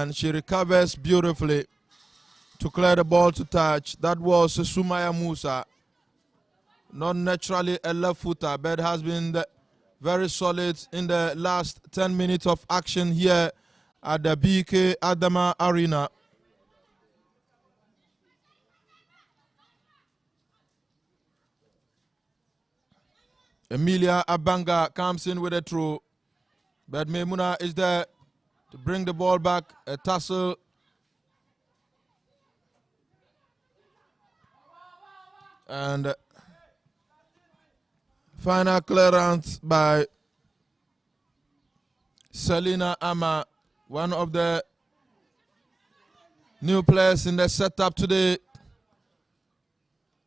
and she recovers beautifully to clear the ball to touch. That was Sumaya Musa. Not naturally a left footer, but has been very solid in the last 10 minutes of action here at the BK Adama Arena. Emilia Abanga comes in with a throw, but Memuna is there to bring the ball back. A tussle. And final clearance by Selina Ama, one of the new players in the setup today.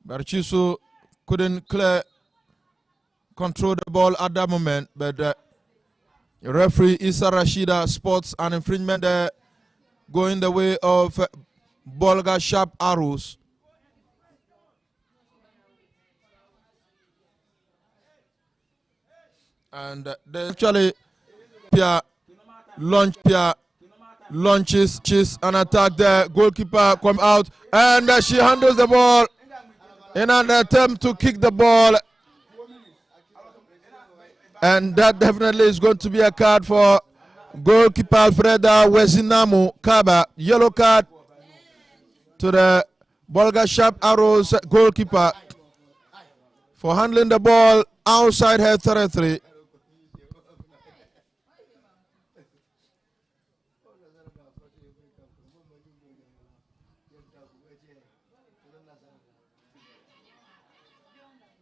Barchisu couldn't control the ball at that moment, but referee Issa Rashida spots an infringement there going the way of Bolga Sharp Arrows. And they actually launches an attack there. Goalkeeper come out and she handles the ball in an attempt to kick the ball. And that definitely is going to be a card for goalkeeper Alfreda Wezinamu Kaba. Yellow card to the Bolga Sharp Arrows goalkeeper for handling the ball outside her territory.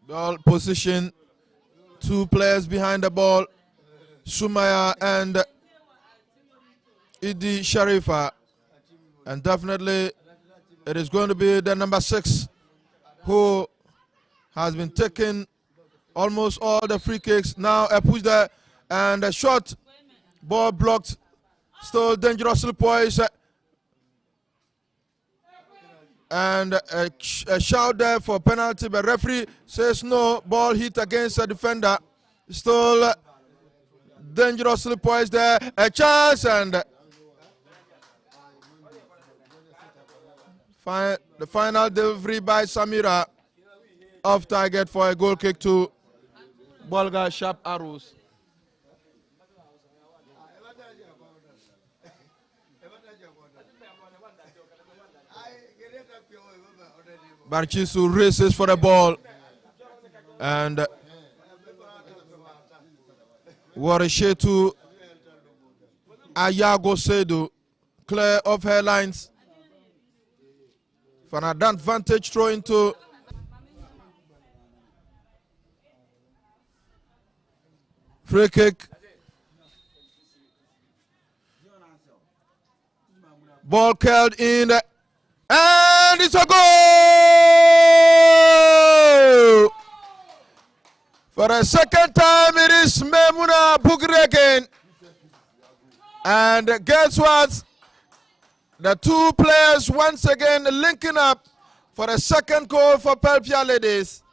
Ball position, two players behind the ball, Sumaya and Idi Sharifa. And definitely it is going to be the number 6 who has been taking almost all the free kicks. Now a push there and a shot, ball blocked, still dangerously poised. And a shout there for penalty, but referee says no. Ball hit against the defender. Still dangerously poised there. A chance and the final delivery by Samira off target for a goal kick to Bolga Sharp Arrows. Barchisu races for the ball, and Warishetu Ayago Sedu clear of her lines for an advantage throw into free kick. Ball curled in. And it's a goal! For the second time, it is Memuna Bugre again. And guess what? The two players once again linking up for the second goal for Pelpia Ladies.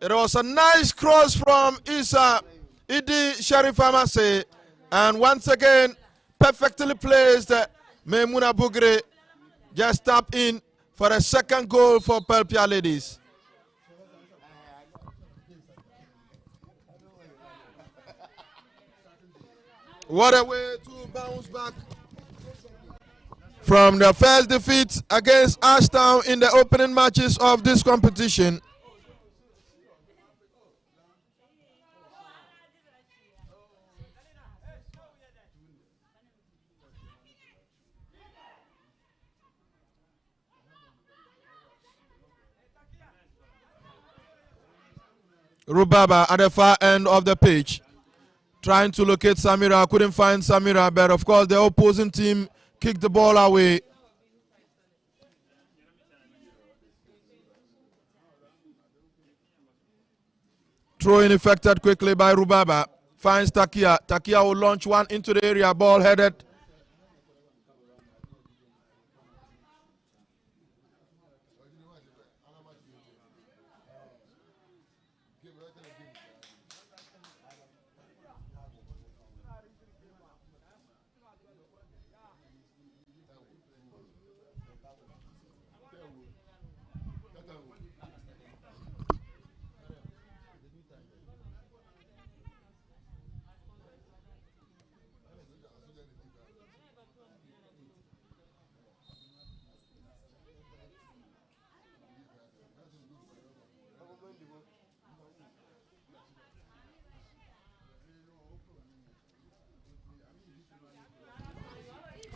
It was a nice cross from Isa Idi Sharifa Mase. And once again, perfectly placed. Memuna Bugre just tapped in for a second goal for Pelpia Ladies. What a way to bounce back from the first defeat against Ashtown in the opening matches of this competition. Rubaba at the far end of the pitch, trying to locate Samira. Couldn't find Samira, but of course the opposing team kicked the ball away. Throw-in effected quickly by Rubaba. Finds Takia. Takia will launch one into the area. Ball headed.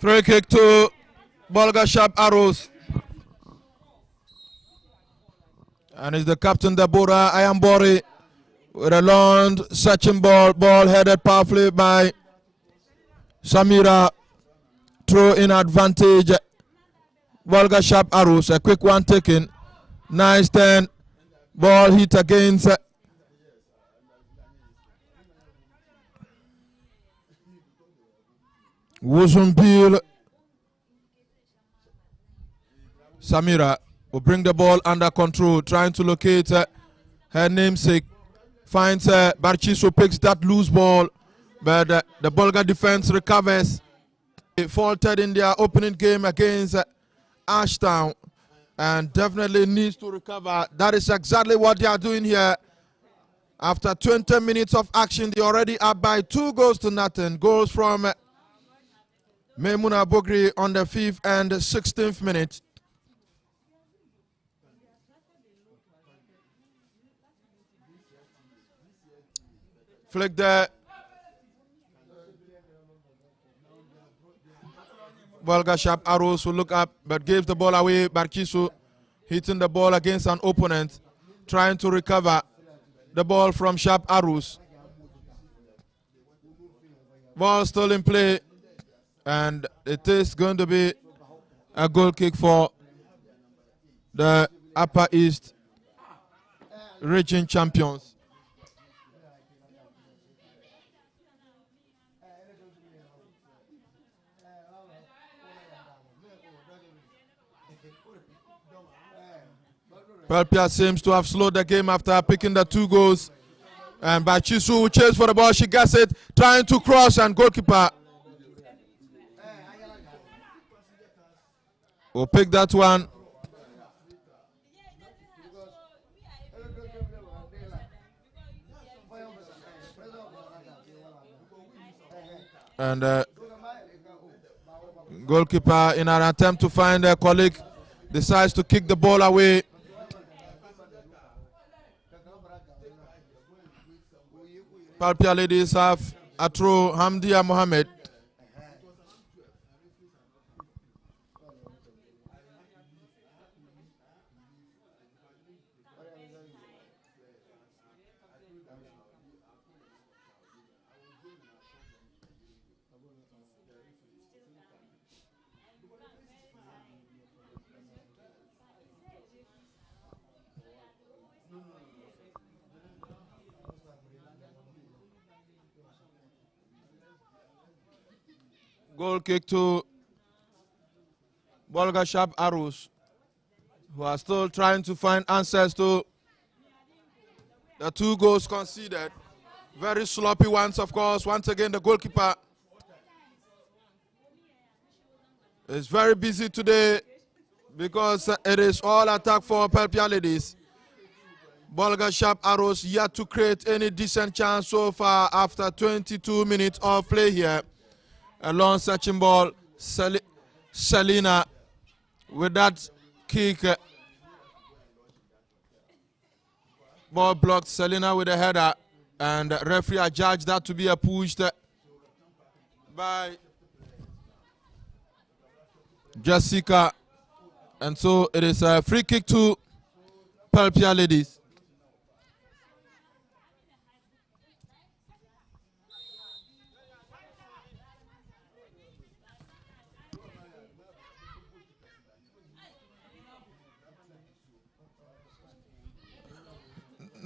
Free kick to Bolga Sharp Arrows. And it's the captain, Deborah Ayambori, with a long searching ball headed powerfully by Samira. Throw in advantage. Volga Sharp Arrows, a quick one taken. Nice turn. Ball hit against Wuzumpil. Samira will bring the ball under control, trying to locate her namesake. Finds Barchiso, picks that loose ball, but the Bolga defense recovers. They faltered in their opening game against Ashtown and definitely needs to recover. That is exactly what they are doing here. After 20 minutes of action, they already up by 2-0. Goals from Maimuna Bogri on the 5th and 16th minute. Flick there. Volga Sharp Arrows will look up but gives the ball away. Barkisu hitting the ball against an opponent, trying to recover the ball from Sharp Arrows. Ball still in play, and it is going to be a goal kick for the Upper East region champions. Pelpia seems to have slowed the game after picking the 2 goals. And Bachisu will chase for the ball. She gets it, trying to cross, and goalkeeper will pick that one. And goalkeeper, in an attempt to find a colleague, decides to kick the ball away. Palpia ladies have a throw. Hamdia Mohammed. Goal kick to Bolga Sharp Arrows, who are still trying to find answers to the 2 goals conceded. Very sloppy ones, of course. Once again, the goalkeeper is very busy today because it is all attack for Pelpia ladies. Bolga Sharp Arrows yet to create any decent chance so far after 22 minutes of play here. A long searching ball. Selina with that kick. Ball blocked. Selina with a header. And referee adjudged that to be a push by Jessica. And so it is a free kick to Pelpia ladies.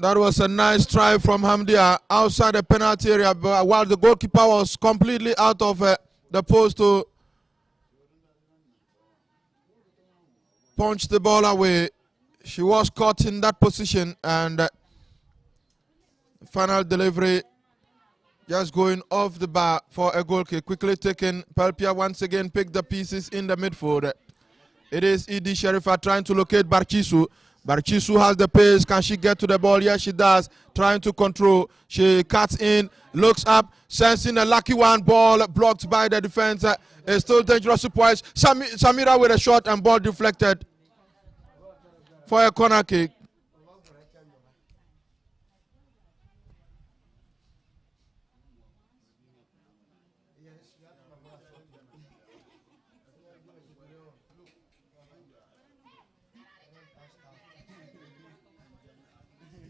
That was a nice try from Hamdia outside the penalty area, but while the goalkeeper was completely out of the post to punch the ball away. She was caught in that position, and final delivery just going off the bar for a goal kick. Quickly taken. Pelpia once again picked the pieces in the midfield. It is Edie Sherifa trying to locate Barchisu. Barchisu has the pace. Can she get to the ball? Yes, she does. Trying to control. She cuts in, looks up, sensing a lucky one. Ball blocked by the defense. It's still dangerous to poise. Samira with a shot and ball deflected for a corner kick.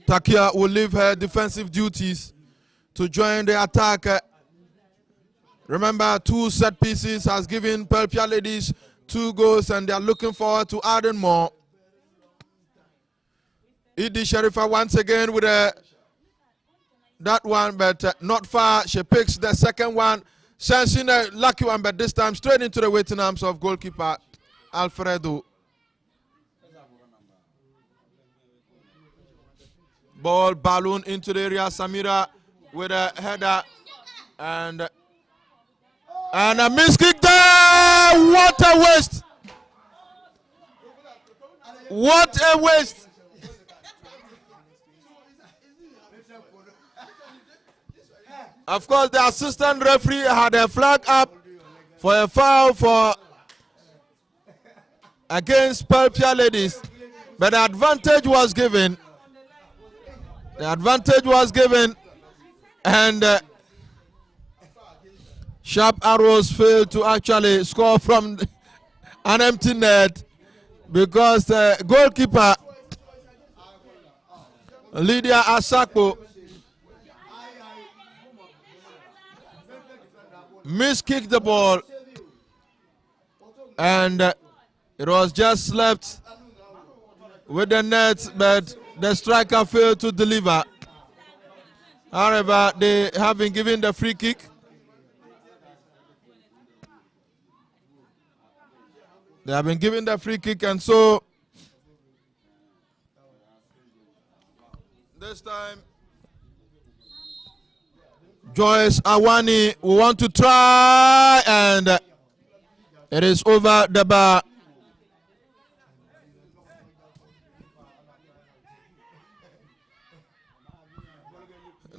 Takia will leave her defensive duties to join the attack. Remember, 2 set pieces has given Pelpia Ladies 2 goals, and they are looking forward to adding more. Edie Sharifa once again with that one, but not far. She picks the second one, sensing a lucky one, but this time straight into the waiting arms of goalkeeper Alfredo. Ball balloon into the area. Samira with a header and a miss kick there. What a waste! What a waste! Of course, the assistant referee had a flag up for a foul against Pelpia Ladies, but the advantage was given. The advantage was given, and Sharp Arrows failed to actually score from an empty net because the goalkeeper, Lydia Asako, miskicked the ball, and it was just left with the net, but the striker failed to deliver. However, they have been given the free kick. They have been given the free kick, and so this time Joyce Awani will want to try, and it is over the bar.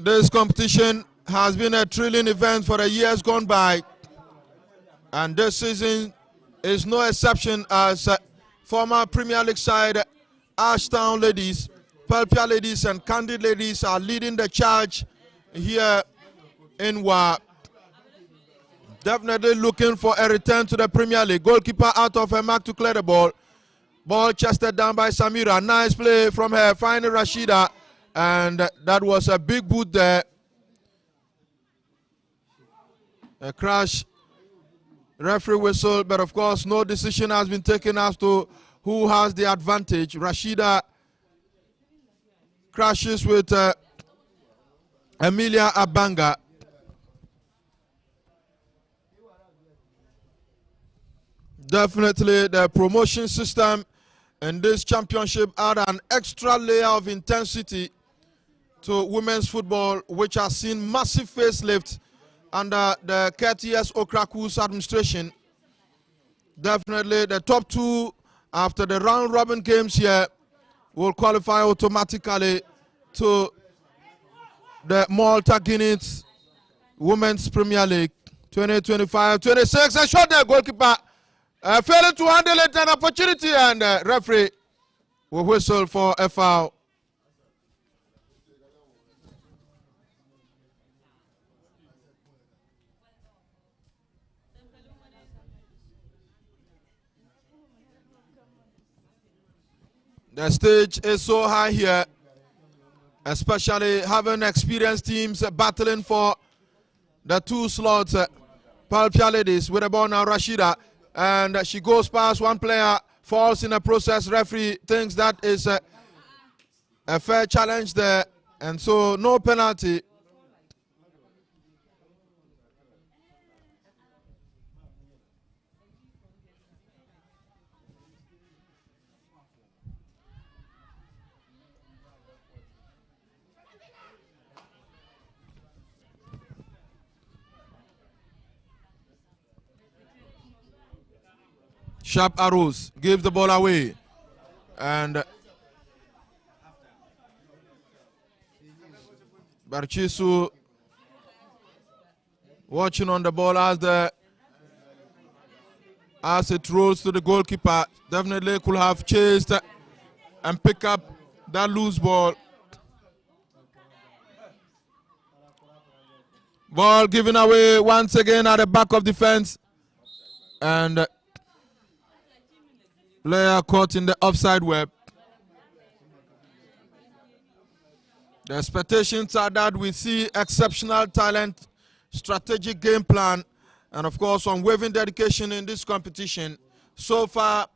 This competition has been a thrilling event for the years gone by, and this season is no exception, as former Premier League side Ashtown Ladies, Pelpia Ladies and Candid Ladies are leading the charge here in Wa. Definitely looking for a return to the Premier League. Goalkeeper out of her mark to clear the ball. Ball chested down by Samira. Nice play from her, finding Rashida. And that was a big boot there. A crash. Referee whistle, but of course no decision has been taken as to who has the advantage. Rashida crashes with Emilia Abanga. Definitely the promotion system in this championship add an extra layer of intensity to women's football, which has seen massive facelift under the KTS Okraku's administration. Definitely the top 2 after the round robin games here will qualify automatically to the Malta Guineas Women's Premier League 2025-26. A shot there, goalkeeper failing to handle it, an opportunity, and referee will whistle for a foul. The stage is so high here, especially having experienced teams battling for the 2 slots. Pelpia Ladies with the ball now, Rashida, and she goes past one player, falls in the process. Referee thinks that is a fair challenge there, and so no penalty. Sharp Arrows gives the ball away, and Barchisu watching on the ball as it rolls to the goalkeeper. Definitely could have chased and pick up that loose ball. Ball given away once again at the back of defense, and player caught in the offside web. The expectations are that we see exceptional talent, strategic game plan, and of course unwavering dedication in this competition. So far,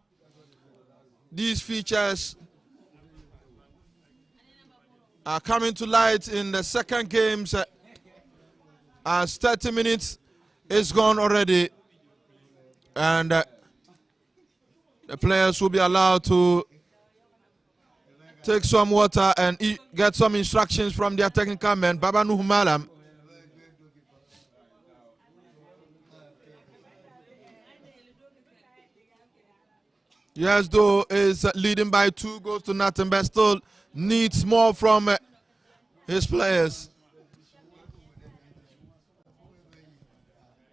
these features are coming to light in the second games as 30 minutes is gone already, and the players will be allowed to take some water and get some instructions from their technical man, Baba Nuhu Malam. Yes, though is leading by 2 goals to nothing, but still needs more from his players.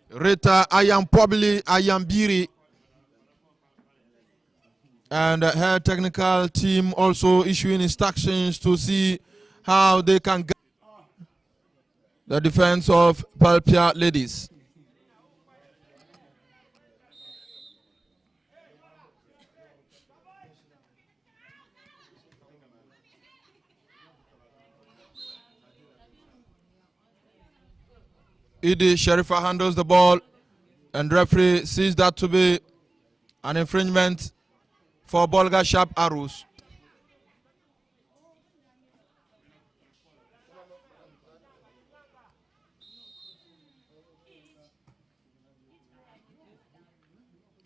Rita Ayambiri and her technical team also issuing instructions to see how they can get the defense of Palpia ladies. Idi Sharifa handles the ball, and referee sees that to be an infringement for Bolga Sharp Arrows.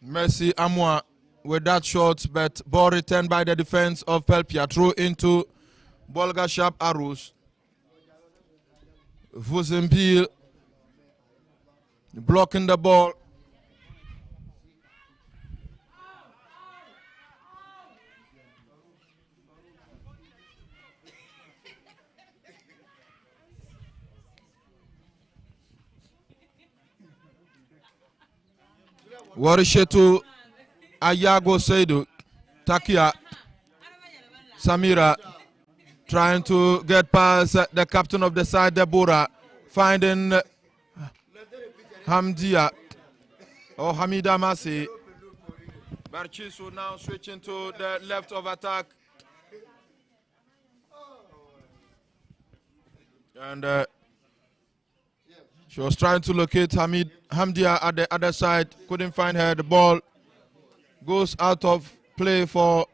Mercy Amwa with that shot, but ball returned by the defense of Pelpia. Through into Bolga Sharp Arrows. Vuzimpil blocking the ball. Warishetu Ayago Seidu Takia Samira trying to get past the captain of the side, Deborah, finding Hamdia or Hamida Masi. Barchisu now switching to the left of attack. And she was trying to locate Hamdia at the other side. Couldn't find her. The ball goes out of play for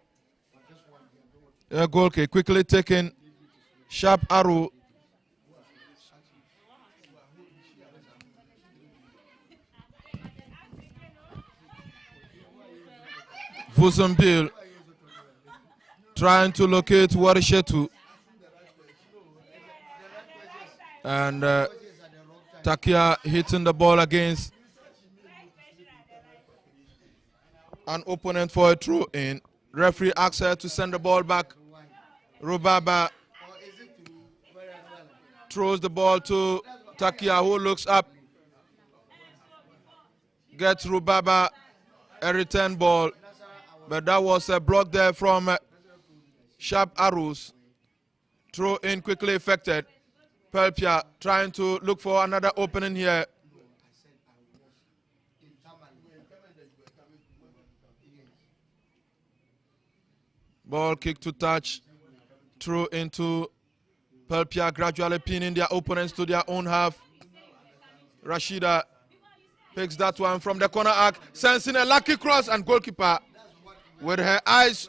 a goal kick. Quickly taken. Sharp arrow. Vusambil trying to locate Warishetu. And Takia hitting the ball against an opponent for a throw in. Referee asks her to send the ball back. Rubaba throws the ball to Takia, who looks up. Gets Rubaba a return ball. But that was a block there from Sharp Arrows. Throw in quickly effected. Pelpia trying to look for another opening here. Ball kick to touch. Through into Pelpia, gradually pinning their opponents to their own half. Rashida picks that one from the corner arc, sensing a lucky cross, and goalkeeper with her eyes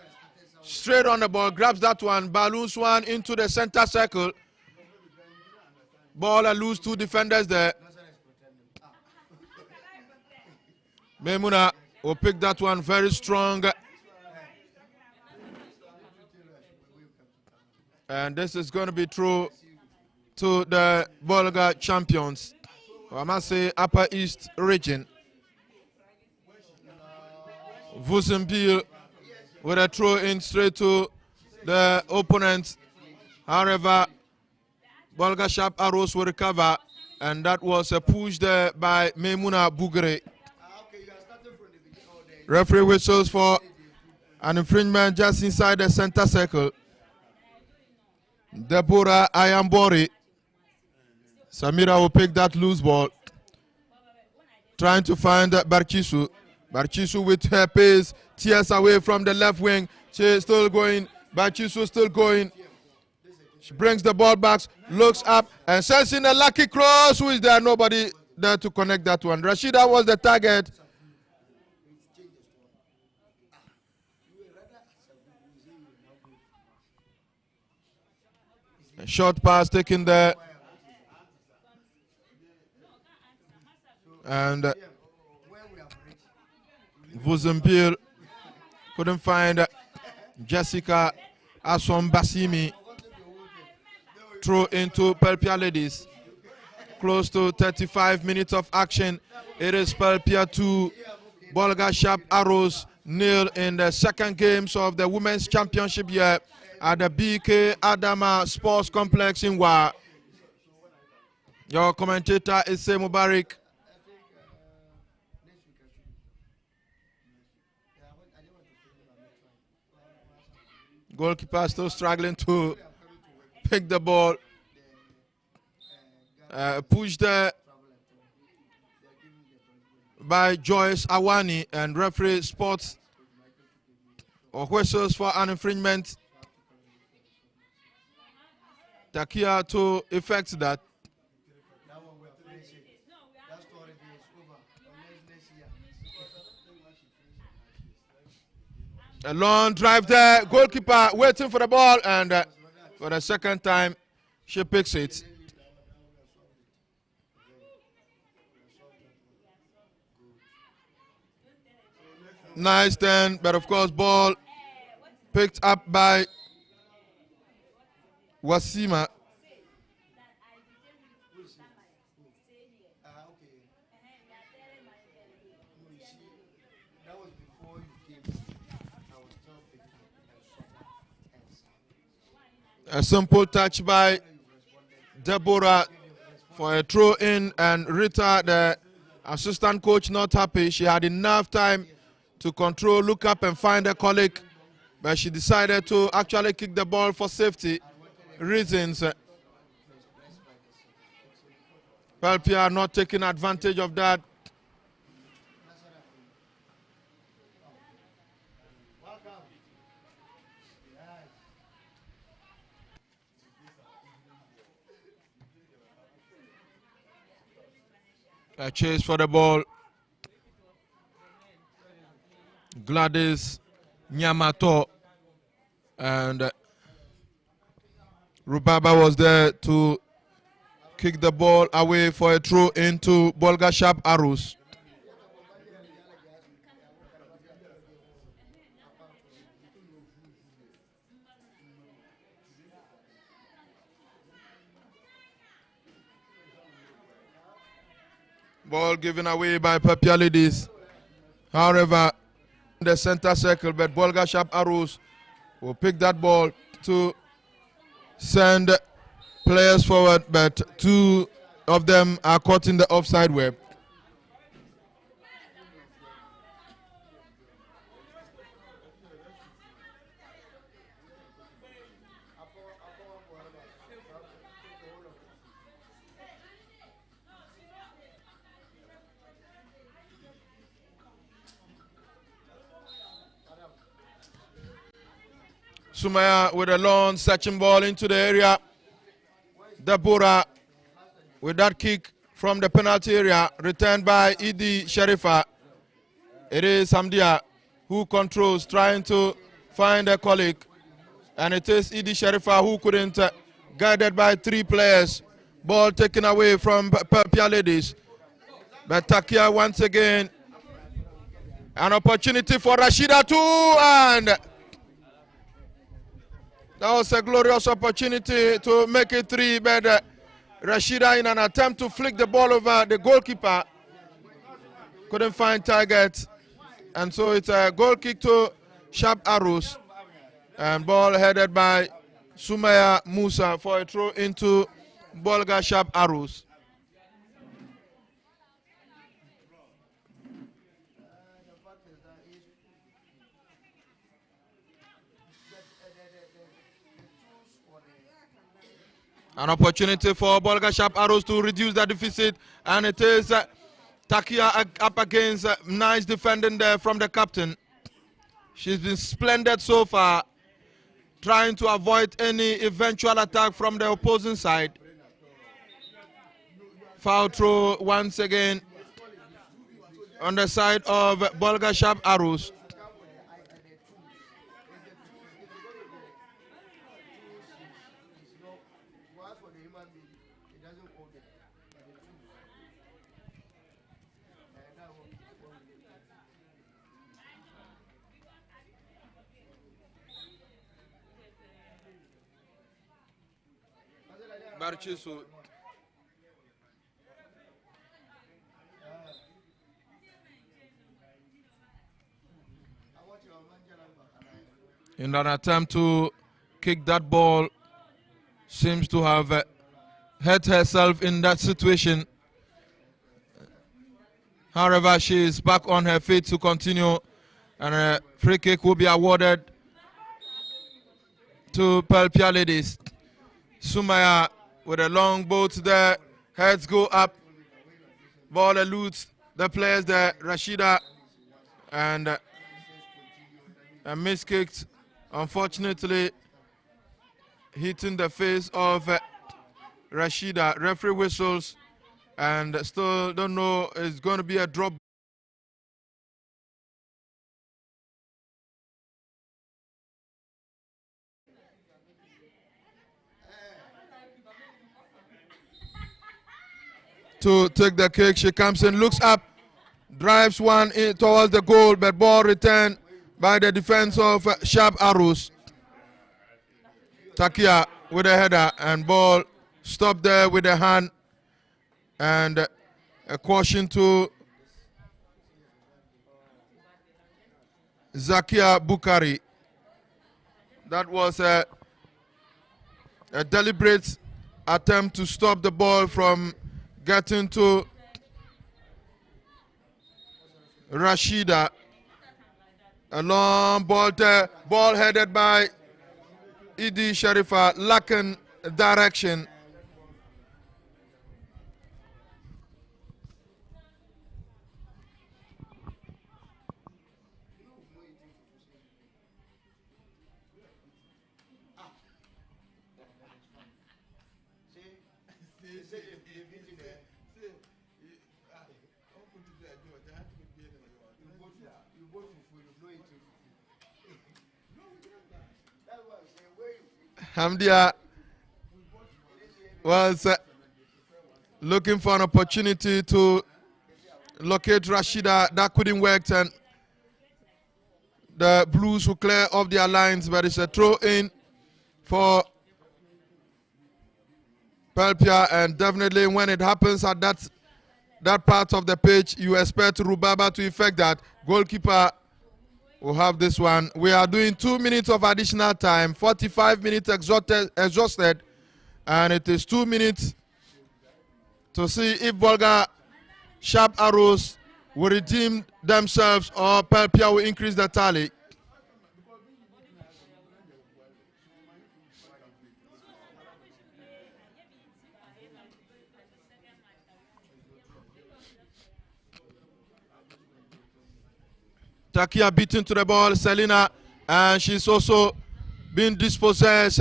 straight on the ball grabs that one, balloons one into the center circle. Ball and lose 2 defenders there. Memuna will pick that one very strong. And this is going to be true to the Bolga champions. I must say Upper East region. Vuzimpil with a throw in straight to the opponent. However, Bolga Sharp Arrows will recover, and that was a push there by Memuna Bugre. Referee whistles for an infringement just inside the center circle. Deborah Ayambori. Samira will pick that loose ball. Trying to find Barchisu. Barchisu with her pace tears away from the left wing. She is still going. Barchisu still going. She brings the ball back, looks up, and sends in a lucky cross. Who is there? Nobody there to connect that one. Rashida was the target. A short pass taken there. And Vuzimpir couldn't find Jessica Aswan Basimi. Throw into Pelpia ladies. Close to 35 minutes of action. It is Pelpia 2, Bolga Sharp Arrows 0 in the second games of the Women's Championship here at the BK Adama Sports Complex in Wa. Your commentator is Say Mubarak. Goalkeeper still struggling to pick the ball. Pushed by Joyce Awani, and referee spots or whistles for an infringement. Takia to effect that. A long drive there. Goalkeeper waiting for the ball, and for the second time, she picks it. Nice turn, but of course, ball picked up by Wasima. A simple touch by Deborah for a throw in, and Rita, the assistant coach, not happy. She had enough time to control, look up and find a colleague, but she decided to actually kick the ball for safety reasons. Pelpia not taking advantage of that. A chase for the ball. Gladys Nyamato and Rubaba was there to kick the ball away for a throw into Bolga Sharp Arrows. Ball given away by Pelpia ladies. However, in the center circle, but Bolga Sharp Arrows will pick that ball to send players forward, but two of them are caught in the offside web. Sumaya with a long searching ball into the area. Deborah with that kick from the penalty area, returned by Idi Sharifa. It is Hamdia who controls, trying to find a colleague. And it is Idi Sharifa who couldn't, guided by three players. Ball taken away from Pelpia ladies. But Takia once again. An opportunity for Rashida too, and that was a glorious opportunity to make it three, but Rashida, in an attempt to flick the ball over the goalkeeper, couldn't find target. And so it's a goal kick to Sharp Arrows. And ball headed by Sumaya Musa for a throw into Bolga Sharp Arrows. An opportunity for Bolga Sharp Arrows to reduce the deficit, and it is Takia up against nice defending there from the captain. She's been splendid so far. trying to avoid any eventual attack from the opposing side. Foul throw once again on the side of Bolga Sharp Arrows. Barchisu. In an attempt to kick that ball, seems to have hurt herself in that situation. However, she is back on her feet to continue, and a free kick will be awarded to Pelpia ladies. Sumaya with a long boat there, heads go up, ball eludes the players there, Rashida, and a miskicked, unfortunately hitting the face of Rashida. Referee whistles, and still don't know, it's going to be a drop. To take the kick, she comes in, looks up, drives one in towards the goal, but ball returned by the defense of Sharp Arrows. Takia with a header, and ball stopped there with a hand, and a caution to Zakia Bukari. That was a deliberate attempt to stop the ball from getting to Rashida. A long ball there, ball headed by Idi Sharifa, lacking direction. Hamdia was looking for an opportunity to locate Rashida. That couldn't work, and the Blues will clear off their lines, but it's a throw in for Pelpia, and definitely when it happens at that part of the pitch, you expect Rubaba to effect that. Goalkeeper will have this one. We are doing 2 minutes of additional time, 45 minutes exhausted, and it is 2 minutes to see if Bolga Sharp Arrows will redeem themselves or Pelpia will increase the tally. Takia beaten to the ball, Selina, and she's also been dispossessed.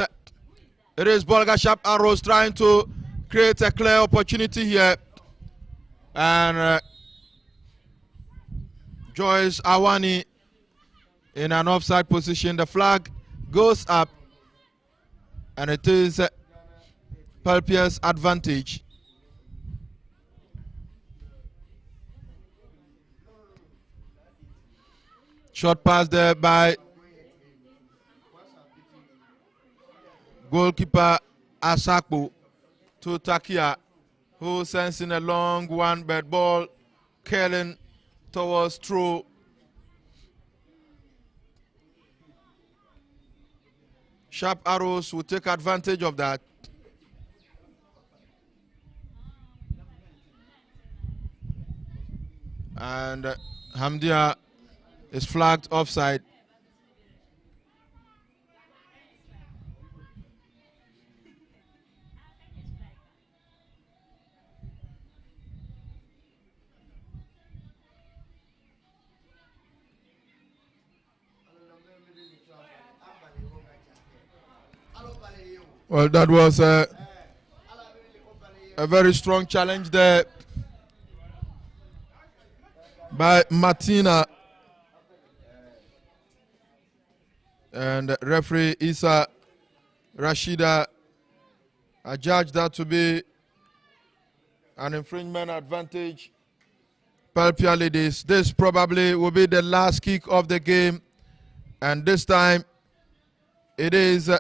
It is Bolga Sharp Arrows trying to create a clear opportunity here. And Joyce Awani in an offside position. The flag goes up, and it is Pelpia's advantage. Short pass there by goalkeeper Asakpo to Takia, who sends in a long one, but ball curling towards through. Sharp Arrows will take advantage of that. And Hamdia is flagged offside. Well, that was a very strong challenge there by Martina. And referee Isa Rashida judged that to be an infringement advantage. Pelpia ladies, this probably will be the last kick of the game. And this time, it is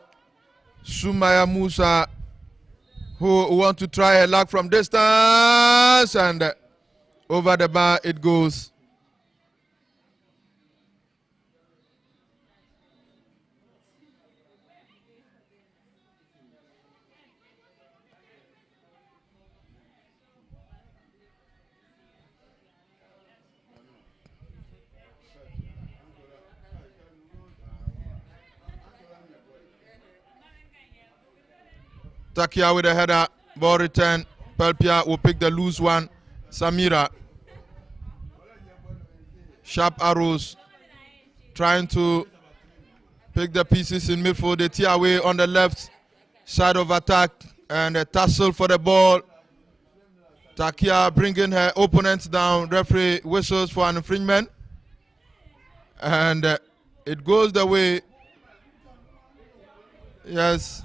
Sumaya Musa who want to try a luck from distance. And over the bar it goes. Takia with a header, ball return. Pelpia will pick the loose one. Samira. Sharp arrows. Trying to pick the pieces in midfield. They tear away on the left side of attack. And a tussle for the ball. Takia bringing her opponents down. Referee whistles for an infringement. And it goes the way. Yes.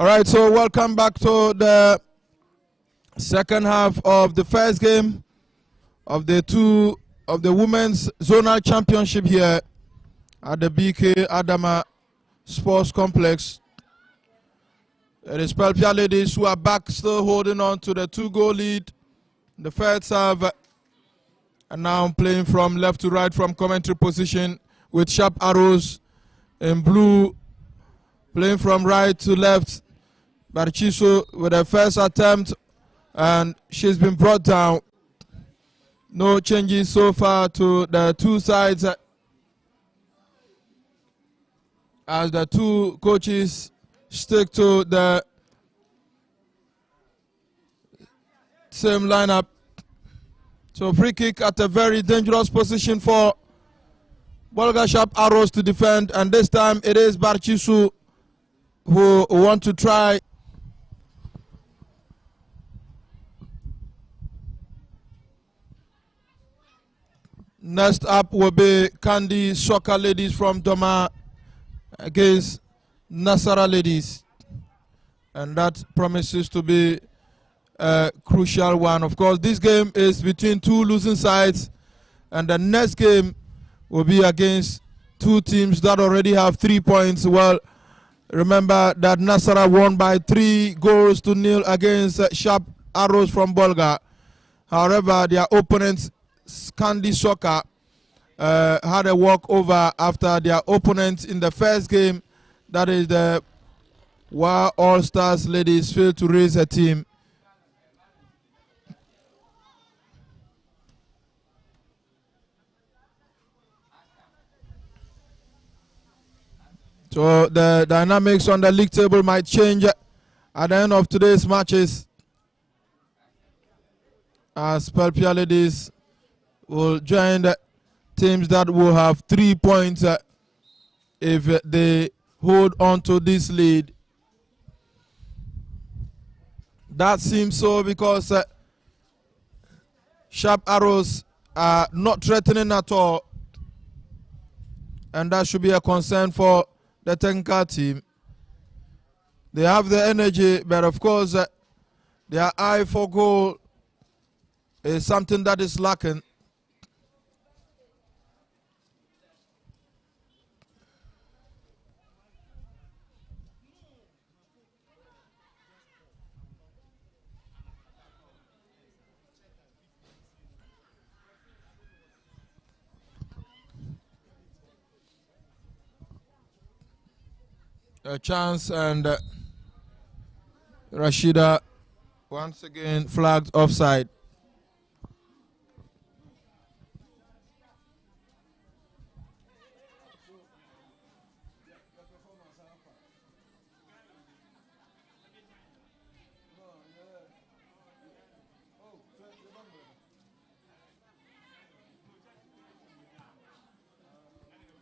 All right, so welcome back to the second half of the first game of the women's zonal championship here at the BK Adama Sports Complex. It is Pelpia ladies who are back, still holding on to the 2-goal lead. The first half, and now playing from left to right from commentary position with sharp arrows in blue, playing from right to left. Barchiso with her first attempt, and she's been brought down. No changes so far to the two sides as the two coaches stick to the same lineup. So free kick at a very dangerous position for Bolga Sharp Arrows to defend, and this time it is Barchisu who want to try. Next up will be Kandi Soccer Ladies from Doma against Nasara Ladies, and that promises to be a crucial one. Of course, this game is between two losing sides, and the next game will be against two teams that already have 3 points. Well, remember that Nasara won by 3-0 against Sharp Arrows from Bolga. However, their opponents, Kandi Soccer, had a walkover after their opponents in the first game, that is the Wa All Stars Ladies, failed to raise a team. So the dynamics on the league table might change at the end of today's matches, as Pelpia Ladies will join the teams that will have 3 points if they hold on to this lead. That seems so because Sharp Arrows are not threatening at all, and that should be a concern for the Tenka team. They have the energy, but of course their eye for goal is something that is lacking. A chance, and Rashida once again flagged offside.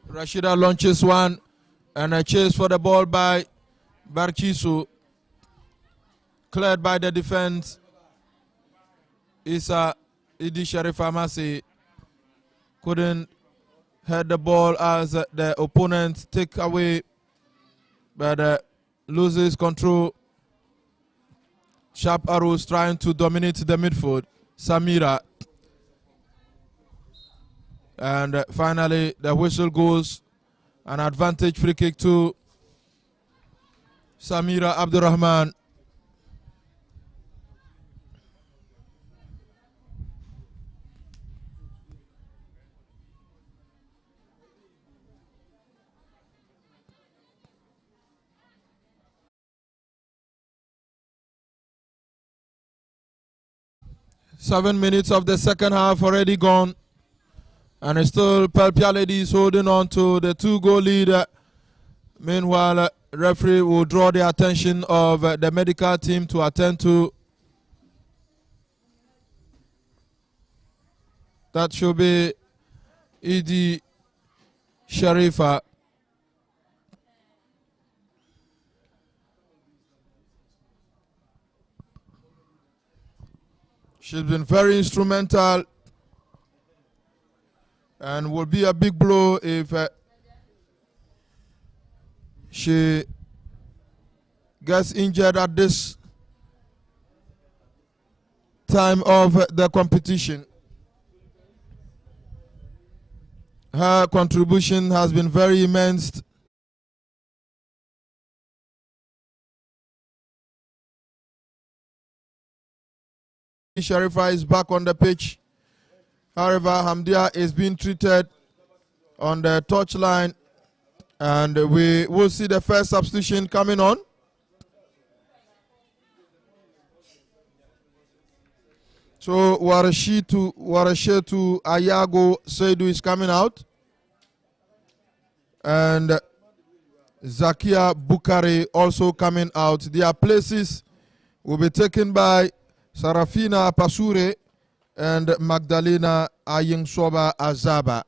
Rashida launches one, and a chase for the ball by Barkisu, cleared by the defense. Isa Idi Sharifamasi couldn't head the ball as the opponent take away, but loses control. Sharp Arrows trying to dominate the midfield. Samira. And finally the whistle goes. An advantage free kick to Samira Abdurrahman. Seven minutes of the second half already gone, and it's still Pelpia Ladies holding on to the 2-goal lead. Meanwhile, referee will draw the attention of the medical team to attend to. That should be Idi Sharifa. She's been very instrumental and will be a big blow if she gets injured at this time of the competition. Her contribution has been very immense. Sharifa is back on the pitch. However, Hamdia is being treated on the touchline, and we will see the first substitution coming on. So Warashetu Ayago Seidu is coming out, and Zakia Bukari also coming out. Their places will be taken by Sarafina Pasure and Magdalena Ayingsoba Azaba.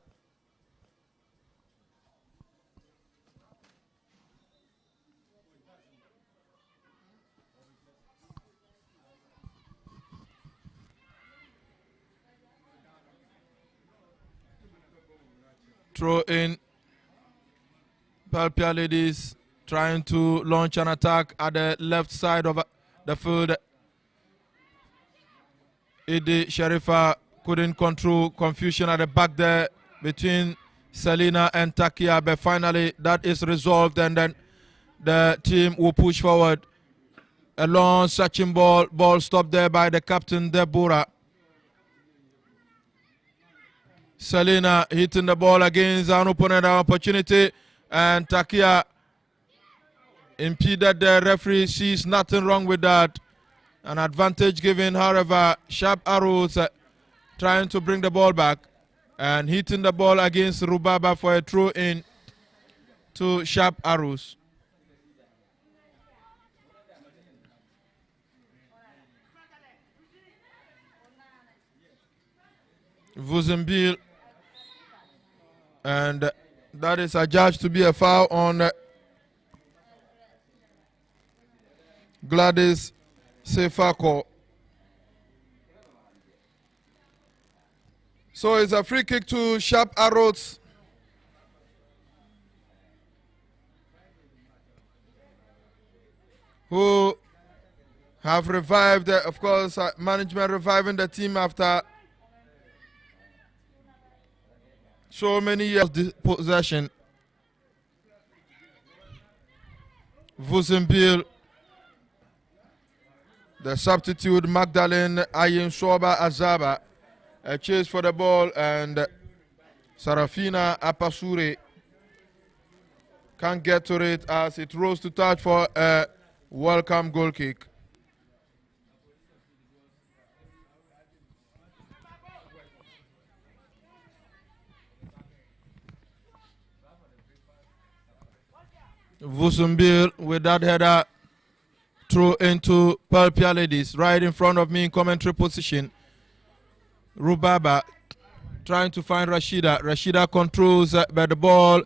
Throw in. Palpia Ladies trying to launch an attack at the left side of the field. Idi Sharifa couldn't control confusion at the back there between Selina and Takia, but finally that is resolved, and then the team will push forward. A long searching ball stopped there by the captain Deborah. Selina hitting the ball against an opponent opportunity, and Takia impeded the referee. Sees nothing wrong with that. An advantage given, however, Sharp Arrows trying to bring the ball back and hitting the ball against Rubaba for a throw in to Sharp Arrows. Vuzenbil, and that is adjudged to be a foul on Gladys Sefako. So it's a free kick to Sharp Arrows. Who have revived, of course, management reviving the team after so many years of possession. Vuzenbil, the substitute Magdalene Ayinsoba Azaba, a chase for the ball, and Sarafina Apasure can't get to it as it rose to touch for a welcome goal kick. Vuzenbil with that header through into Palpia Ladies, right in front of me in commentary position. Rubaba trying to find Rashida. Rashida controls, but the ball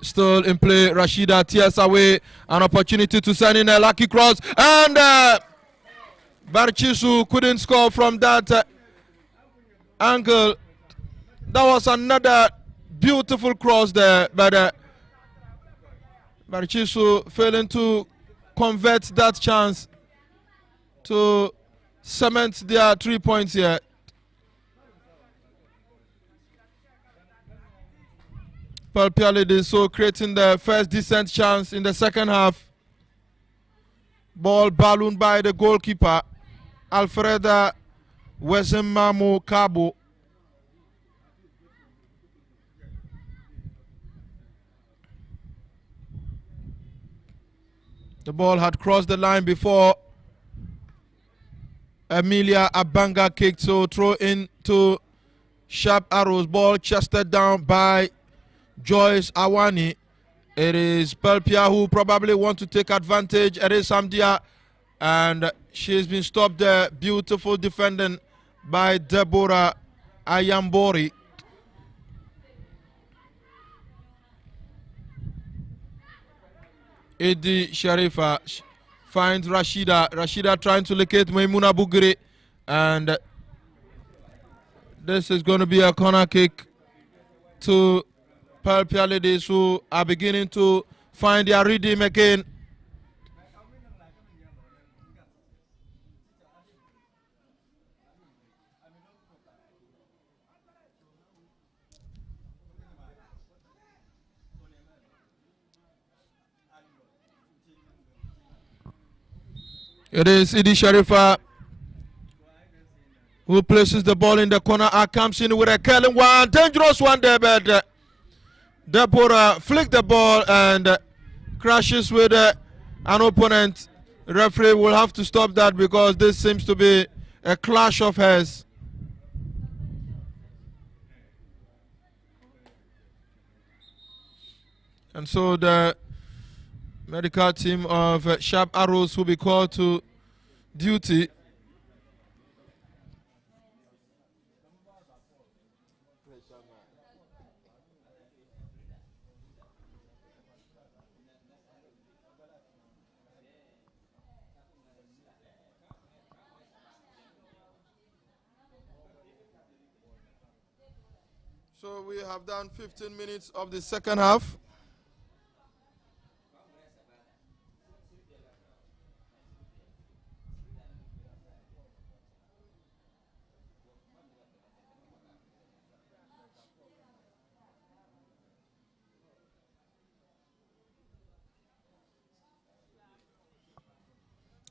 still in play. Rashida tears away an opportunity to send in a lucky cross, and Barchisu couldn't score from that angle. That was another beautiful cross there, but Barchisu failing to convert that chance to cement their 3 points here. Palpia Ladies so creating the first decent chance in the second half. Ball ballooned by the goalkeeper, Alfreda Wezemamu Kabo. The ball had crossed the line before Emilia Abanga kicked, so throw into Sharp Arrows. Ball chested down by Joyce Awani. It is Palpia who probably want to take advantage. It is Samdia, and she's been stopped there. Beautiful defending by Deborah Ayambori. Idi Sharifa finds Rashida. Rashida trying to locate Maimuna Bugri, and this is going to be a corner kick to Palpia Ladies, who are beginning to find their rhythm again. It is Idi Sharifa who places the ball in the corner and comes in with a curling one. Dangerous one there, but Deborah flicked the ball and crashes with an opponent. The referee will have to stop that because this seems to be a clash of heads. And so the medical team of Sharp Arrows will be called to duty. So we have done 15 minutes of the second half.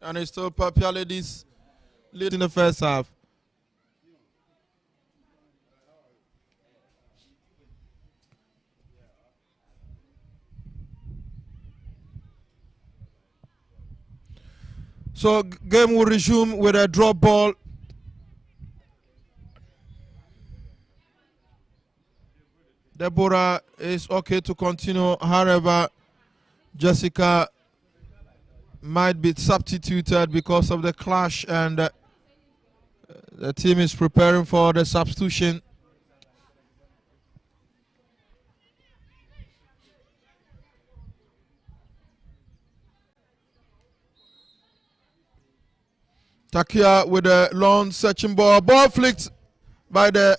And it's still Papia Ladies leading the first half. So game will resume with a drop ball. Deborah is okay to continue. However, Jessica might be substituted because of the clash, and the team is preparing for the substitution. Takia with a long searching ball. Ball flicked by the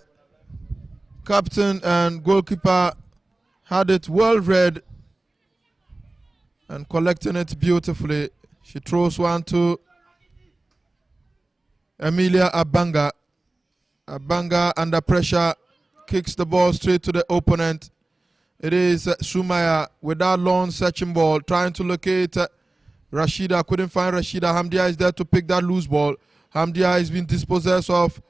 captain, and goalkeeper had it well read and collecting it beautifully. She throws one to Emilia Abanga. Abanga under pressure kicks the ball straight to the opponent. It is Sumaya with that long searching ball trying to locate Rashida. Couldn't find Rashida. Hamdia is there to pick that loose ball. Hamdia has been dispossessed of.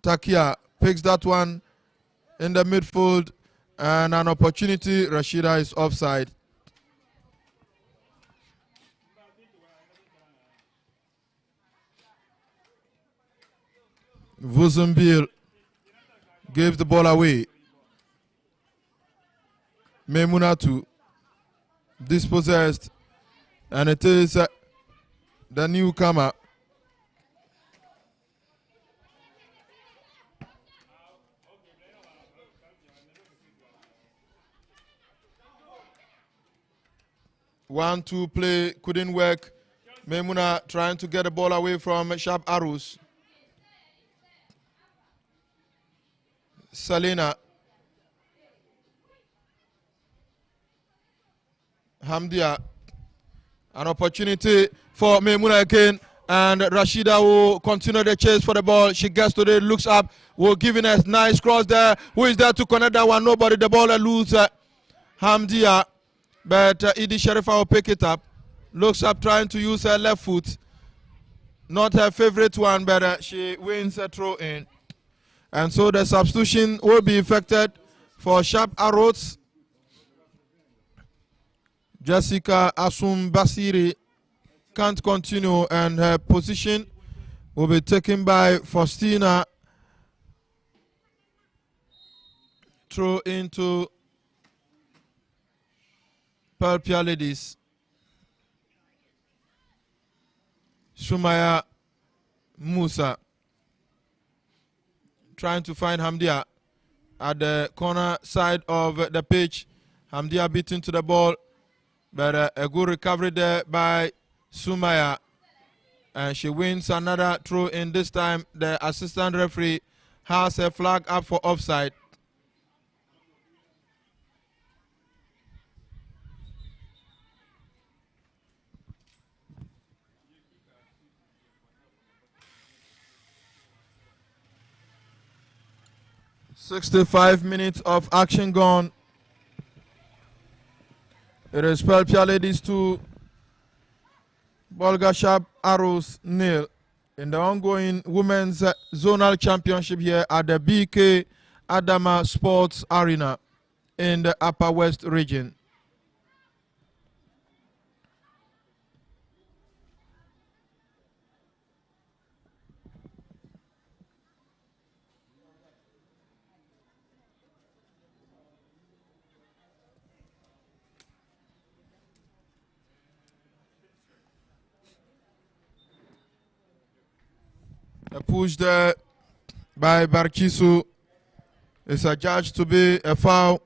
Takia picks that one in the midfield, and an opportunity. Rashida is offside. Vuzumbil gives the ball away. Memunatu dispossessed, and it is the newcomer. One-two play couldn't work. Memuna trying to get the ball away from Sharp Arrows. Salina. Hamdia. An opportunity for Memuna again. And Rashida will continue the chase for the ball. She gets to it, looks up, will give it a nice cross there. Who is there to connect that one? Nobody. The ball loose. Hamdia. But Idi Sharifa will pick it up. Looks up, trying to use her left foot. Not her favorite one, but she wins a throw in. And so the substitution will be effected for Sharp Arrows. Jessica Asum Basiri can't continue, and her position will be taken by Faustina. Throw into Palpia Ladies. Sumaya Musa trying to find Hamdia at the corner side of the pitch. Hamdia beaten to the ball, but a good recovery there by Sumaya, and she wins another throw in. This time the assistant referee has a flag up for offside. "65 minutes of action gone. It is Palpia Ladies 2, Bolga Sharp Arrows nil in the ongoing women's zonal championship here at the BK Adama Sports Arena in the Upper West region. A push there by Barchisu is adjudged to be a foul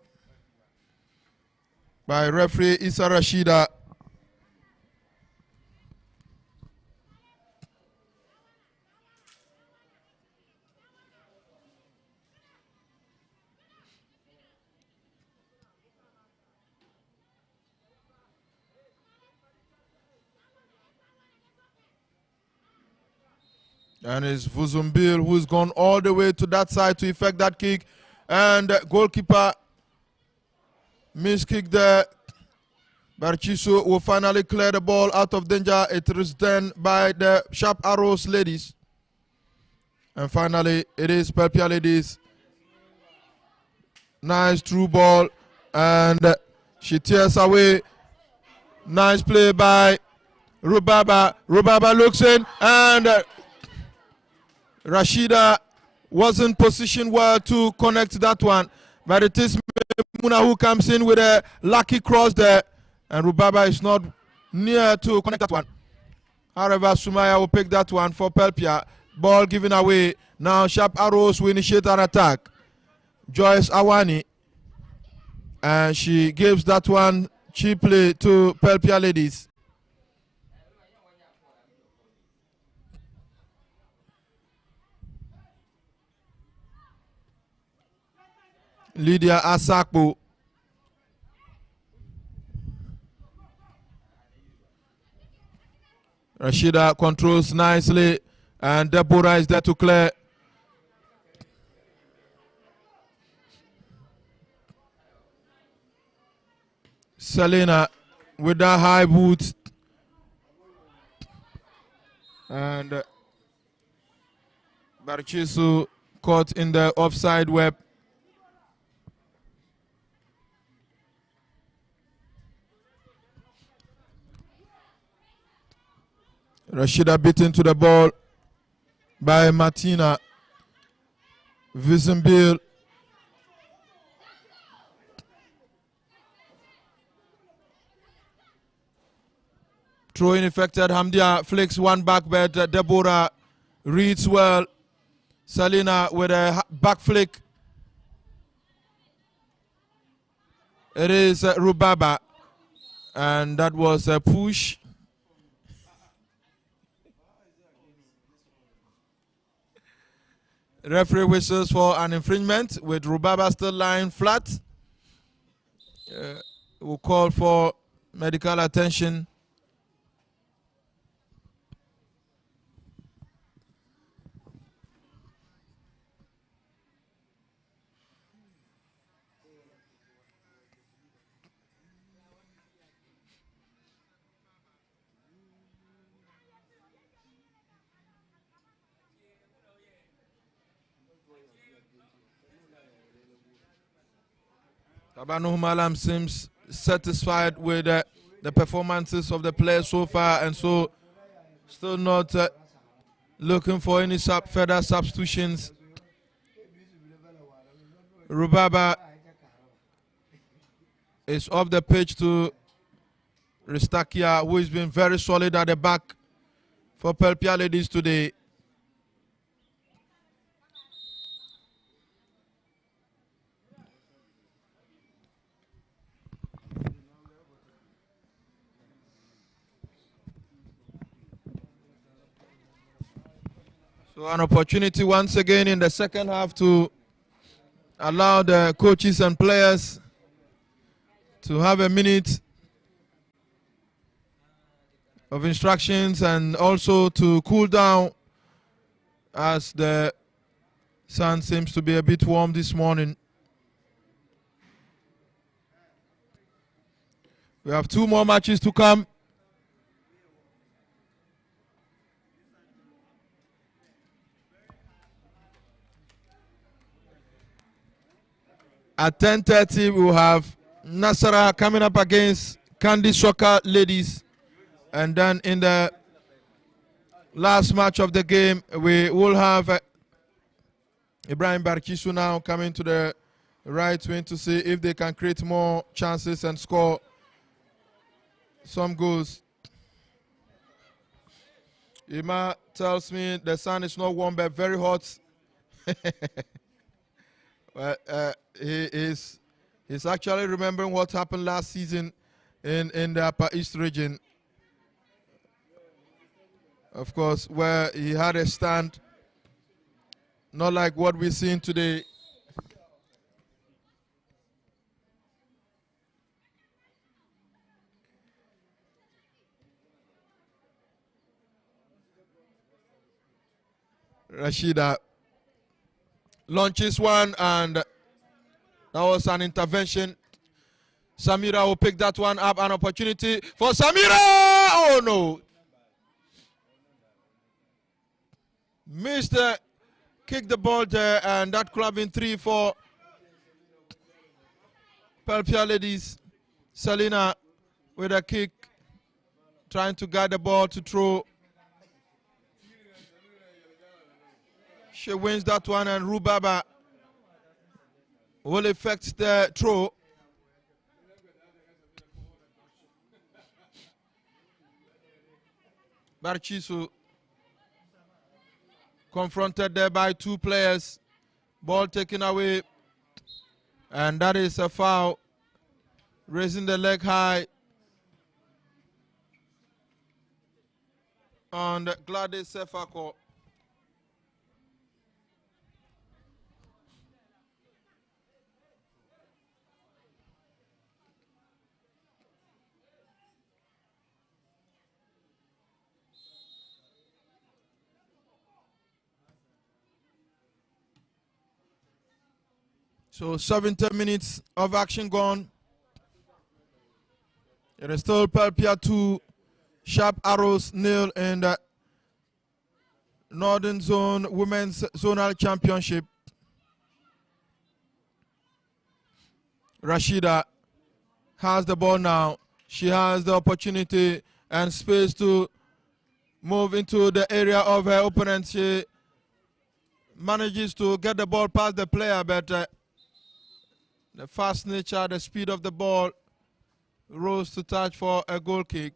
by referee Issa Rashida. And it's Vuzumbil who's gone all the way to that side to effect that kick. And goalkeeper miskick there. Barchisu will finally clear the ball out of danger. It is done by the Sharp Arrows ladies. And finally, it is Pelpia ladies. Nice through ball. And she tears away. Nice play by Rubaba. Rubaba looks in and Rashida wasn't positioned well to connect that one. But it is Muna who comes in with a lucky cross there. And Rubaba is not near to connect that one. However, Sumaya will pick that one for Pelpia. Ball given away. Now Sharp Arrows will initiate an attack. Joyce Awani. And she gives that one cheaply to Pelpia ladies. Lydia Asakpo. Rashida controls nicely, and Deborah is there to clear. Selena with that high boot. And Barchisu caught in the offside web. Rashida beaten to the ball by Martina. Visenbill. Throw-in affected. Hamdia flicks one back, but Deborah reads well. Selena with a back flick. It is Rubaba. And that was a push. Referee whistles for an infringement with Rubaba still lying flat. We'll call for medical attention. Kabano Humalam seems satisfied with the performances of the players so far, and so still not looking for any further substitutions. Rubaba is off the pitch to Ristakia, who has been very solid at the back for Pelpia ladies today. So an opportunity once again in the second half to allow the coaches and players to have a minute of instructions and also to cool down, as the sun seems to be a bit warm this morning. We have 2 more matches to come. At 10:30, we will have Nasara coming up against Candy Soccer Ladies. And then in the last match of the game, we will have Ibrahim Barkisu now coming to the right wing to see if they can create more chances and score some goals. Ima tells me the sun is not warm but very hot. He's actually remembering what happened last season in the Upper East region. Of course, where he had a stand, not like what we're seeing today. Rashida launches one, and that was an intervention. Samira will pick that one up, an opportunity for Samira! Oh no! Missed kick the ball there, and that could have been 3 for Pelpia Ladies. Selena with a kick, trying to guide the ball to throw. She wins that one, and Rubaba will effect the throw. Barchisu confronted there by 2 players. Ball taken away, and that is a foul. Raising the leg high on Gladys Sefako. So 70 minutes of action gone. It is still Pelpia 2, Sharp Arrows 0 in the Northern Zone Women's Zonal Championship. Rashida has the ball now. She has the opportunity and space to move into the area of her opponent. She manages to get the ball past the player, but the fast nature, the speed of the ball rose to touch for a goal kick.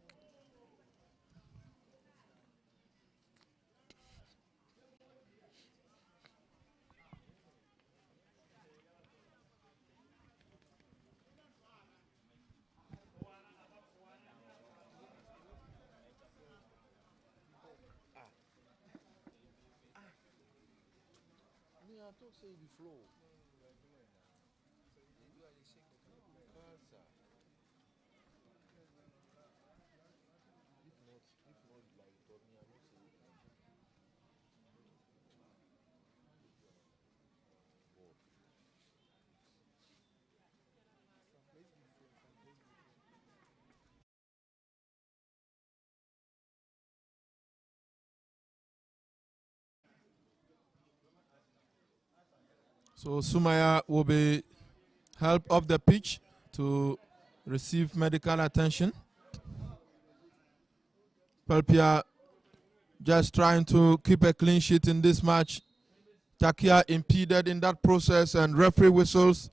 So Sumaya will be helped off the pitch to receive medical attention. Pelpia just trying to keep a clean sheet in this match. Takia impeded in that process, and referee whistles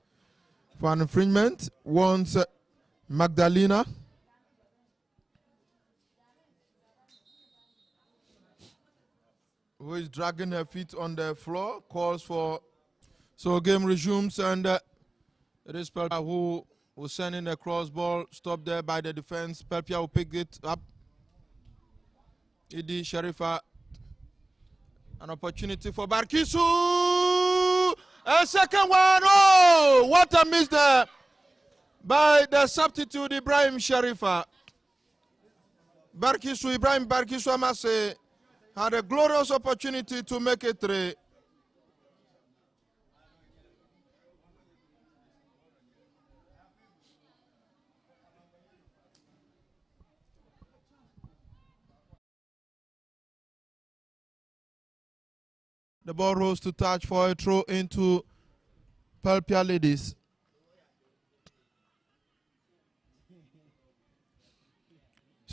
for an infringement. Warns Magdalena. Who is dragging her feet on the floor, calls for. So game resumes, and it is Pelpia who will send in a cross ball, stopped there by the defense. Pelpia will pick it up. Idi Sharifa, an opportunity for Barkisu. A second one. Oh, what a miss there by the substitute Ibrahim Sharifa. Ibrahim Barkisu, I must say, had a glorious opportunity to make it 3. The ball rose to touch for a throw into Pelpia Ladies.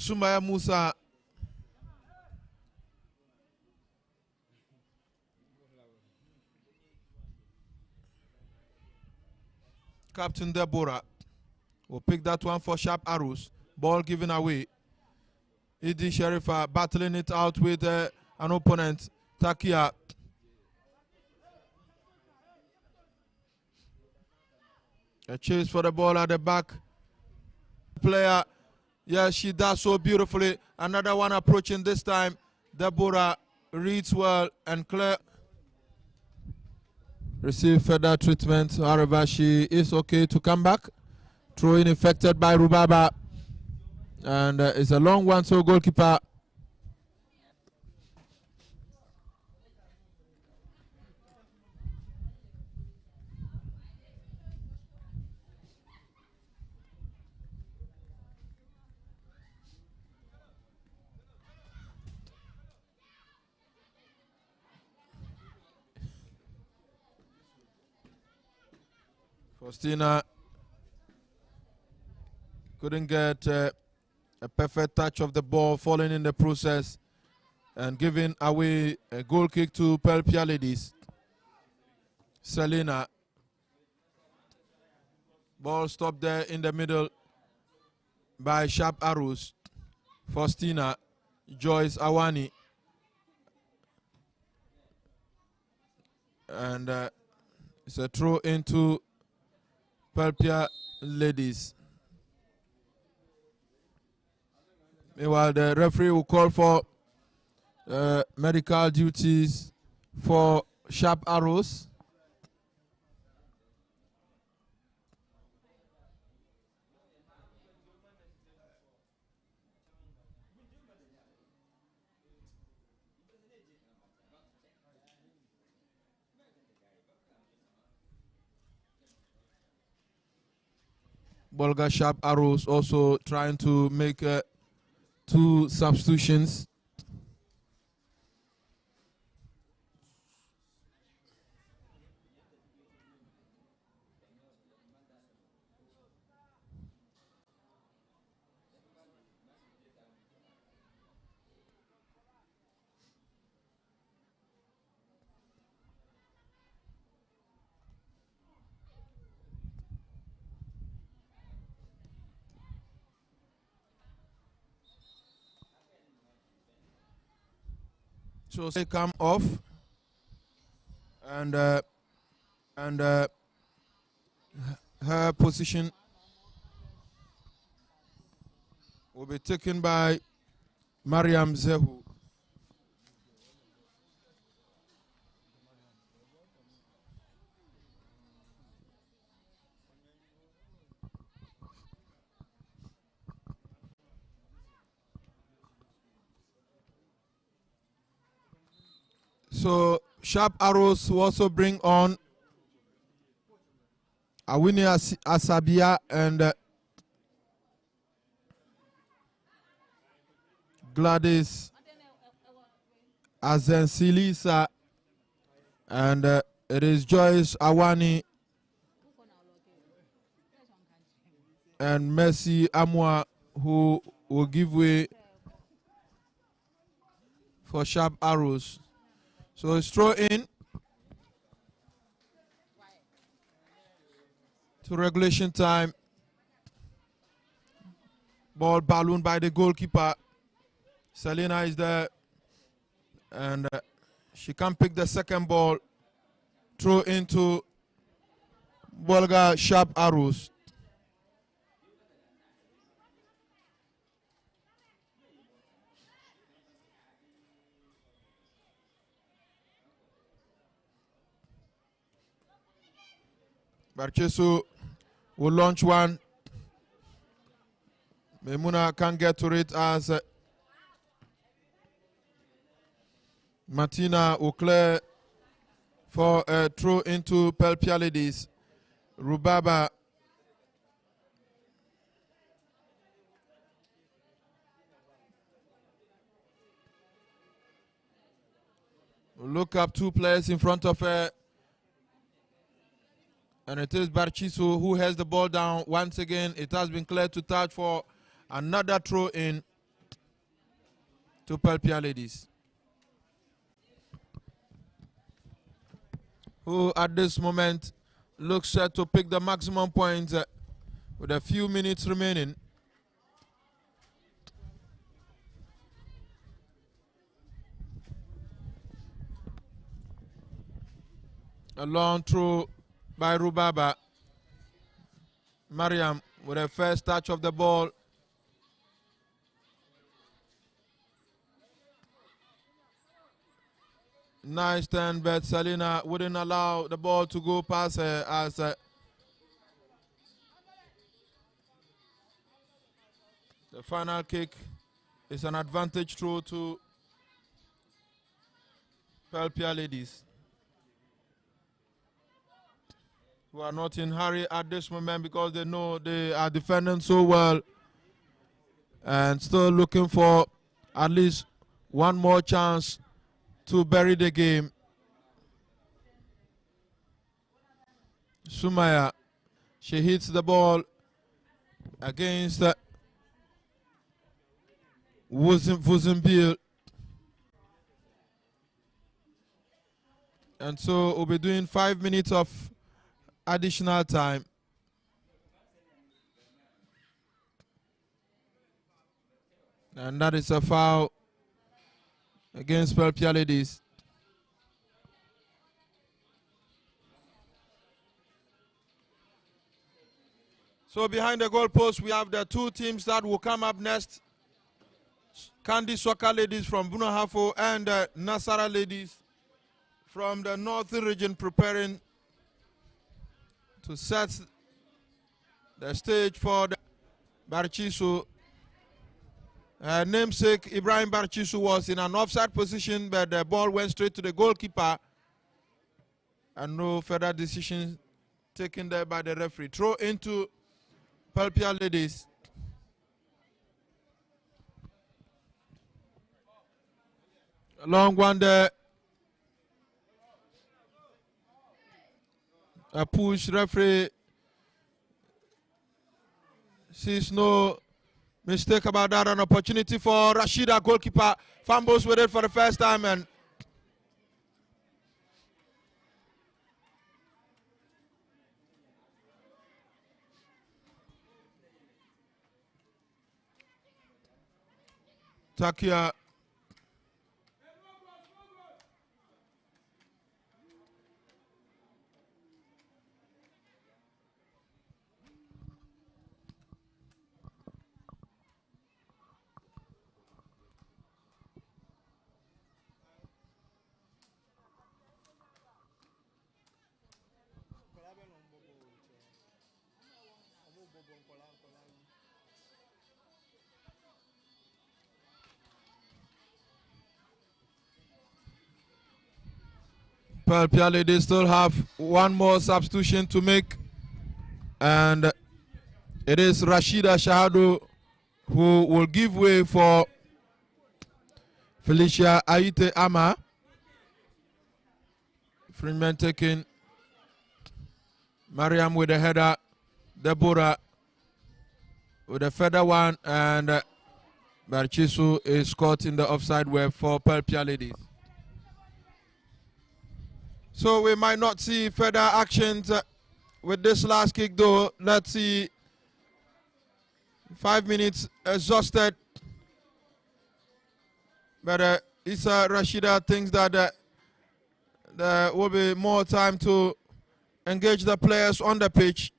Sumaya Musa. Captain Deborah will pick that one for Sharp Arrows. Ball given away. Idi Sherifa battling it out with an opponent. Takia. A chase for the ball at the back. Player. Yeah, she does so beautifully. Another one approaching this time. Deborah reads well and clear. Receive further treatment. However, she is okay to come back. Throw-in affected by Rubaba. And it's a long one, so goalkeeper. Faustina couldn't get a perfect touch of the ball, falling in the process and giving away a goal kick to Pelpia Ladies. Selena. Ball stopped there in the middle by Sharp Arrows. Faustina. Joyce Awani. And it's a throw into Pelpia Ladies. Meanwhile, the referee will call for medical duties for Sharp Arrows. Bolga Sharp Arrows also trying to make 2 substitutions. So they come off, and her position will be taken by Mariam Zehu. So Sharp Arrows will also bring on Awini Asabia and Gladys Azensilisa, and it is Joyce Awani and Mercy Amwa who will give way for Sharp Arrows. So it's throw in to regulation time. Ball ballooned by the goalkeeper. Selena is there, and she can pick the second ball. Throw into Bolga Sharp Arrows. Barchesu will launch one. Memuna can get to it as Martina will clear for a throw into Pelpia Ladies. Rubaba will look up 2 players in front of her. And it is Barchiso who has the ball down. Once again, it has been cleared to touch for another throw in. to Pelpia Ladies, who at this moment looks set to pick the maximum points with a few minutes remaining. A long throw by Rubaba. Mariam with a first touch of the ball. Nice turn, but Selena wouldn't allow the ball to go past her as the final kick is an advantage throw to Pelpia Ladies, who are not in hurry at this moment because they know they are defending so well and still looking for at least one more chance to bury the game. Sumaya, she hits the ball against Vuzenbil. And so we'll be doing 5 minutes of additional time. And that is a foul against Pelpia Ladies. So behind the goalpost, we have the two teams that will come up next. Kandi Soccer Ladies from Bunahafo and Nasara Ladies from the Northern region preparing to set the stage for the Barchisu. Namesake Ibrahim Barchisu was in an offside position, but the ball went straight to the goalkeeper and no further decision taken there by the referee. Throw into Pelpia Ladies. A long one there. A push, referee sees no mistake about that. An opportunity for Rashida, goalkeeper. Fumbles with it for the first time and Takia Pelpia Ladies still have one more substitution to make, and it is Rashida Shahadu who will give way for Felicia Aite Ama. Freeman taking Mariam with the header, Deborah with a feather one, and Barchisu is caught in the offside web for Pelpia Ladies. So we might not see further actions with this last kick though. Let's see. 5 minutes exhausted. But Issa Rashida thinks that there will be more time to engage the players on the pitch.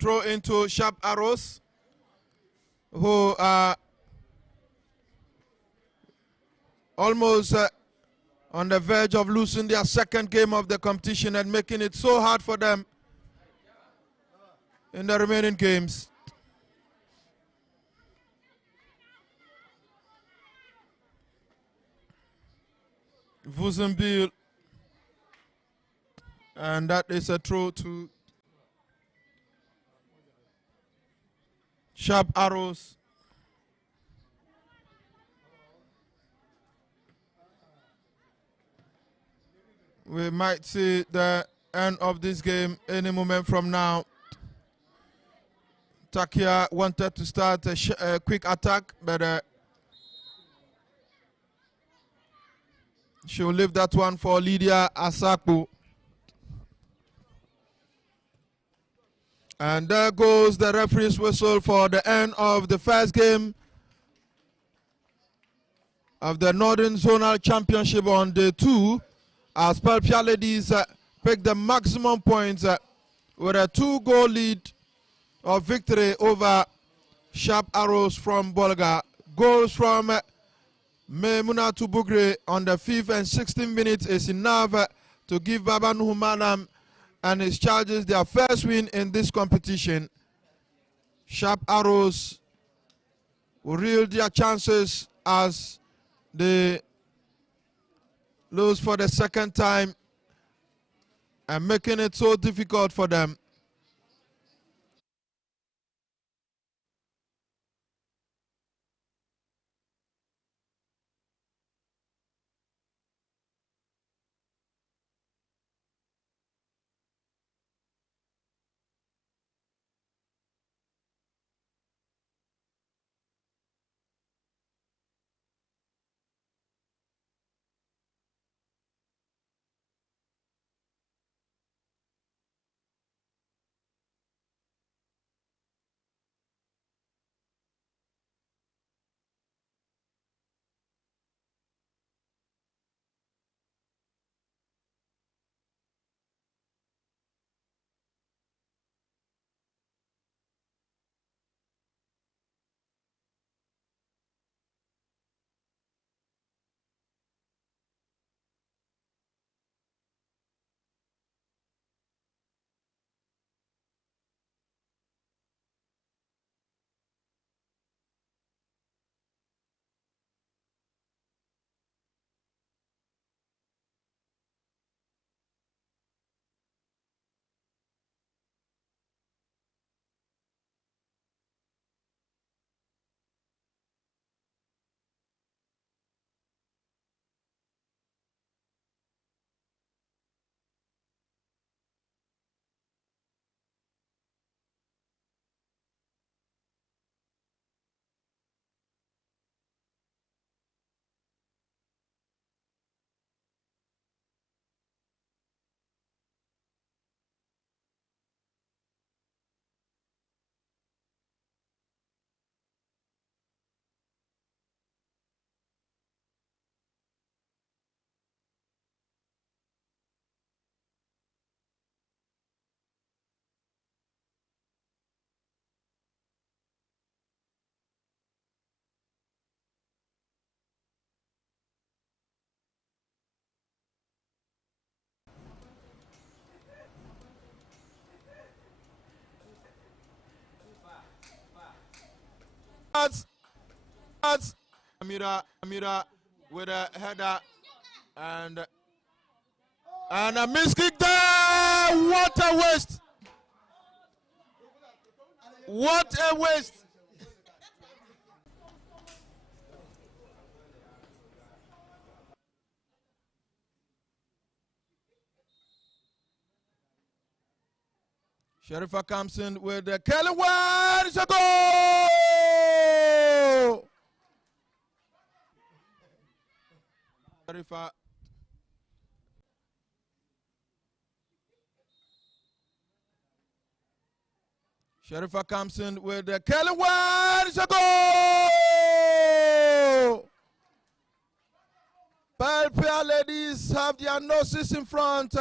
Throw into Sharp Arrows, who are almost on the verge of losing their second game of the competition and making it so hard for them in the remaining games. Vuzenbil, and that is a throw to Sharp Arrows. We might see the end of this game any moment from now. Takia wanted to start a quick attack, but she'll leave that one for Lydia Asakpo. And there goes the referee's whistle for the end of the first game of the Northern Zonal Championship on day 2, as Pelpia Ladies pick the maximum points with a 2-goal lead of victory over Sharp Arrows from Bolga. Goals from Memuna Tubugre on the 5th and 16th minute is enough to give Baba Nuhumanam and his Chargers their first win in this competition. Sharp Arrows will reel their chances as they lose for the second time and making it so difficult for them. That's Amira with a header and a miss kick there. What a waste! What a waste! Sherifa comes in with the Kelly Ward. It's a goal! Sherifa. Sherifa comes in with the Kelly Ward. It's a goal! Pelpia Ladies have their noses in front,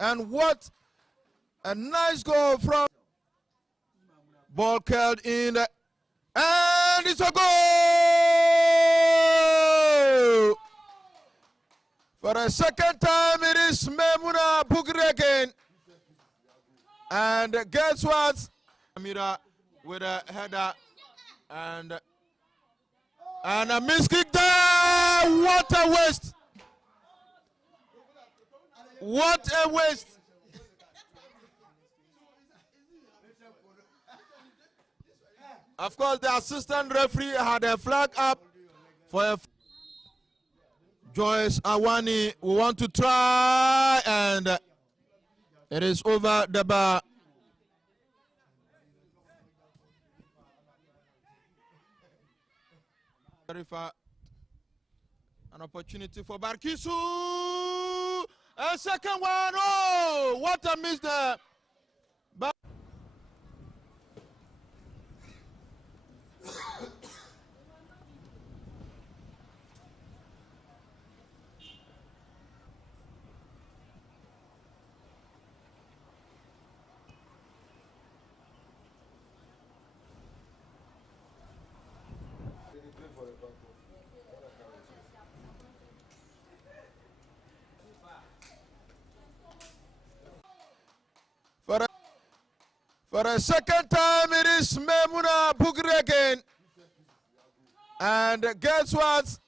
and what a nice goal from ball curled in, and it's a goal! For the second time, it is Memuna Bugre again. And guess what? Amira with a header and a miss kick there. What a waste! What a waste! Of course, the assistant referee had a flag up for a Joyce Awani, we want to try, and it is over the bar. Very far. An opportunity for Barkisu. A second one. Oh, what a miss there. For a second time, it is Memuna Bugri again. And guess what?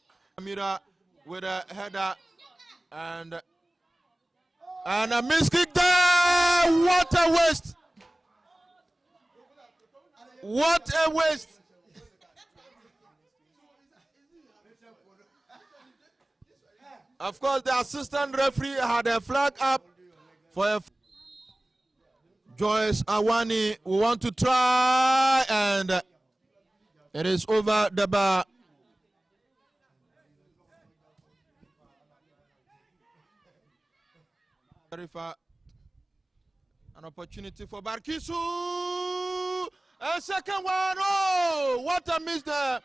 Amira with a header and a miss kick there. What a waste! What a waste! Of course, the assistant referee had a flag up for a Joyce Awani. We want to try, and it is over the bar. Very far. An opportunity for Barkisu. A second one. Oh, what a miss there.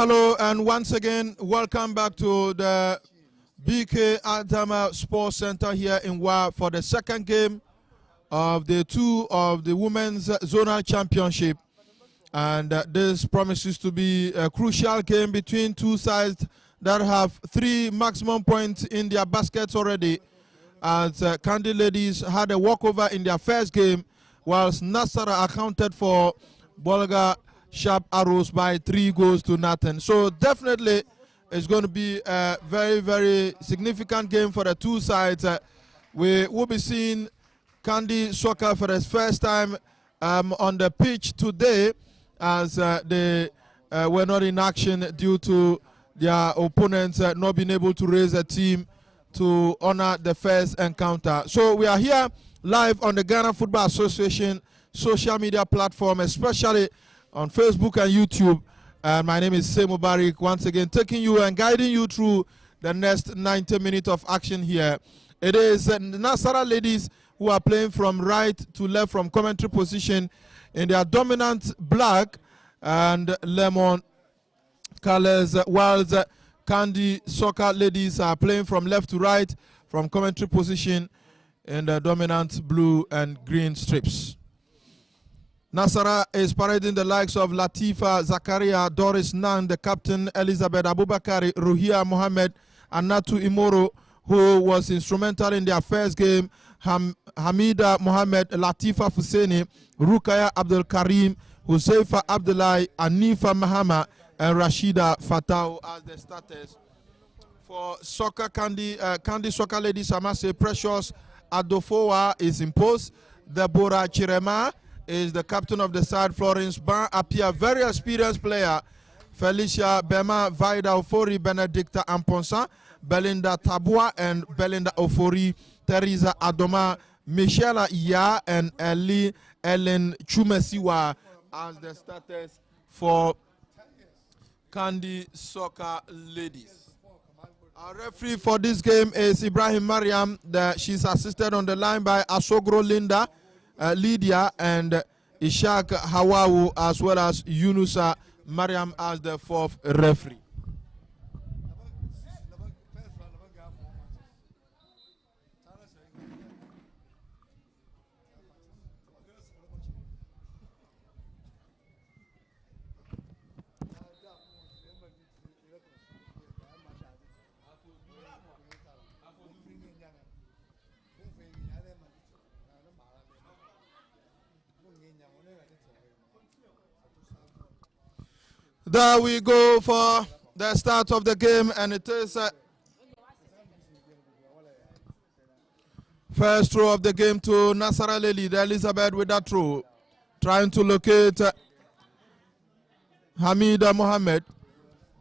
Hello, and once again, welcome back to the BK Adama Sports Center here in Wa for the second game of the two of the Women's Zonal Championship. And this promises to be a crucial game between two sides that have 3 maximum points in their baskets already. As Kandi Ladies had a walkover in their first game, whilst Nasara accounted for Bolga Sharp Arrows by 3 goals to nothing. So definitely it's going to be a very, very significant game for the two sides. We will be seeing Kandi Soccer for the first time on the pitch today, as they were not in action due to their opponents not being able to raise a team to honor the first encounter. So we are here live on the Ghana Football Association social media platform, especially on Facebook and YouTube. My name is Seymour Barik, once again taking you and guiding you through the next 90 minutes of action here. It is Nasara ladies who are playing from right to left from commentary position in their dominant black and lemon colors, whilst Kandi Soccer ladies are playing from left to right from commentary position in the dominant blue and green strips. Nasara is parading the likes of Latifa Zakaria, Doris Nang, the captain, Elizabeth Abubakari, Ruhia Mohammed, and Natu Imoro, who was instrumental in their first game, Hamida Mohammed, Latifa Fuseni, Rukaya Abdul Karim, Huzaifa Abdullahi, Anifa Mahama, and Rashida Fatau as the starters. For soccer Kandi Soccer ladies, I must say Precious Adofoa is imposed. Deborah Chirema is the captain of the side. Florence Ban Apia, very experienced player. Felicia Bema, Vida Ofori, Benedicta Amponsa, Belinda Tabua, and Belinda Ofori, Teresa Adoma, Michelle Ya, and Ellen Chumesiwa as the starters for Kandi Soccer ladies. Our referee for this game is Ibrahim Mariam. She's assisted on the line by Asogro Linda, Lydia, and Ishak Hawawu, as well as Yunusa Mariam as the fourth referee. There we go for the start of the game, and it is first throw of the game to Nasara Lely, the Elizabeth with that throw, trying to locate Hamida Mohammed.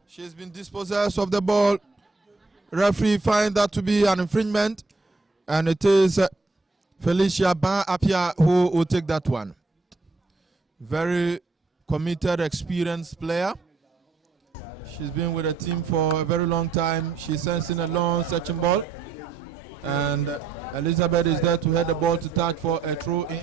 She's been dispossessed of the ball. Referee finds that to be an infringement, and it is Felicia Ban Apia who will take that one. Very committed, experienced player. She's been with the team for a very long time. She's sensing a long searching ball, and Elizabeth is there to head the ball to touch for a throw in.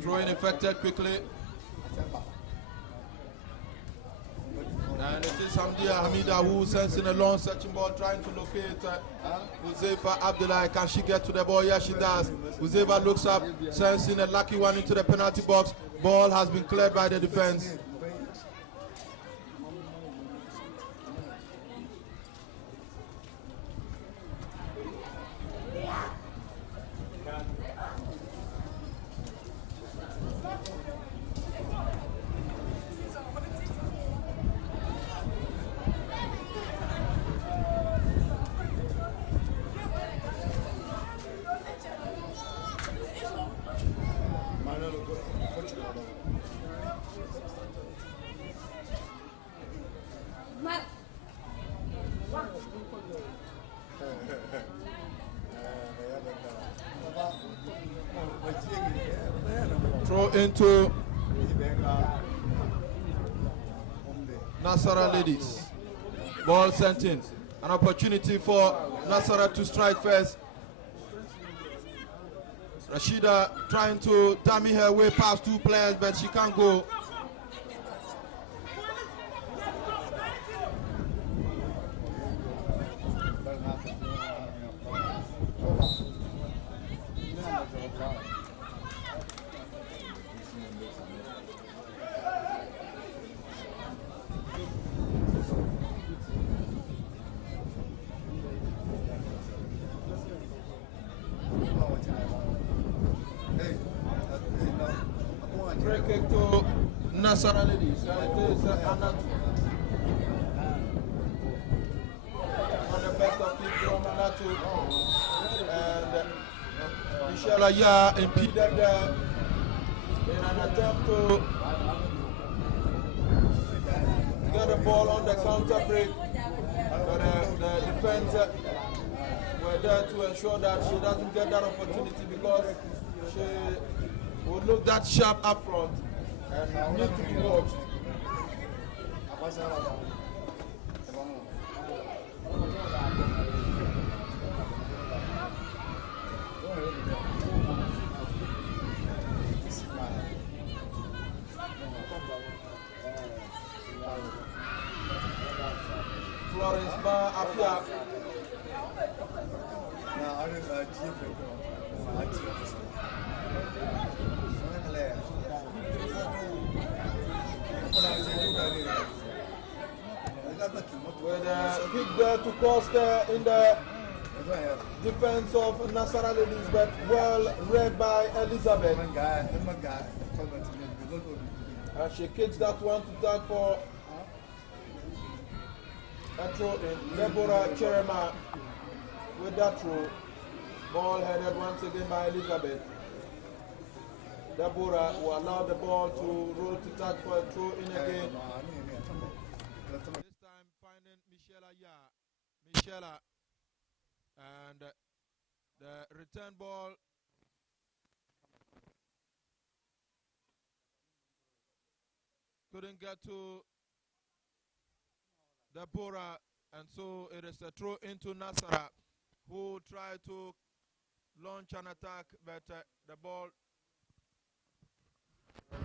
Throwing effected quickly. And it is Hamida who sends in a long searching ball, trying to locate Huzaifa Abdullahi. Can she get to the ball? Yes, she does. Huzaifa looks up, sends in a lucky one into the penalty box. Ball has been cleared by the defense. into Nasara ladies. Ball sent in. An opportunity for Nasara to strike first. Rashida trying to dummy her way past two players, but she can't go. Free kick to Nasara ladies. It is Anatu. On the best of it from Anatu. And Michelle Aya impeded in an attempt to get the ball on the counter break. But the defense were there to ensure that she doesn't get that opportunity because she would look that sharp up front and need to be watched. Florence Ba Apia. With a kick there to Costa in the defense of Nasara ladies, but well read by Elizabeth. And she kicks that one to tag for a throw in. Deborah Cherema with that throw. Ball headed once again by Elizabeth. Deborah who allowed the ball to roll to tag for a throw in again. This time finding Michela, and the return ball couldn't get to Deborah, and so it is a throw into Nasara, who tried to launch an attack, but the ball went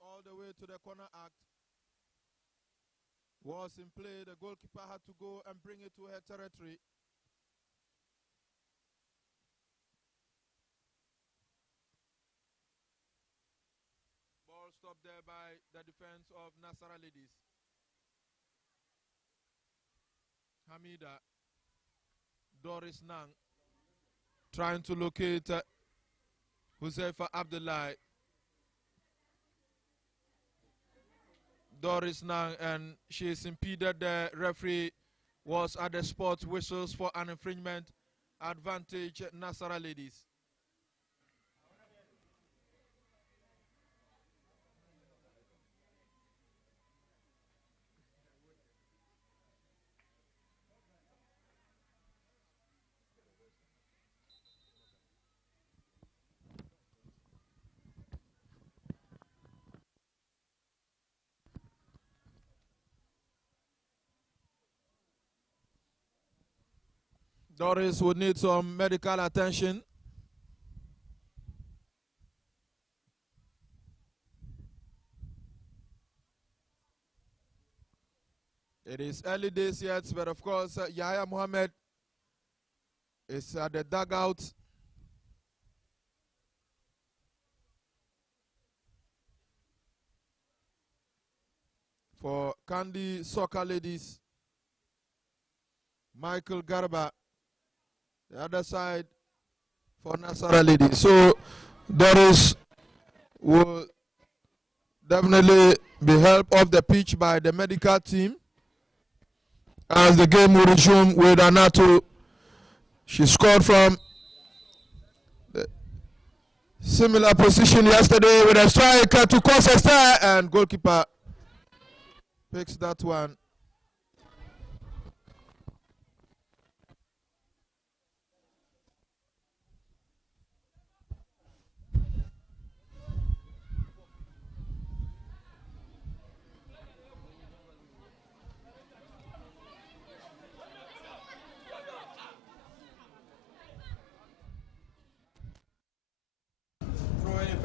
all the way to the corner act. Was in play. The goalkeeper had to go and bring it to her territory. Ball stopped there by the defense of Nasara ladies. Hamida, Doris Nang, trying to locate Huzaifa Abdullahi. Doris Nang, and she is impeded. The referee was at the spot, whistles for an infringement. Advantage Nasara ladies. Doris would need some medical attention. It is early days yet, but of course, Yahya Mohammed is at the dugout. For Kandi Soccer Ladies, Michael Garba, the other side for Nasara ladies. So Doris will definitely be helped off the pitch by the medical team as the game will resume with Anatu. She scored from the similar position yesterday with a striker to cause a star, and goalkeeper picks that one.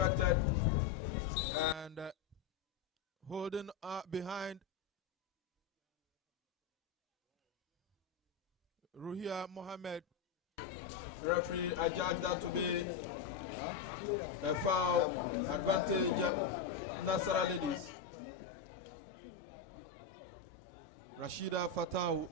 expected. And holding behind Ruhia Mohammed. Referee adjudged that to be a foul advantage Nasara ladies. Rashida Fatahu.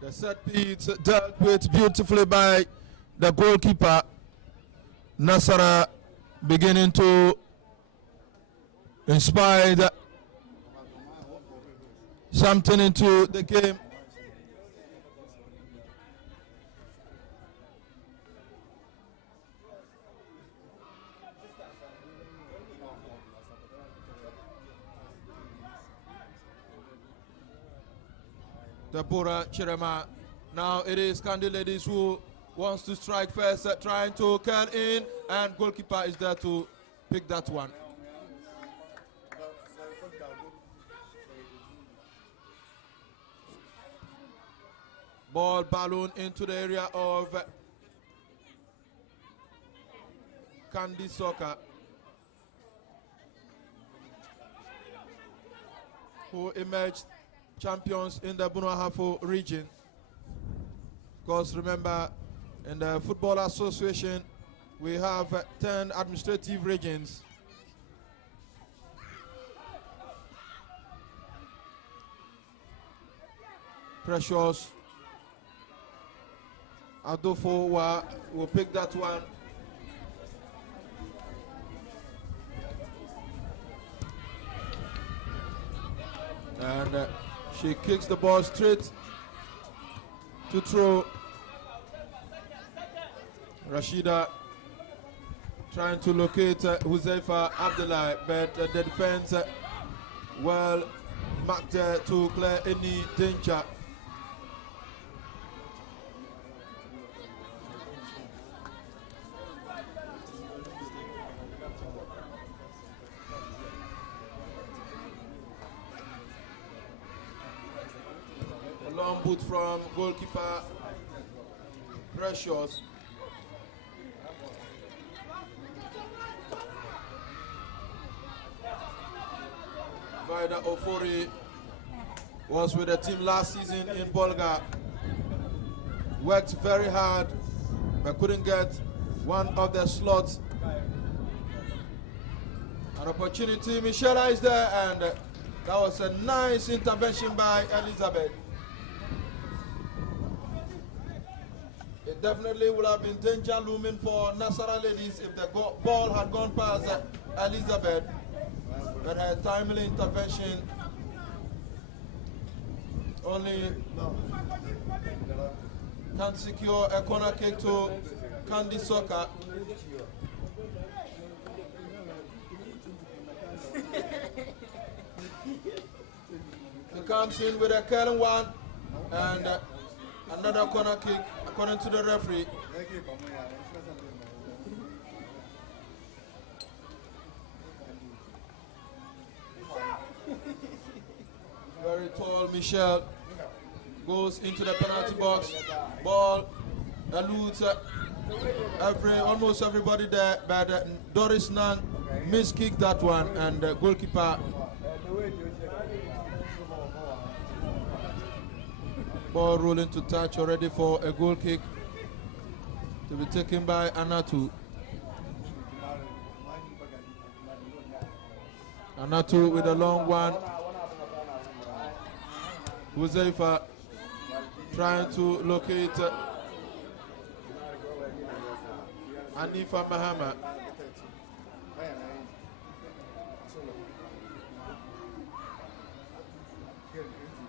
The set piece dealt with beautifully by the goalkeeper. Nasara beginning to inspire something into the game. Deborah Chirema. Now it is Candy Ladies who wants to strike first, trying to curl in, and goalkeeper is there to pick that one. Ball balloon into the area of Candy Soccer, who emerged champions in the Bunuahafo region. Because remember, in the Football Association, we have 10 administrative regions. Precious Adolfo will pick that one. And she kicks the ball straight to throw. Rashida trying to locate Huzaifa Abdullah, but the defense well marked to clear any danger. Long boot from goalkeeper Precious. Vida Ofori was with the team last season in Bolga. Worked very hard but couldn't get one of the slots. An opportunity, Michelle is there, and that was a nice intervention by Elizabeth. It definitely would have been danger looming for Nasara ladies if the ball had gone past Elizabeth, but her timely intervention only can secure a corner kick to Candy Soccer. He comes in with a curling one and another corner kick according to the referee. Very tall Michelle goes into the penalty box. Ball eludes almost everybody there, but Doris Nan miskicked that one, and the goalkeeper. Ball rolling to touch already for a goal kick to be taken by Anatu. Anatu with a long one. Huzaifa trying to locate Anifa Mahama.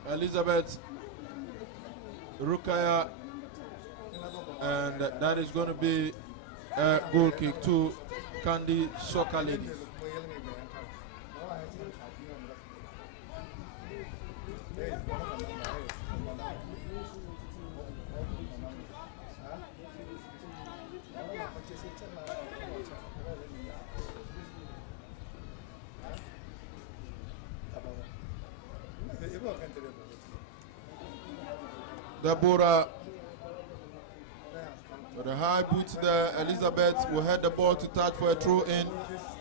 Elizabeth Rukaya, and that is going to be a goal kick to Candy Soccer ladies. Deborah with the high boots there. Elizabeth will head the ball to touch for a throw in.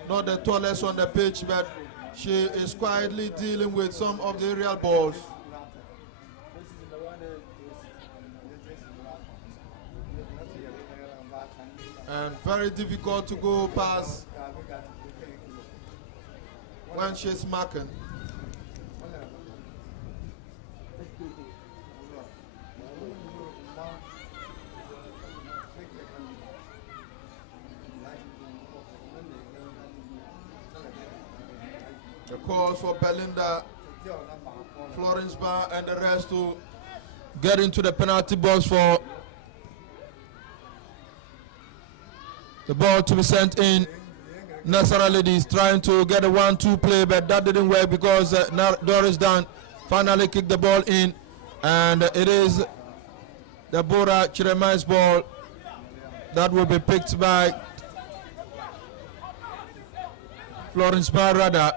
Not the tallest on the pitch, but she is quietly dealing with some of the aerial balls. And very difficult to go past when she's marking. The calls for Belinda, Florence Bar, and the rest to get into the penalty box for the ball to be sent in. Nasara ladies trying to get a 1-2 play, but that didn't work because Doris Dan finally kicked the ball in, and it is Deborah Chiremai's ball that will be picked by Florence Barada.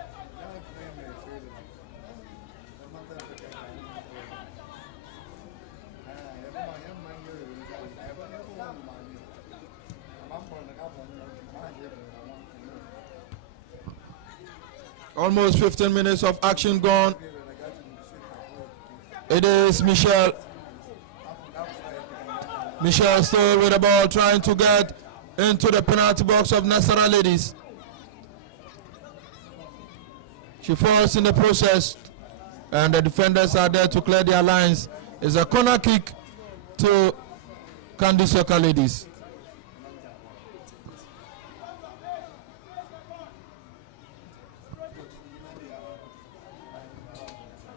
Almost 15 minutes of action gone. It is Michelle. Michelle still with the ball, trying to get into the penalty box of Nasara ladies. She falls in the process, and the defenders are there to clear their lines. It's a corner kick to Candy Soccer ladies.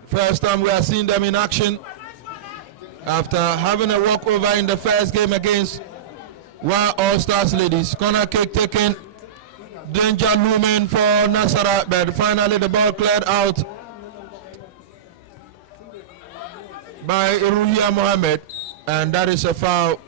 First time we are seeing them in action after having a walkover in the first game against Wild All Stars ladies. Corner kick taken, danger looming for Nasara, but finally the ball cleared out by Ruhia Mohammed, and that is a foul.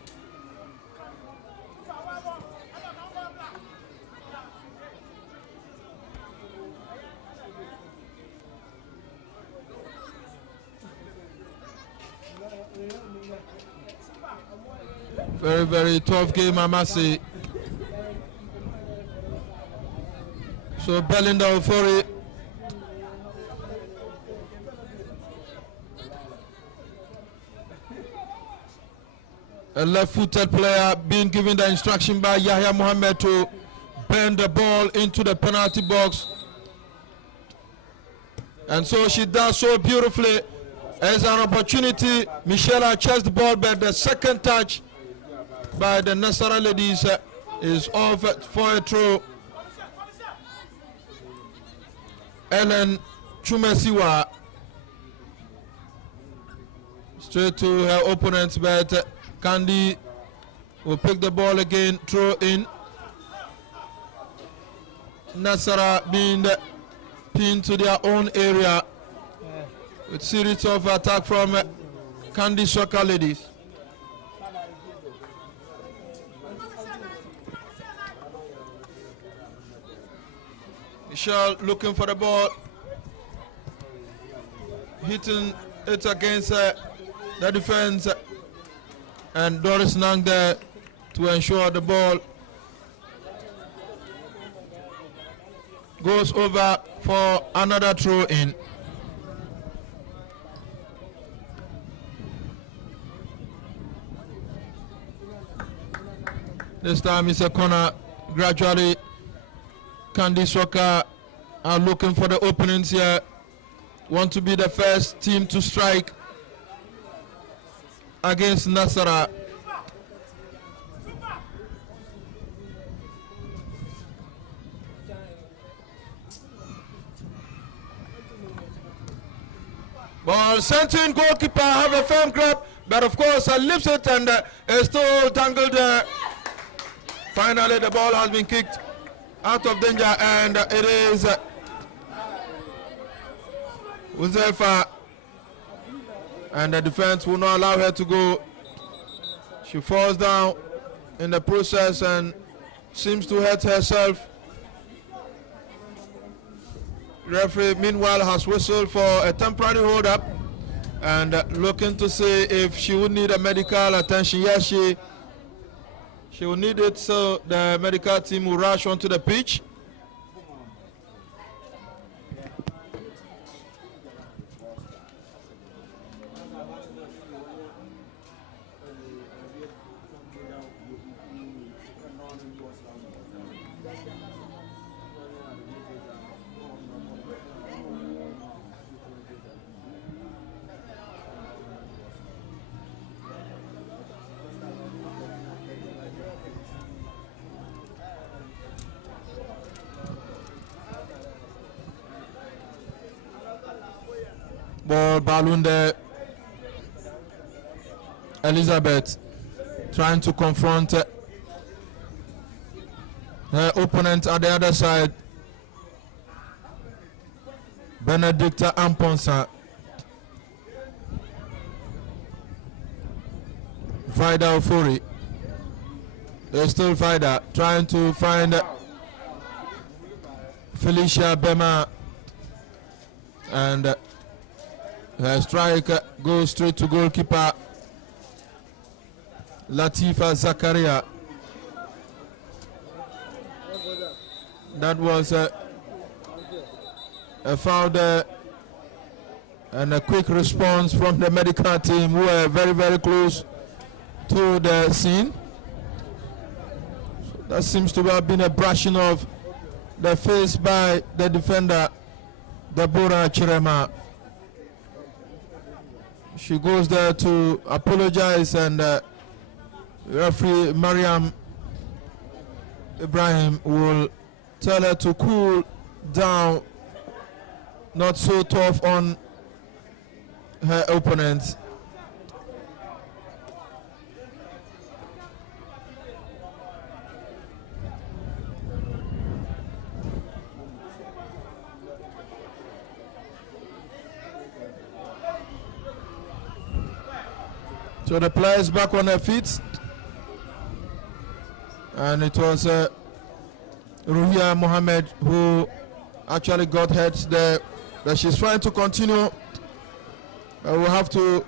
Very, very tough game, I must say. So Belinda Ofori a left-footed player being given the instruction by Yahya Mohammed to bend the ball into the penalty box. And so she does so beautifully. As an opportunity, Michelle chased the ball, but the second touch by the Nasara ladies is off for a throw. Ellen Chumesiwa straight to her opponents, but Candy will pick the ball again, throw in. Nasara being pinned to their own area with series of attack from Candy Soccer ladies. Michelle looking for the ball, hitting it against the defense, and Doris Nang there to ensure the ball goes over for another throw in. This time it's a corner. Gradually Candy Soccer are looking for the openings here. Want to be the first team to strike against Nasara. Ball sent in, goalkeeper have a firm grab, but of course lifts it and is still tangled there. Finally the ball has been kicked out of danger, and it is Uzefa, and the defense will not allow her to go. She falls down in the process and seems to hurt herself. Referee meanwhile has whistled for a temporary hold up, and looking to see if she would need a medical attention. Yes, she will need it, so the medical team will rush onto the pitch. Ball balloon there. Elizabeth trying to confront her opponent at the other side. Benedicta Amponsa. Vida Ofori. There's still Vida trying to find Felicia Bema, and her strike goes straight to goalkeeper Latifa Zakaria. That was a foul there, and a quick response from the medical team, who were very, very close to the scene. So that seems to have been a brushing of the face by the defender, Deborah Chirema. She goes there to apologize, and referee Mariam Ibrahim will tell her to cool down, not so tough on her opponent. So the players back on their feet, and it was Ruhia Mohammed who actually got hurt there. But she's trying to continue. We'll have to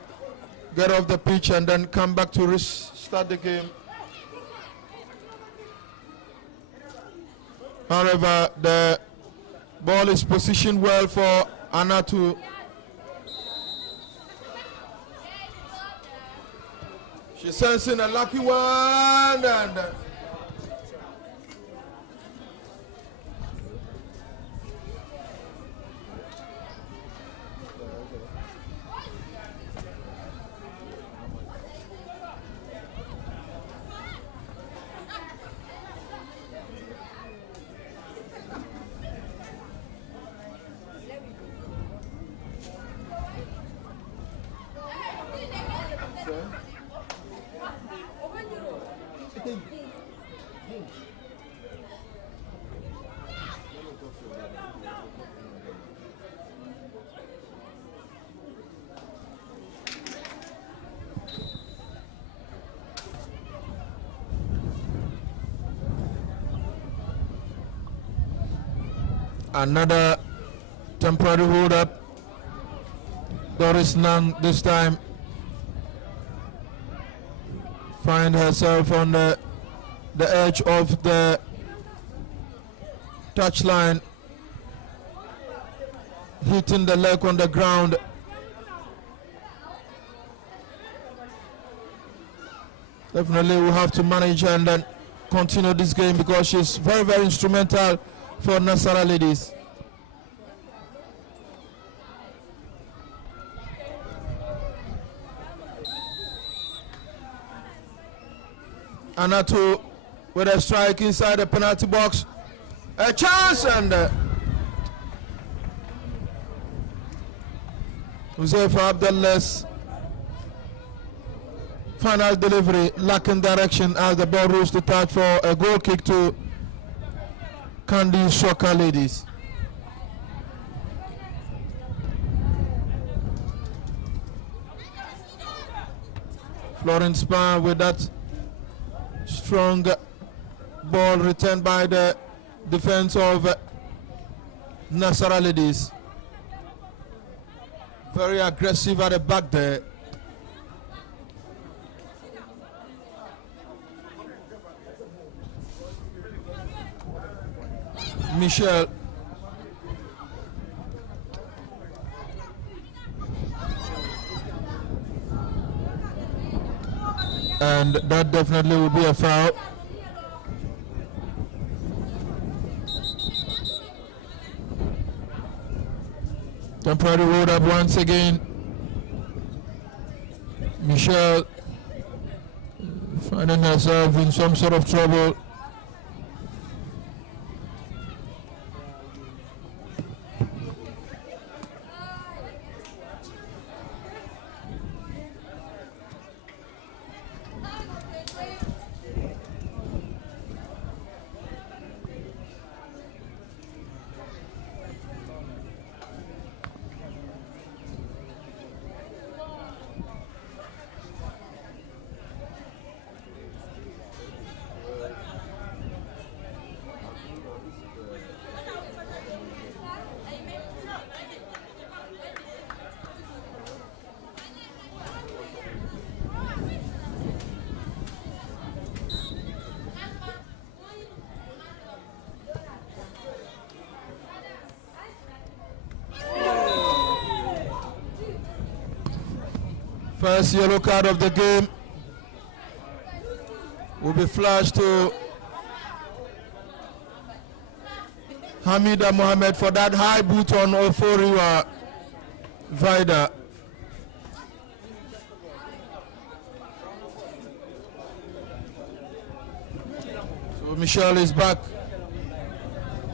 get off the pitch and then come back to restart the game. However, the ball is positioned well for Anna to She sends in a lucky one, and another temporary hold up. Doris Nang this time find herself on the edge of the touchline, hitting the leg on the ground. Definitely we'll have to manage and then continue this game, because she's very, very instrumental for Nasara ladies. Anatu with a strike inside the penalty box. A chance, and Huzaifa Abdullah's final delivery lacking direction as the ball rolls to touch for a goal kick to Kandi Soccer ladies. Florence Pan with that strong ball returned by the defense of Nasara ladies. Very aggressive at the back there. Michelle. And that definitely will be a foul. Temporary hold up once again. Michelle finding herself in some sort of trouble. First yellow card of the game will be flashed to Hamida Mohammed for that high boot on Oforiwa Vida. So Michelle is back.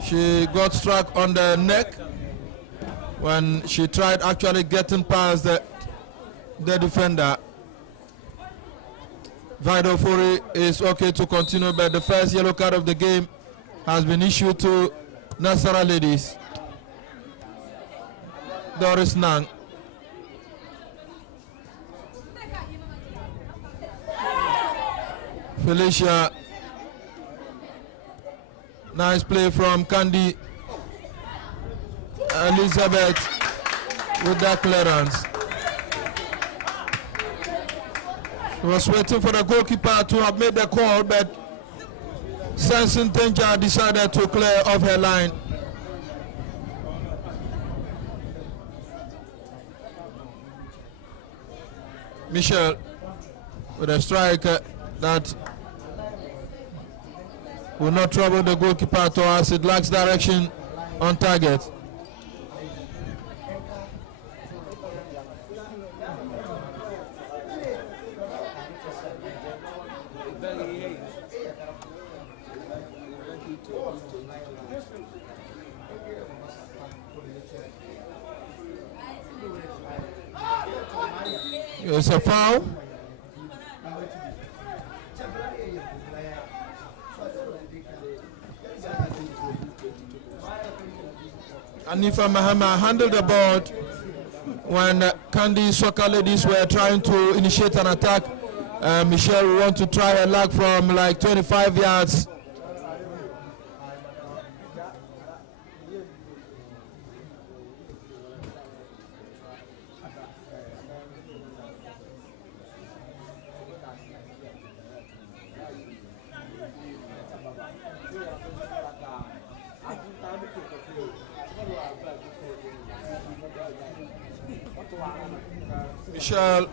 She got struck on the neck when she tried actually getting past the defender. Vida Ofori is okay to continue, but the first yellow card of the game has been issued to Nasara ladies. Doris Nang. Felicia. Nice play from Candy. Elizabeth with that clearance. She was waiting for the goalkeeper to have made the call, but sensing danger decided to clear off her line. Michelle with a strike that will not trouble the goalkeeper at all as it lacks direction on target. It's a foul. Anifa Mahama handled the ball when Candy soccer ladies were trying to initiate an attack. Michelle will want to try a lag from like 25 yards. Michelle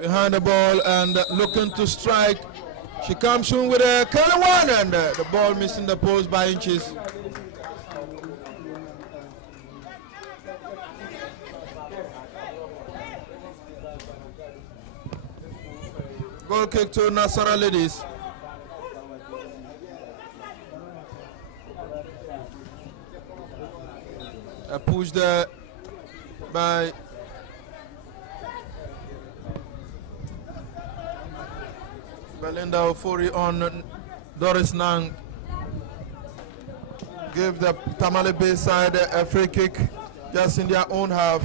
behind the ball and looking to strike. She comes in with a curly one and the ball missing the post by inches. Goal kick to Nasara ladies. A push there by Belinda Ofori on Doris Nang. Give the Tamale Bay side a free kick just in their own half.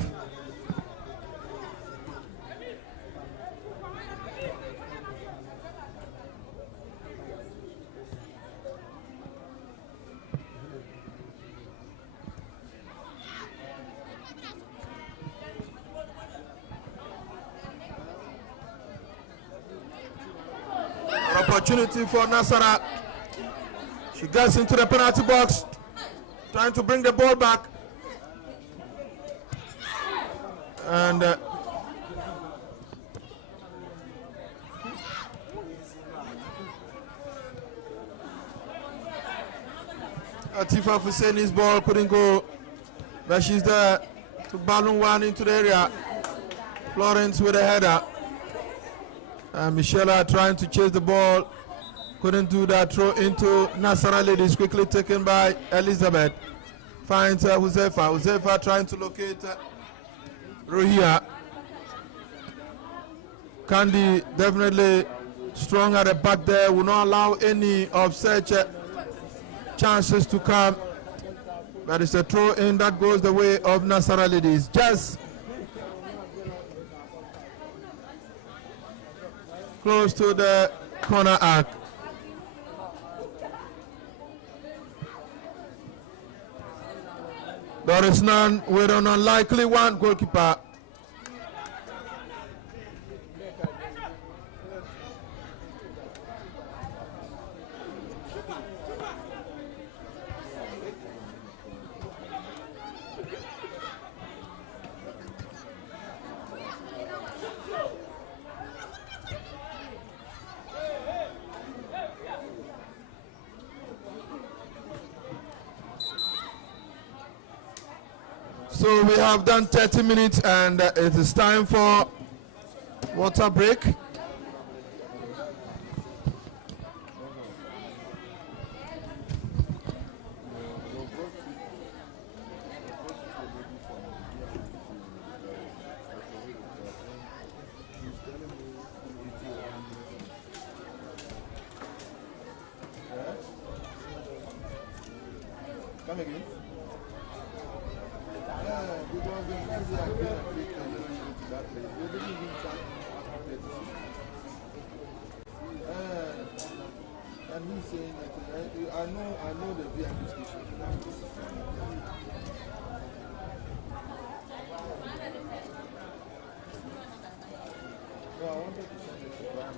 Opportunity for Nasara. She gets into the penalty box, trying to bring the ball back. And Atifa Fuseni's ball couldn't go, but she's there to balloon one into the area. Florence with a header. And Michelle trying to chase the ball. Couldn't do that. Throw into Nasara Ladies. Quickly taken by Elizabeth. Finds Josefa. Josefa trying to locate Ruhia. Candy definitely strong at the back there. Will not allow any of such chances to come. But it's a throw in that goes the way of Nasara Ladies. Just close to the corner arc. There is none with an unlikely one goalkeeper. So we have done 30 minutes and it is time for water break. Come again. And he's saying that I know the VIP station. No, I wanted to send it to Brian.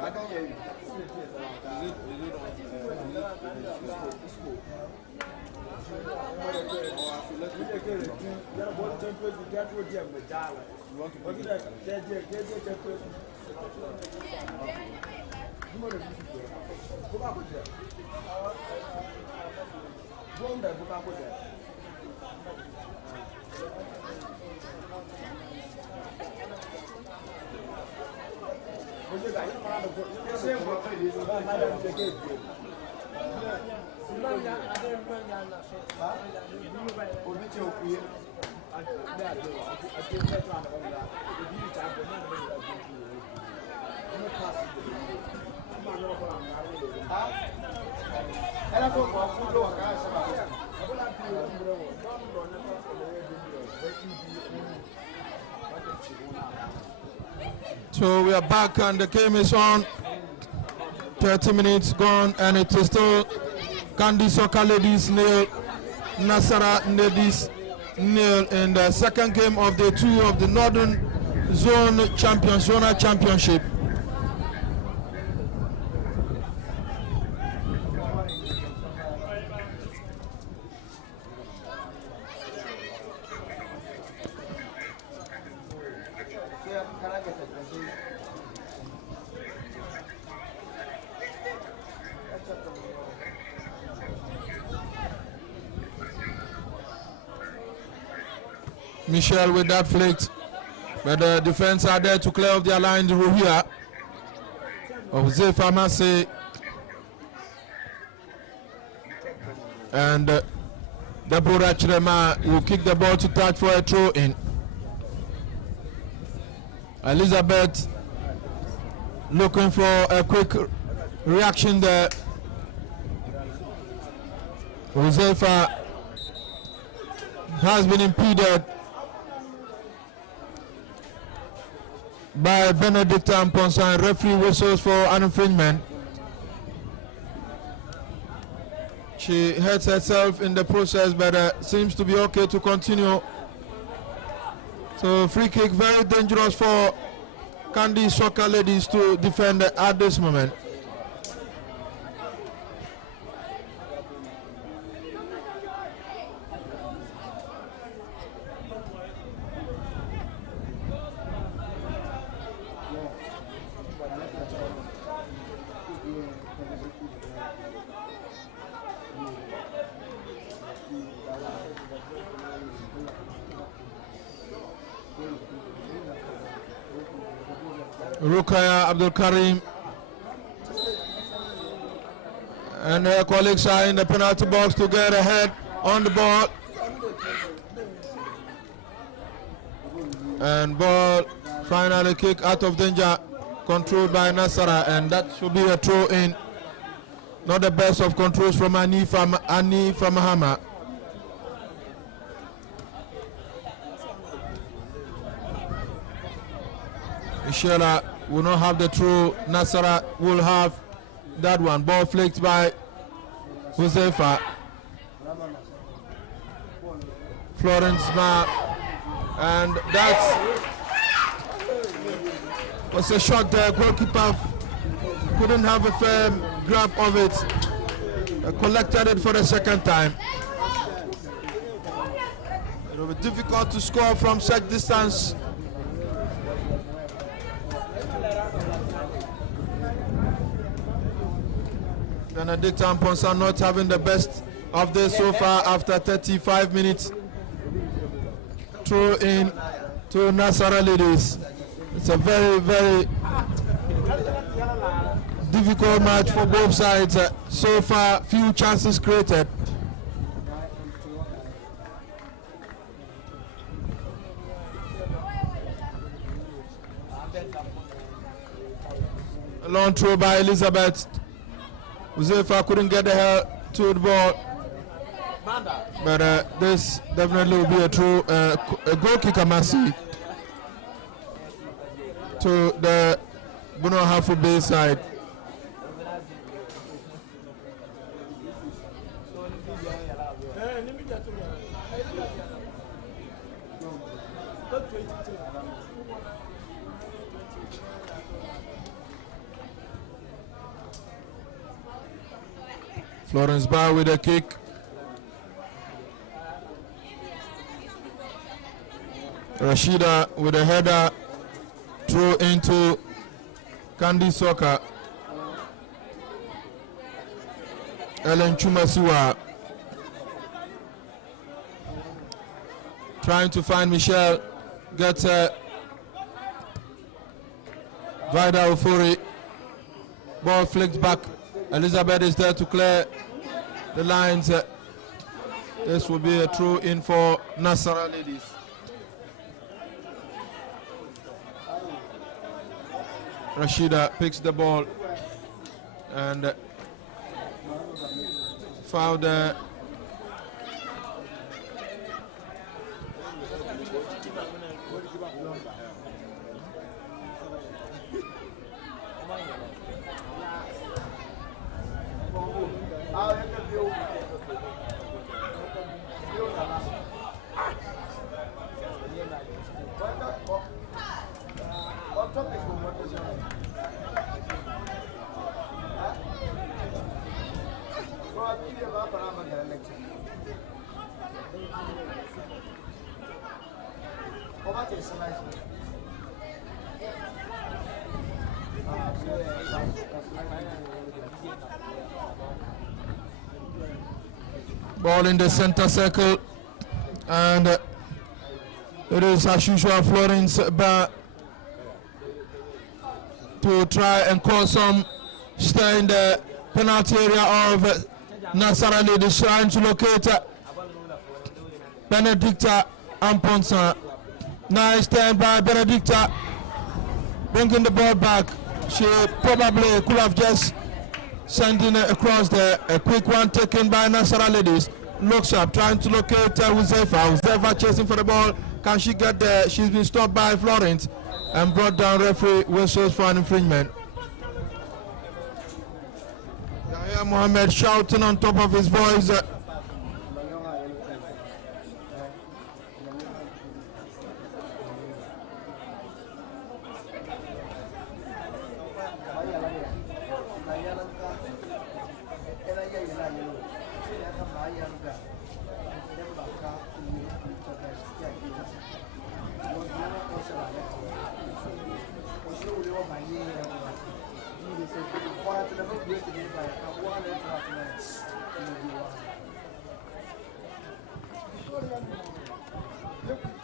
I can hear you. So we are back and the game is on. 30 minutes gone and it is still Candy Soccer Ladies nil, Nasara Ladies nil in the second game of the two of the Northern Zone Championship. Michelle with that flick, but the defense are there to clear off their line. Ruhia of Jose Pharmacy and Deborah Chirema will kick the ball to touch for a throw in. Elizabeth looking for a quick reaction there. Josefa has been impeded by Benedict Amponsa, and referee whistles for an infringement. She hurts herself in the process, but seems to be okay to continue. So free kick, very dangerous for Candy Soccer Ladies to defend at this moment. Rukaya Abdul Karim and her colleagues are in the penalty box to get ahead on the ball. And ball finally kick out of danger, controlled by Nasara, and that should be a throw in. Not the best of controls from Ani Famahama. Ishela will not have the throw. Nasara will have that one. Ball flicked by Josefa. Florence Ma, and that was a shot there. Goalkeeper couldn't have a firm grab of it. Collected it for the second time. It will be difficult to score from such distance. Benedict Amponsa not having the best of this so far after 35 minutes. Throw in to Nasara Ladies. It's a very, very difficult match for both sides. So far, few chances created. A long throw by Elizabeth. Josefa couldn't get the hell to the ball, but this definitely will be a true a goal kick, Amasi, to the Buno Hafu Bay side. Florence Bar with a kick. Rashida with a header, throw into Candy Soccer. Ellen Chumasiwa trying to find Michelle, gets Vida Ofori. Ball flicked back. Elizabeth is there to clear the lines. This will be a throw in for Nasara Ladies. Rashida picks the ball and fouled ball in the center circle, and it is as usual Florence Bar to try and cause some stir in the penalty area of Nasara Ladies, trying to locate Benedicta Amponsa. Nice turn by Benedicta. Bringing the ball back. She probably could have just sent it across there. A quick one taken by Nasara ladies. Looks up, trying to locate Huzefa. Huzefa chasing for the ball. Can she get there? She's been stopped by Florence and brought down. Referee whistles for an infringement. Yahya Mohammed shouting on top of his voice.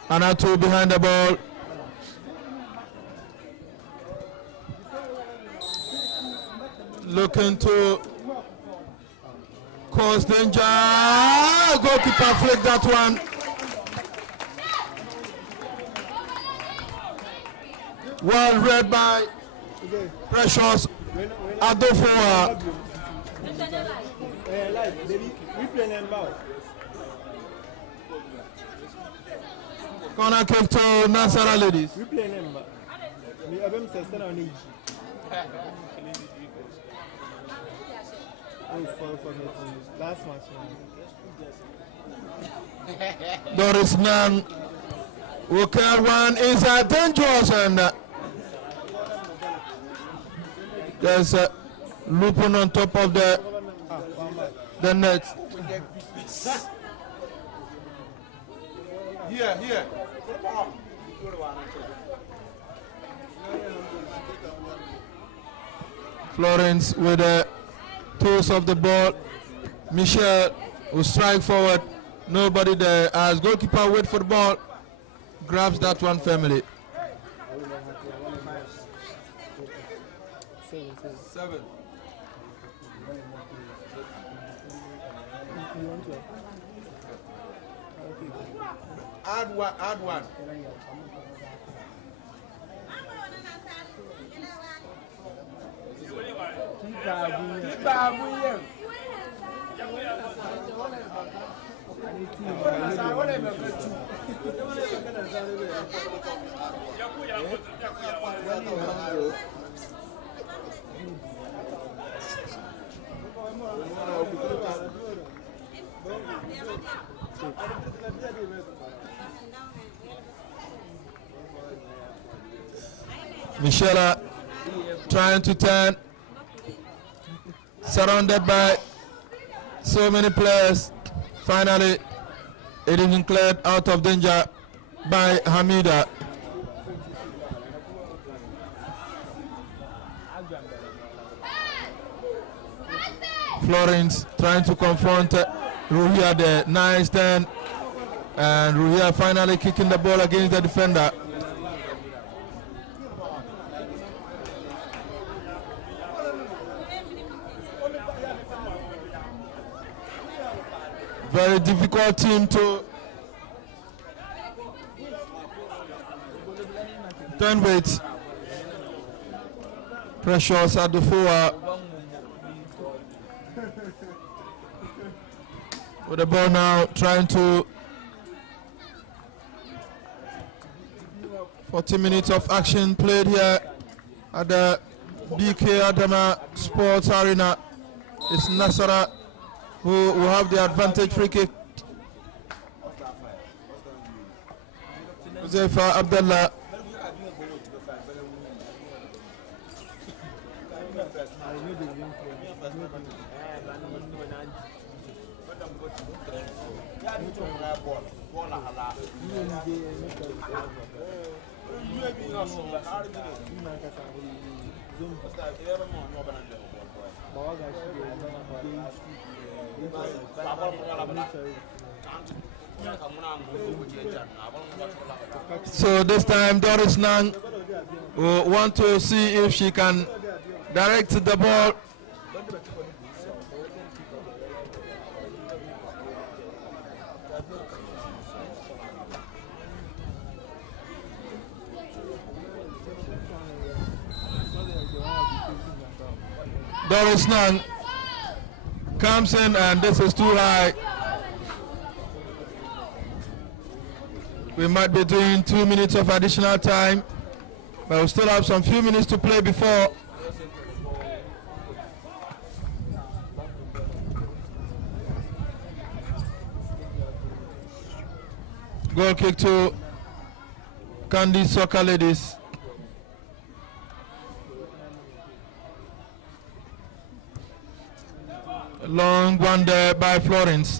Anatu behind the ball. Looking to cause danger. Goalkeeper flicked that one. Well read by Precious Adofua. Corner kick to Nasara ladies. We play number. We have him sustained on each. Oh, for last match. Doris Nang will carry one inside, dangerous, and there's a looping on top of the net. Here. Florence with the toss of the ball. Michelle will strike forward. Nobody there as goalkeeper wait for the ball. Grabs that one firmly. 7. Add one. Michelle trying to turn, surrounded by so many players. Finally, it is cleared out of danger by Hamida. Florence trying to confront Ruhia there. Nice turn. And Ruhia finally kicking the ball against the defender. Very difficult team to turn with. Precious at the forward. With the ball now, trying to 40 minutes of action played here at the BK Adama Sports Arena. It's Nasara who will have the advantage. Free kick. Josefa Abdullah. So this time Doris Nang will want to see if she can direct the ball. Doris Nang comes in, and this is too high. We might be doing 2 minutes of additional time, but we still have some few minutes to play before. Goal kick to Candy Soccer Ladies. Long one there by Florence.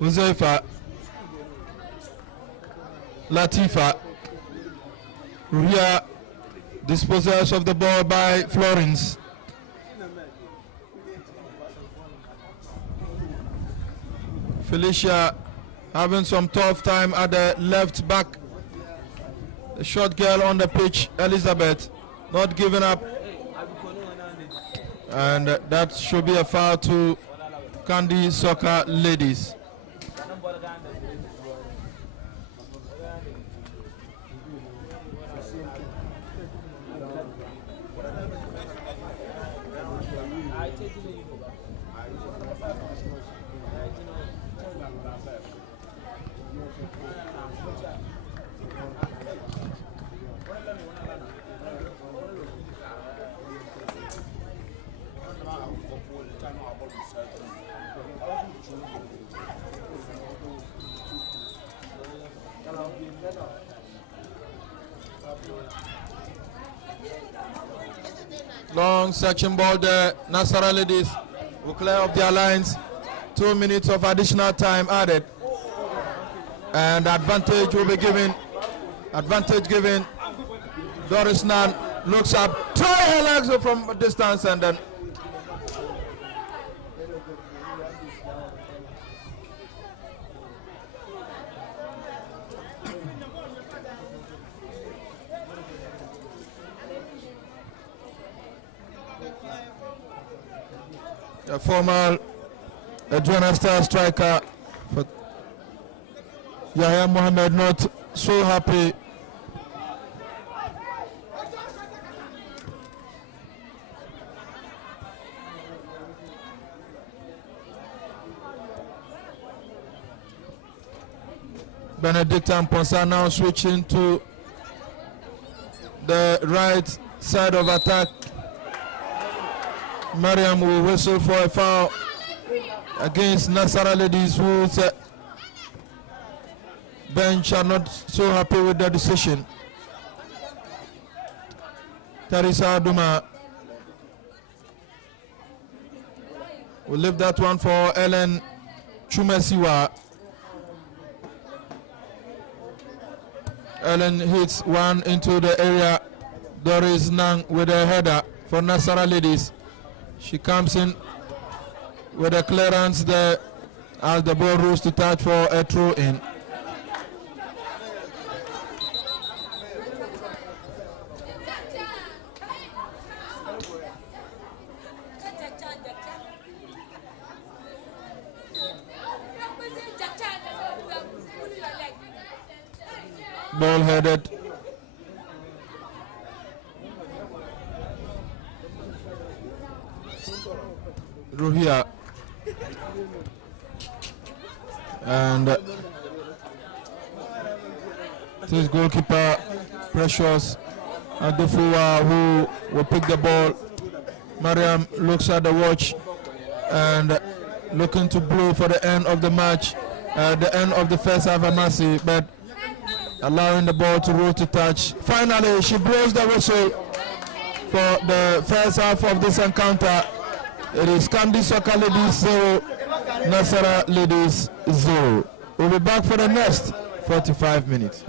Uzaifa. Latifa. Ruhia dispossess of the ball by Florence. Felicia having some tough time at the left back. The short girl on the pitch, Elizabeth, not giving up. And that should be a foul to Candy Soccer Ladies. Long section ball there. Nasara Ladies will clear up their lines. 2 minutes of additional time added. And advantage will be given. Advantage given. Doris Nan looks up, try her legs from a distance, and then a former Adriana Star striker for Yahya Mohammed not so happy. Benedict and Ponsa now switching to the right side of attack. Mariam will whistle for a foul against Nasara Ladies, whose bench are not so happy with the decision. Teresa Aduma will leave that one for Ellen Chumesiwa. Ellen hits one into the area. Doris Nang with a header for Nasara Ladies. She comes in with a clearance there as the ball rolls to touch for a throw in. Ball headed. Ruhia. And this goalkeeper Precious Adufua, who will pick the ball. Mariam looks at the watch and looking to blow for the end of the match, the end of the first half, Amasi, but allowing the ball to roll to touch. Finally, she blows the whistle for the first half of this encounter. It is Candy Soccer Ladies 0, Nasara Ladies 0. We'll be back for the next 45 minutes.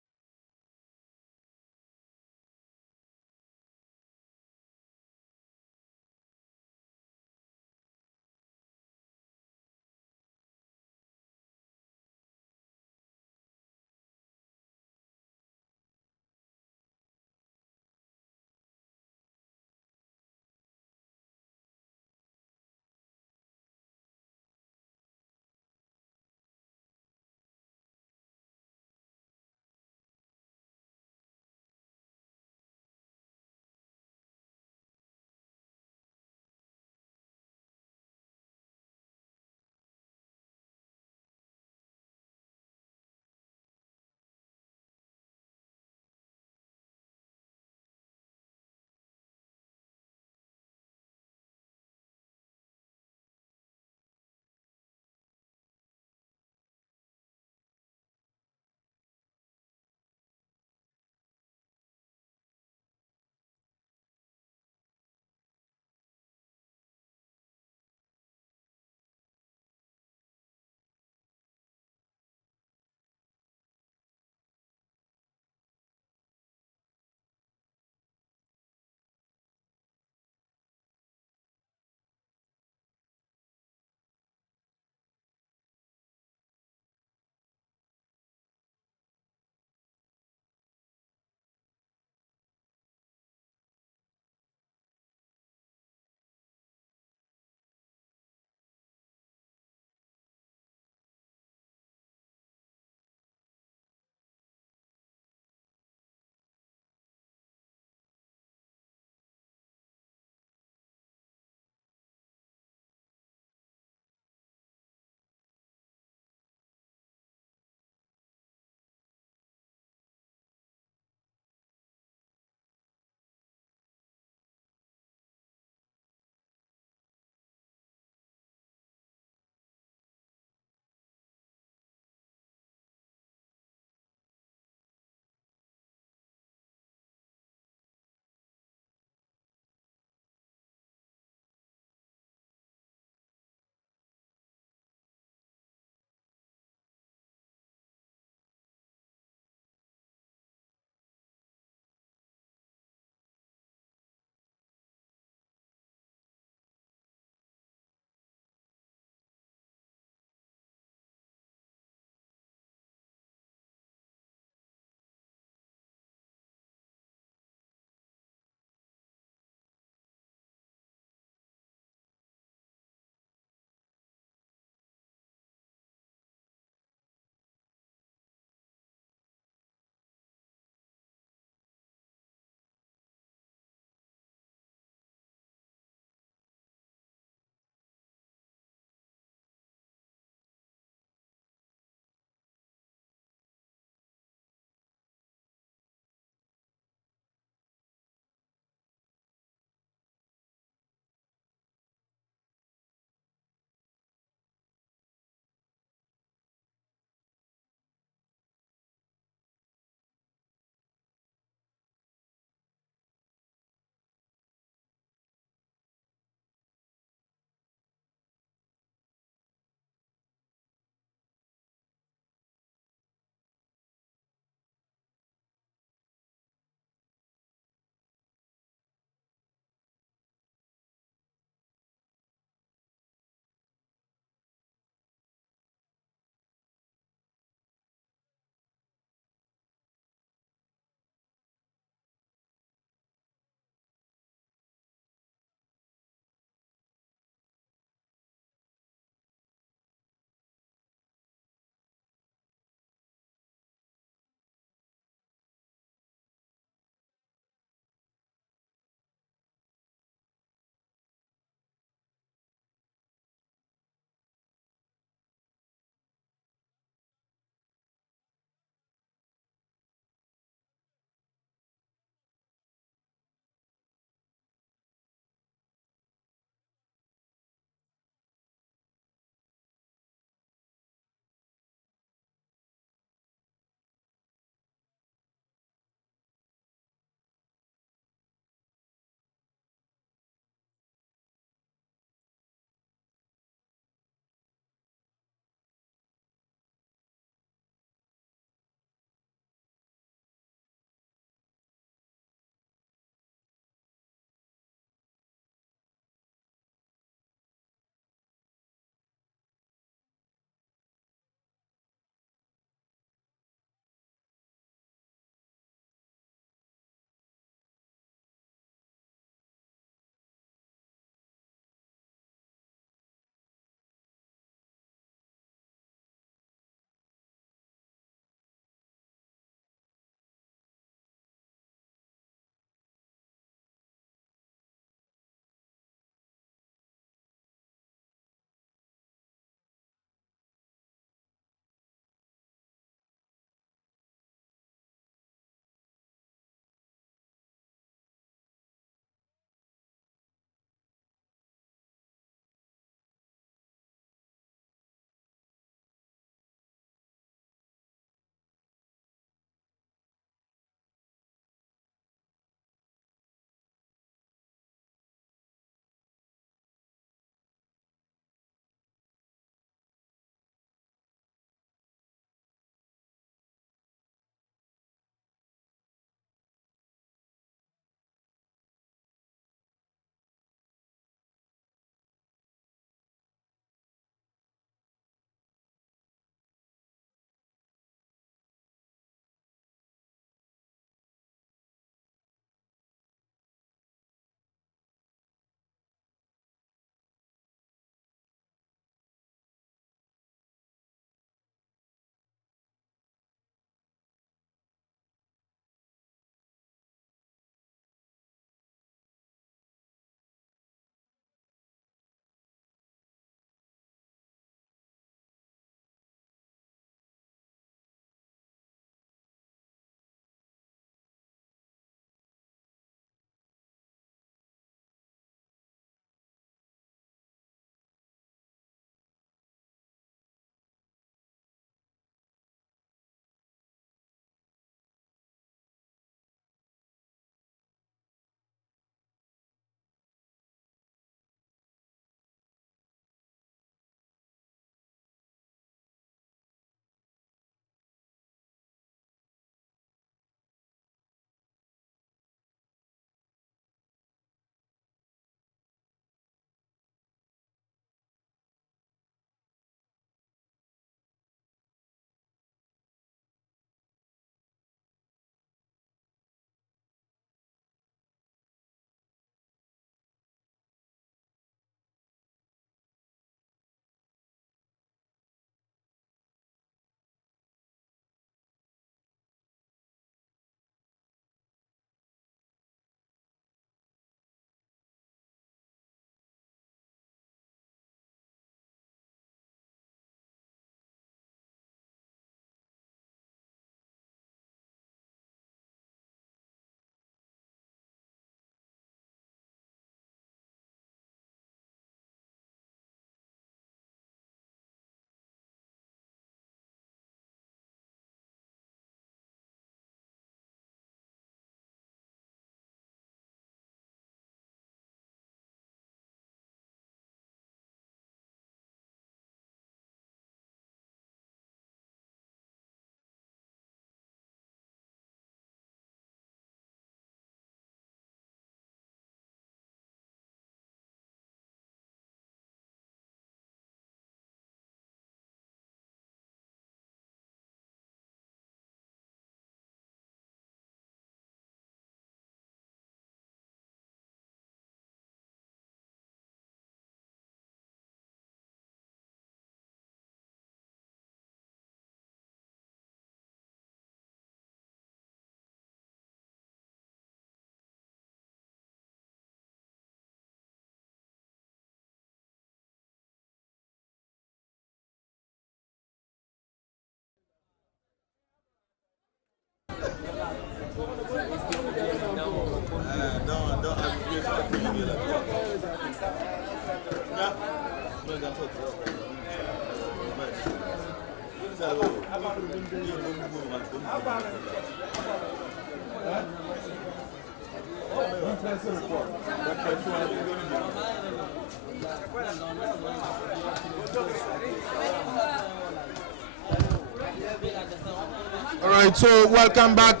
All right, so welcome back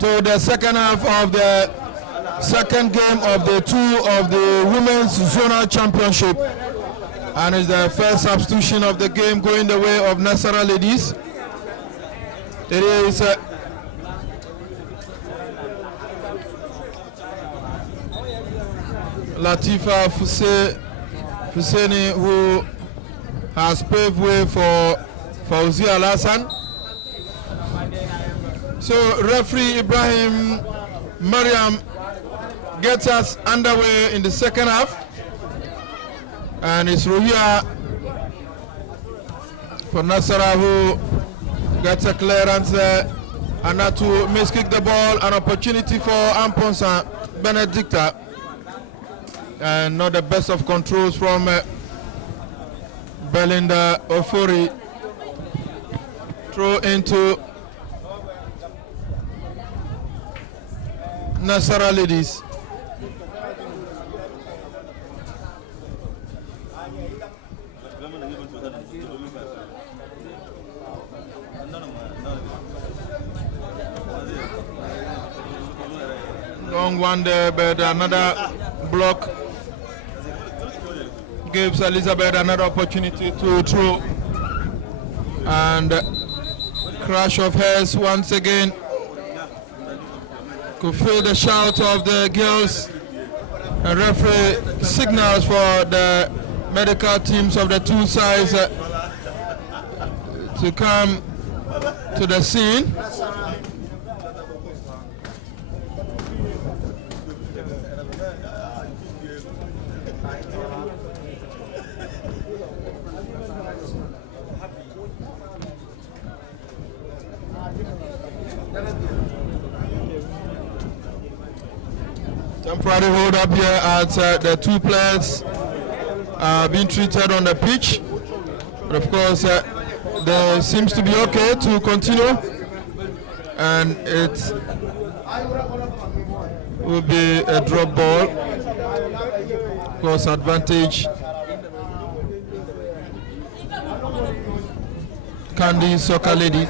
to the second half of the second game of the two of the Women's Zonal Championship. And it's the first substitution of the game going the way of Nasara ladies. It is Latifa Fuseni who has paved way for Fauzi Al-Hassan. So referee Ibrahim Mariam gets us underway in the second half. And it's Ruhia for Nasara who gets a clearance there. And now to miskick the ball, an opportunity for Amponsa Benedicta. And not the best of controls from Belinda Ofori. Throw into Nasara ladies. Long one there, but another block gives Elizabeth another opportunity to throw. And crash of hairs once again. Could feel the shout of the girls. And referee signals for the medical teams of the two sides to come to the scene. Temporary hold up here as the two players are being treated on the pitch. But of course, there seems to be okay to continue. And it will be a drop ball. Of course, advantage. Candy Soccer Lady.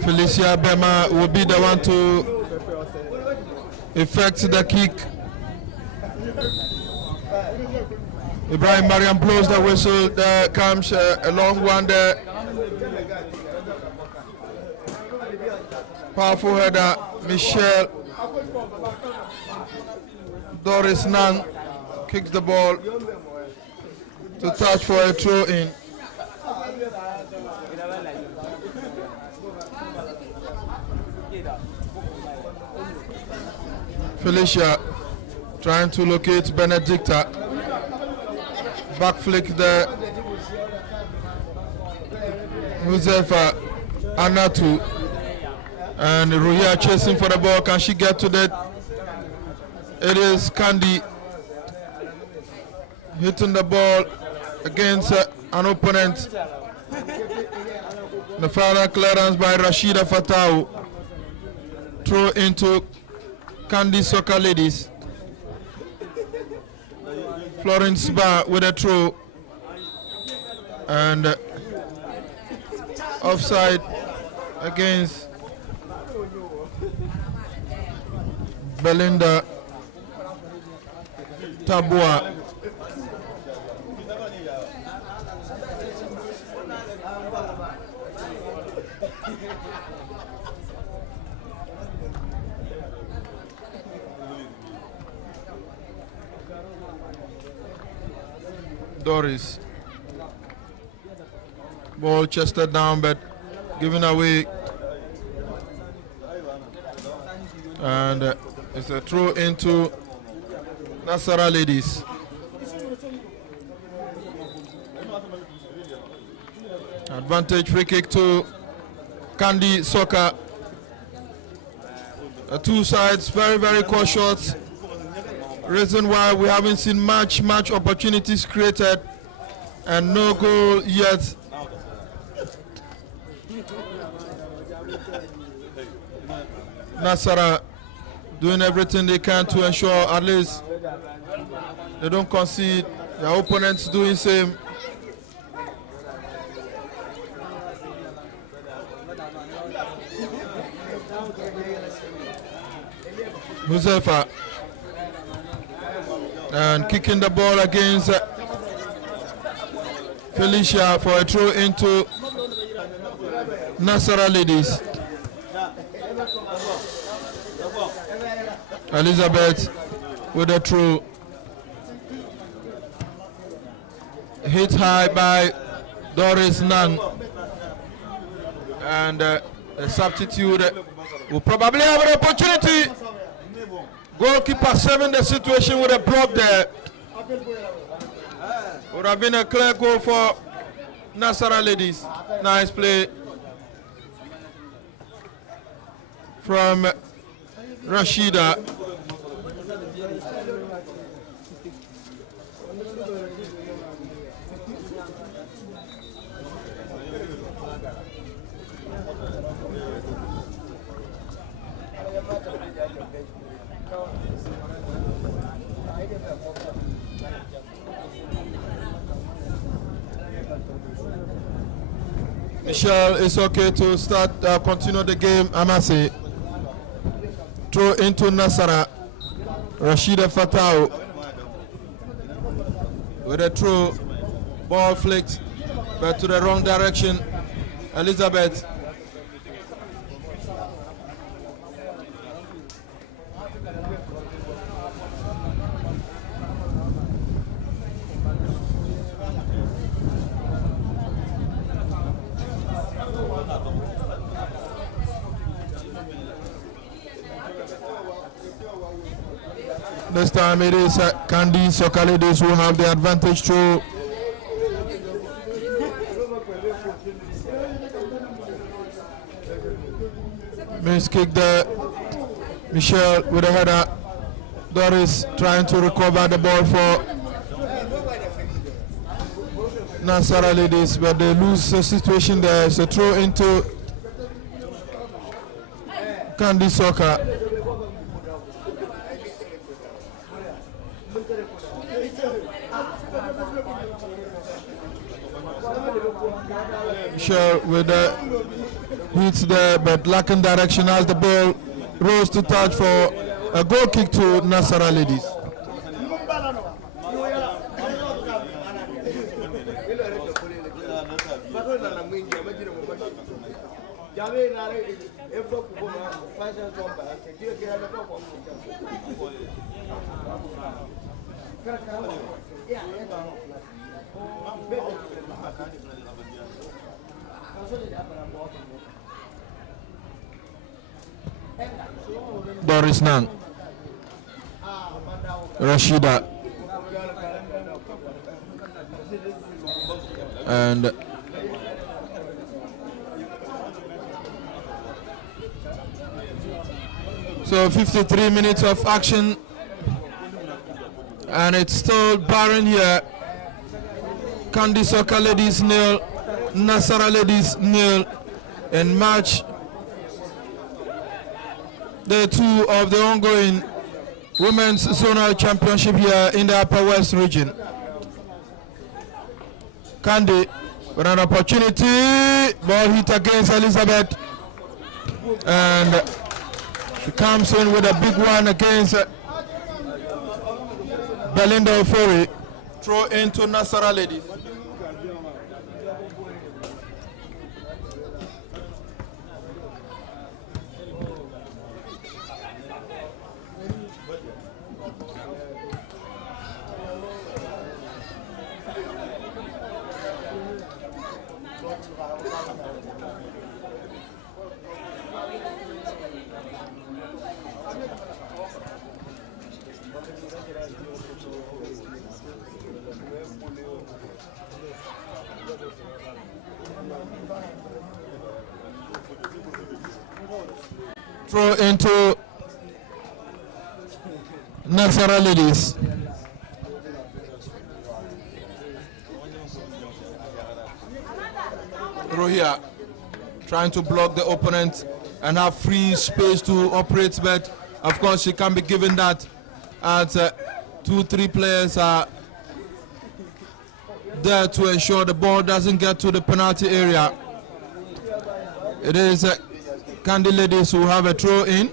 Felicia Bema will be the one to effect the kick. Ibrahim Mariam blows the whistle. There comes a long one there. Powerful header. Michelle Doris Nang kicks the ball to touch for a throw in. Felicia trying to locate Benedicta. Back flick there. Josefa Anatu. And Ruhia chasing for the ball. Can she get to that? It is Candy hitting the ball against an opponent. The final clearance by Rashida Fatau. Throw into Candy Soccer Ladies. Florence Bar with a throw. And offside against Belinda Tabua. Doris. Ball chested down but given away. And it's a throw into Nasara Ladies. Advantage free kick to Candy Soccer. The two sides very, very cautious reason why we haven't seen much opportunities created and no goal yet. Nasara doing everything they can to ensure at least they don't concede. Their opponents doing same. Muzefa and kicking the ball against Felicia for a throw into Nasara ladies. Elizabeth with a throw. Hit high by Doris Nang. And the substitute will probably have an opportunity. Goalkeeper saving the situation with a block there. Would have been a clear goal for Nasara ladies. Nice play from Rashida. Michelle, it's okay to start, continue the game. Amasi. Throw into Nasara. Rashida Fatau. With a throw. Ball flicked, but to the wrong direction. Elizabeth. This time it is Candy Soccer Ladies who have the advantage through. Miss kick there. Michelle with a header. Doris trying to recover the ball for Nasara Ladies, but they lose the situation there. It's a throw into Candy Soccer. Michelle with the hits there, but lacking direction as the ball rose to touch for a goal kick to Nasara Ladies. Doris Nang, Rashida, and so 53 minutes of action, and it's still barren here. Candy Soccer Ladies nil, Nasara Ladies nil in match day 2 of the ongoing Women's Zonal Championship here in the Upper West region. Candy with an opportunity, ball hit against Elizabeth, and she comes in with a big one against Belinda Ofori. Throw into Nasara Ladies. Throw into Nasara ladies. Rohia trying to block the opponent and have free space to operate, but of course she can be given that as 2-3 players are there to ensure the ball doesn't get to the penalty area. It is Candy Ladies who have a throw in,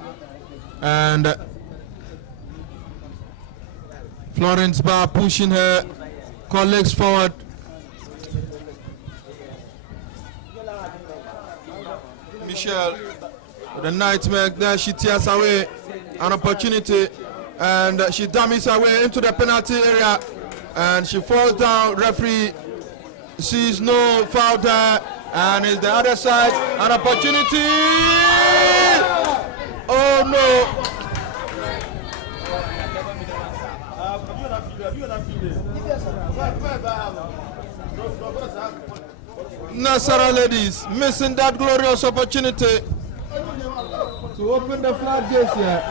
and Florence Barr pushing her colleagues forward. Michelle with a nightmare there, she tears away an opportunity and she dummies her way into the penalty area and she falls down. Referee sees no foul there, and it's the other side, an opportunity. Oh no. Nasara ladies missing that glorious opportunity to open the floodgates here.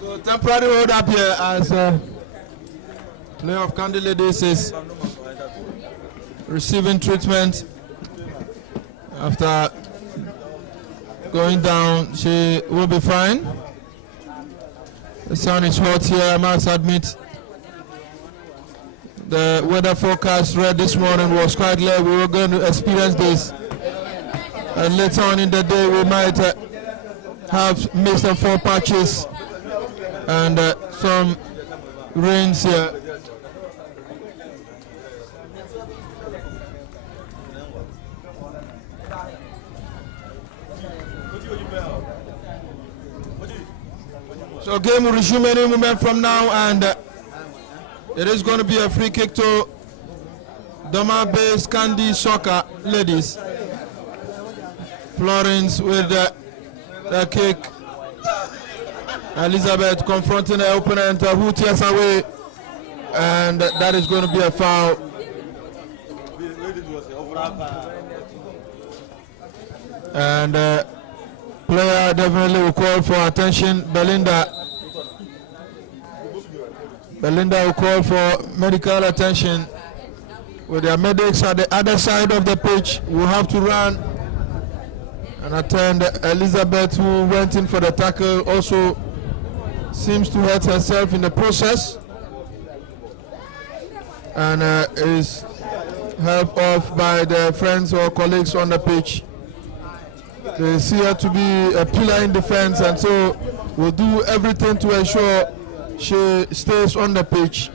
So temporary hold up here as player of Candy Ladies is receiving treatment after going down. She will be fine. The sun is hot here, I must admit. The weather forecast read this morning was quite low. We were going to experience this, and later on in the day we might have mist and fall patches and some rains here. So game will resume any moment from now, and it is going to be a free kick to Doma-based Candy Soccer Ladies. Florence with the kick. Elizabeth confronting her opponent who tears away, and that is going to be a foul. And player definitely will call for attention. Belinda will call for medical attention. With their medics at the other side of the pitch, will have to run and attend. Elizabeth, who went in for the tackle, also seems to hurt herself in the process and is helped off by the friends or colleagues on the pitch. They see her to be a pillar in defense, and so will do everything to ensure she stays on the pitch.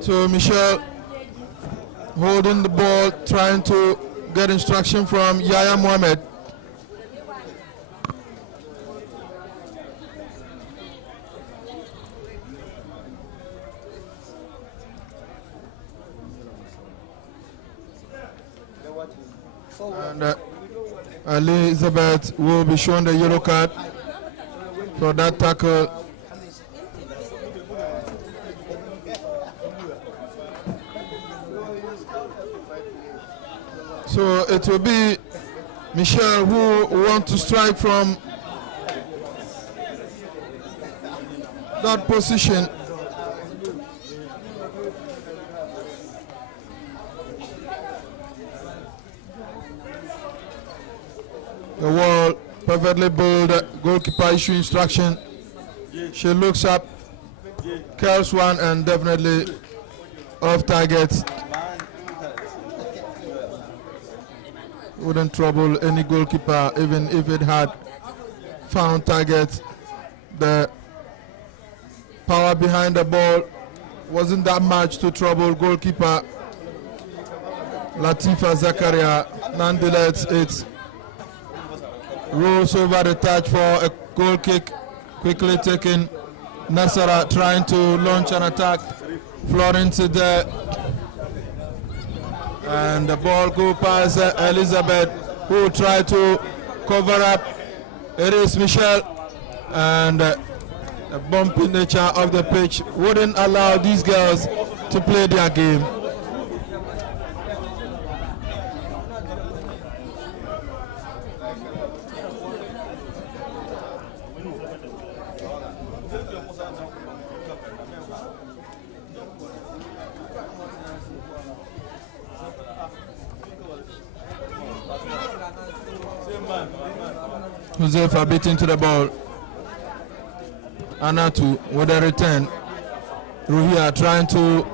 So Michelle holding the ball, trying to get instruction from Yaya Mohammed. And Elizabeth will be shown the yellow card for that tackle. So it will be Michelle who wants to strike from that position. The wall, perfectly bowled, goalkeeper issue instruction. She looks up, curls one, and definitely off target. Wouldn't trouble any goalkeeper, even if it had found target. The power behind the ball wasn't that much to trouble goalkeeper Latifa Zakaria. Nonetheless, it rolls over the touch for a goal kick, quickly taken. Nasara trying to launch an attack. Florence is there. And the ball goes past Elizabeth, who tried to cover up. It is Michelle. And the bumpy nature of the pitch wouldn't allow these girls to play their game. Josefa beating to the ball. Anatu with a return. Ruhia trying to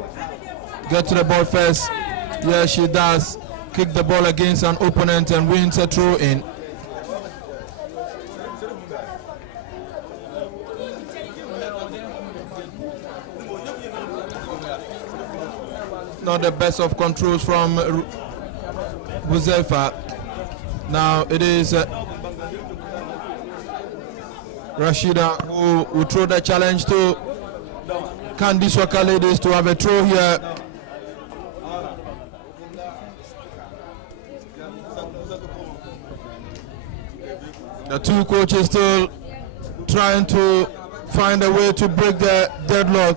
get to the ball first. Yes, she does. Kick the ball against an opponent and wins a throw in. Not the best of controls from Josefa. Now it is Rashida who will throw the challenge to Candy Soccer Ladies to have a throw here. The two coaches still trying to find a way to break the deadlock.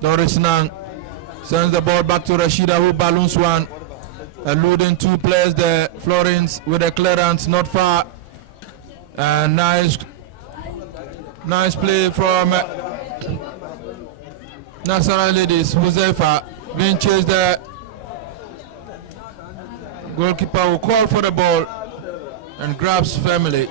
Doris Nang sends the ball back to Rashida, who balloons one, eluding two players there. Florence with a clearance not far, and nice play from Nasara Ladies. Josefa being chased there. Goalkeeper will call for the ball and grabs Family.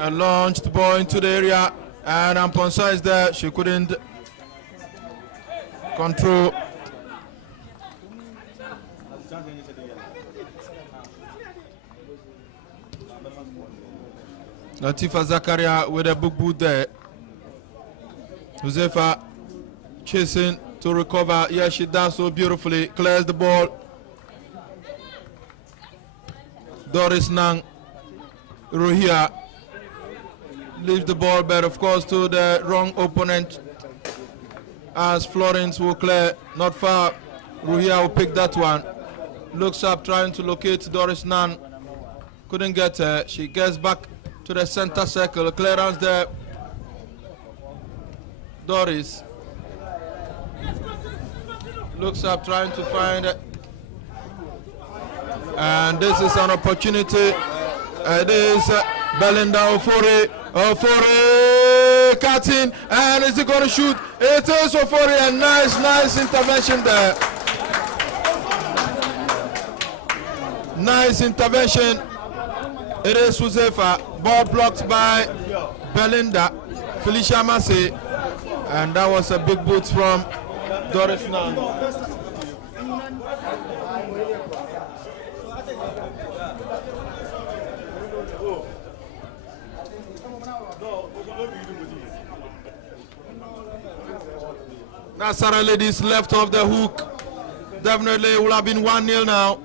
A launched ball into the area, and Amponsa is there. She couldn't control. Latifa Zakaria with a boot there. Josefa chasing to recover. Yes, she does so beautifully. Clears the ball. Doris Nang, Ruhia leaves the ball, but of course to the wrong opponent, as Florence will clear not far. Ruhia will pick that one. Looks up, trying to locate Doris Nang. Couldn't get her. She gets back to the center circle. Clearance there. Doris looks up, trying to find it. And this is an opportunity. It is Belinda Ofori. Ofori cutting, and is he going to shoot? It is Ofori, a nice intervention there. Nice intervention. It is Josefa. Ball blocked by Belinda, Felicia Massey, and that was a big boot from Doris Nang. Nasara Ladies left off the hook. Definitely will have been 1-0 now.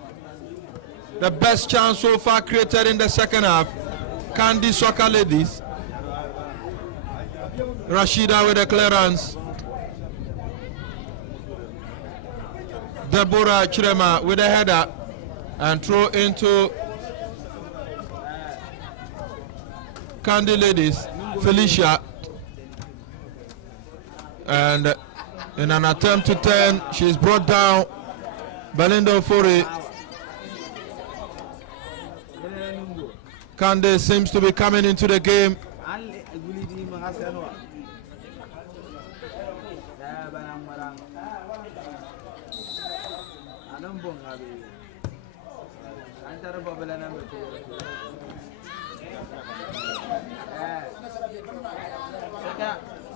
The best chance so far created in the second half. Candy Soccer Ladies. Rashida with a clearance. Deborah Chirema with a header and throw into Candy Ladies, Felicia. And in an attempt to turn, she's brought down. Belinda Ofori. Candy seems to be coming into the game.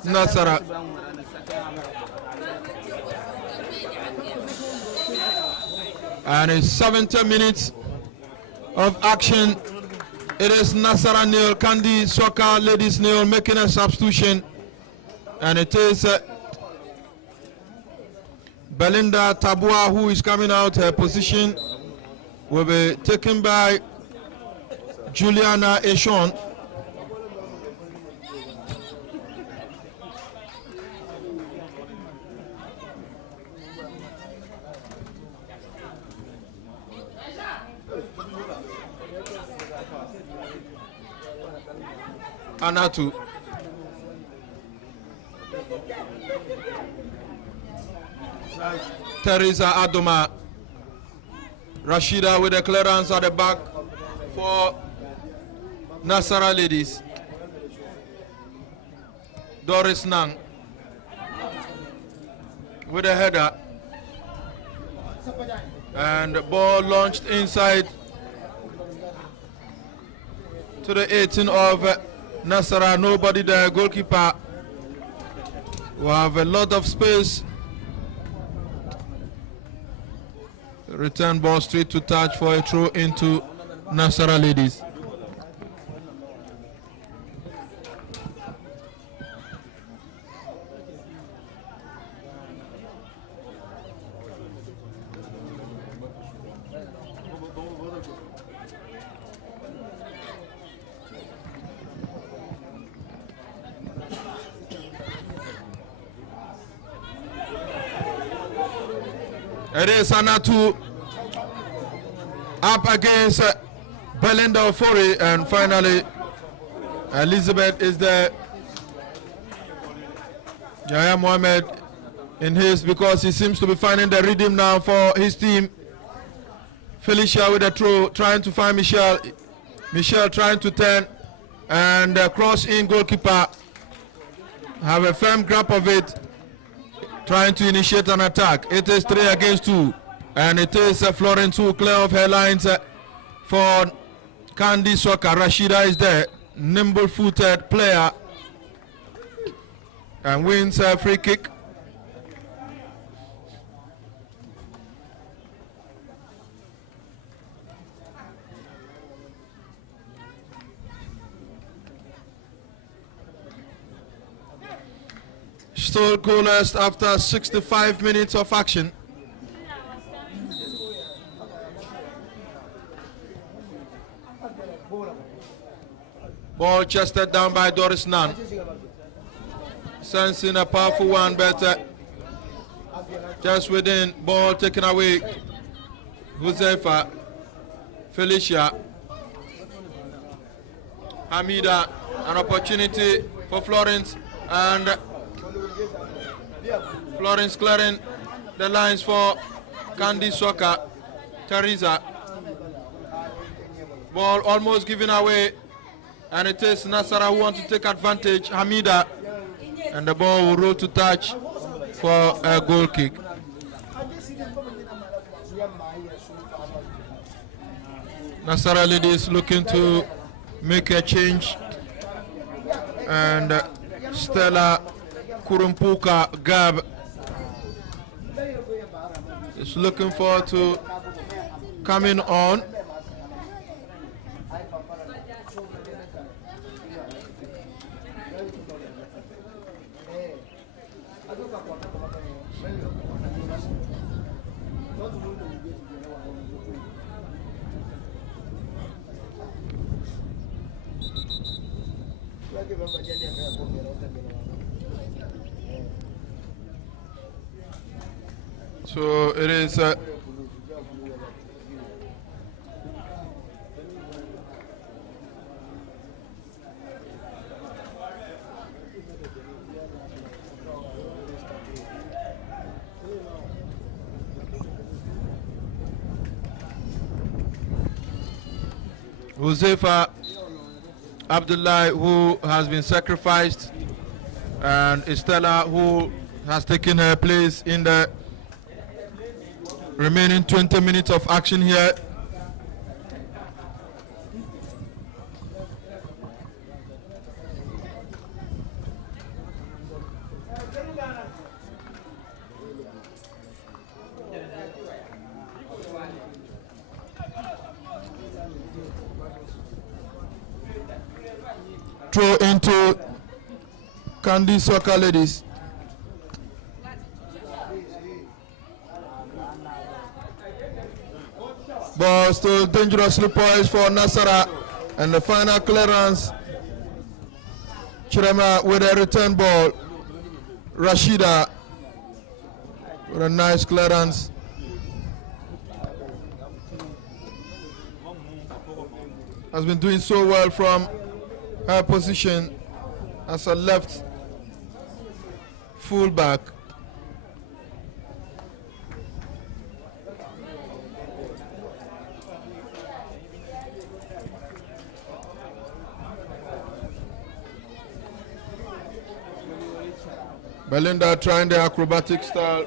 Nasara. And it's 70 minutes of action. It is Nasara nil, Kandi Soccer Ladies nil, making a substitution. And it is Belinda Tabua who is coming out. Her position will be taken by Juliana Eshon. Anatu. Teresa Adoma. Rashida with the clearance at the back for Nasara Ladies. Doris Nang with a header. And the ball launched inside to the 18 of Nasara. Nobody there. Goalkeeper will have a lot of space. Return ball straight to touch for a throw into Nasara Ladies. It is Anatu up against Belinda Ofori, and finally Elizabeth is there. Yahya Mohammed in his, because he seems to be finding the rhythm now for his team. Felicia with a throw, trying to find Michelle. Michelle trying to turn and cross in. Goalkeeper have a firm grip of it, trying to initiate an attack. It is 3 against 2, and it is Florence who clear off her lines for Candy Soccer. Rashida is there, nimble-footed player, and wins a free kick. Still goalless after 65 minutes of action. Ball chested down by Doris Nan. Sensing a powerful one, but just within. Ball taken away. Josefa, Felicia, Hamida, an opportunity for Florence, and Florence clearing the lines for Candy Soccer. Teresa. Ball almost given away, and it is Nasara who want to take advantage. Hamida, and the ball will roll to touch for a goal kick. Nasara Ladies looking to make a change, and Stella Kurumpuka Gab is looking forward to coming on. So it is Huzaifa Abdullahi who has been sacrificed, and Estella who has taken her place in the remaining 20 minutes of action here. Throw into Candy Soccer Ladies. Ball still dangerously poised for Nasara, and the final clearance. Chirema with a return ball. Rashida with a nice clearance. Has been doing so well from her position as a left fullback. Belinda trying the acrobatic style.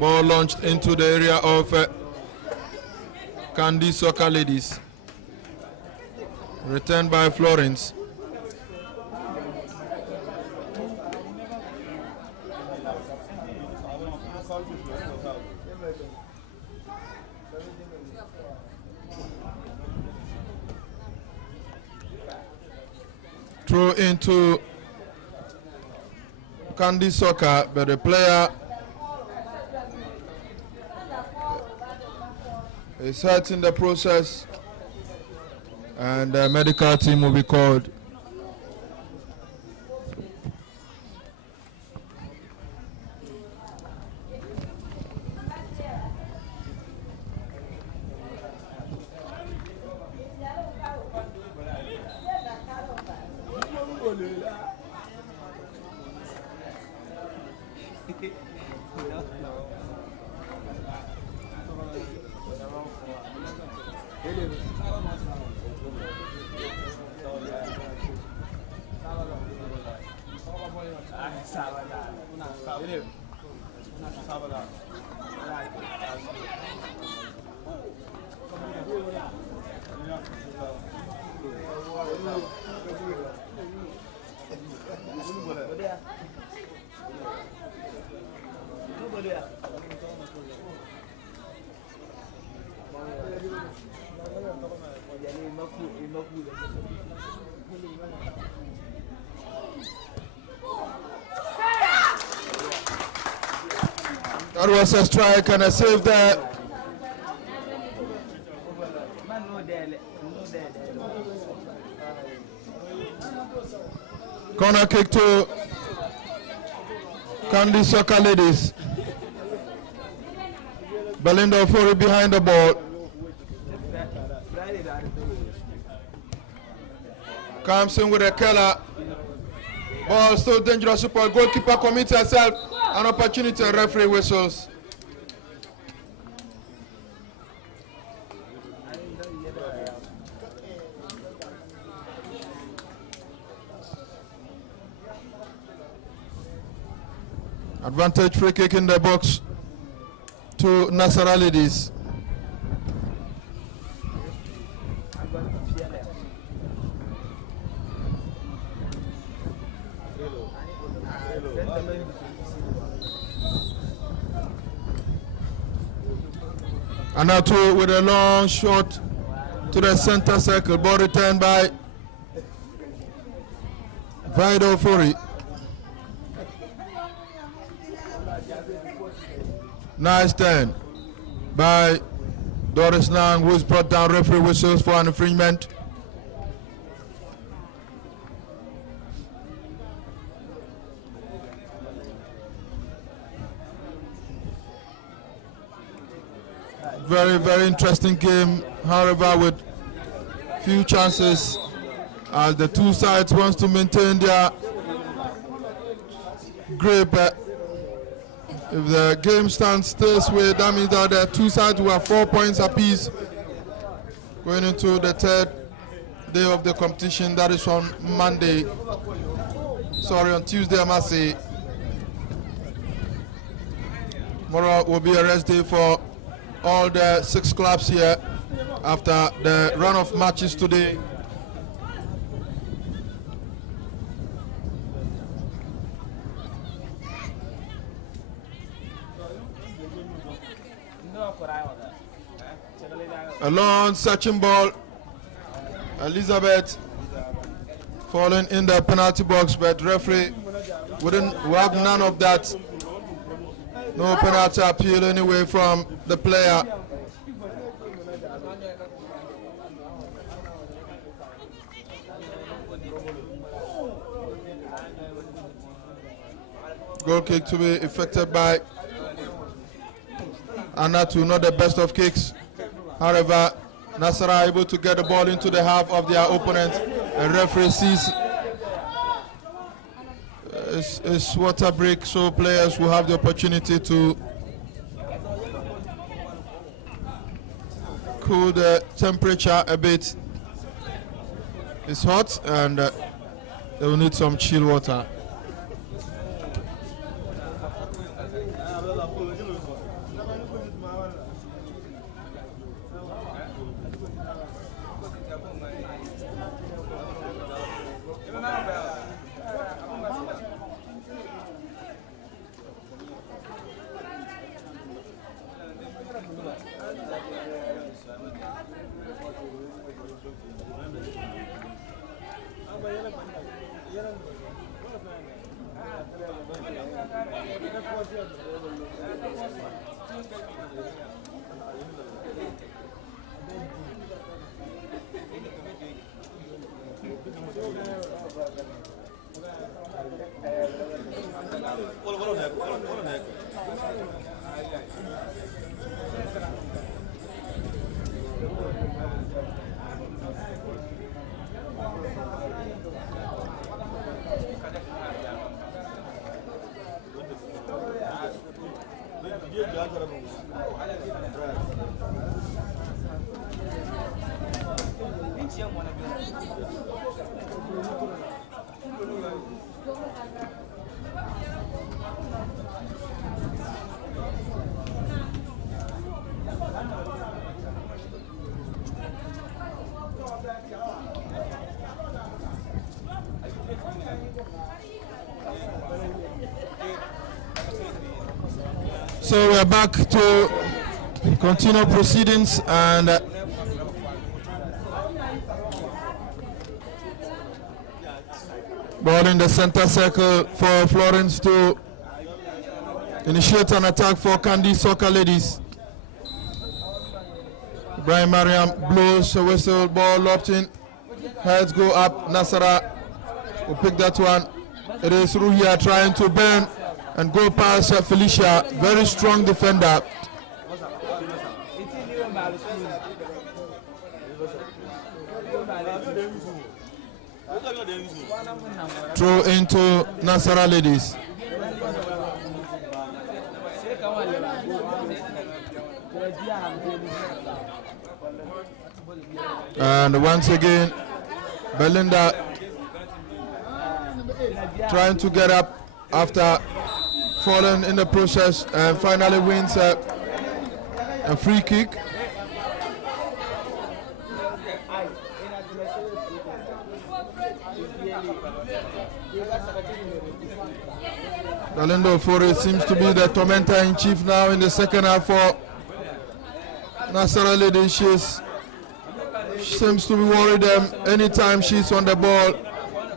Ball launched into the area of Candy Soccer Ladies. Returned by Florence. Throw into Candy Soccer, but the player is hurt in the process, and the medical team will be called. That was a strike and a save there. Corner kick to Candy Soccer Ladies. Belinda Ofori behind the ball. Comes in with a killer. Ball still dangerous support. Goalkeeper commits herself. An opportunity, and referee whistles. Advantage free kick in the box to Nasara Ladies. And now two with a long shot to the center circle. Ball returned by Vido Furi. Nice turn by Doris Nang, who's brought down referee whistles for an infringement. Very, very interesting game, however, with few chances as the two sides wants to maintain their grip. If the game stands this way, that means that the two sides will have 4 points apiece going into the third day of the competition. That is on Monday. Sorry, on Tuesday, I must say. Tomorrow will be a rest day for all the 6 clubs here after the run of matches today. A long searching ball. Elizabeth falling in the penalty box, but referee wouldn't have none of that. No penalty appeal anyway from the player. Goal kick to be effected by Anatu, not the best of kicks. However, Nasara able to get the ball into the half of their opponent, and referee sees it's water break, so players will have the opportunity to cool the temperature a bit. It's hot and they will need some chill water. So we're back to continue proceedings, and ball in the center circle for Florence to initiate an attack for Candy Soccer Ladies. Brian Mariam blows a whistle, ball lopped in, heads go up. Nasara will pick that one. It is Ruhia trying to bend and go past Felicia, very strong defender. Throw into Nasara Ladies. And once again, Belinda trying to get up after falling in the process, and finally wins a free kick. Galindo Fore seems to be the tormentor in chief now in the second half for Nasara Ladies. She seems to be worried them anytime she's on the ball,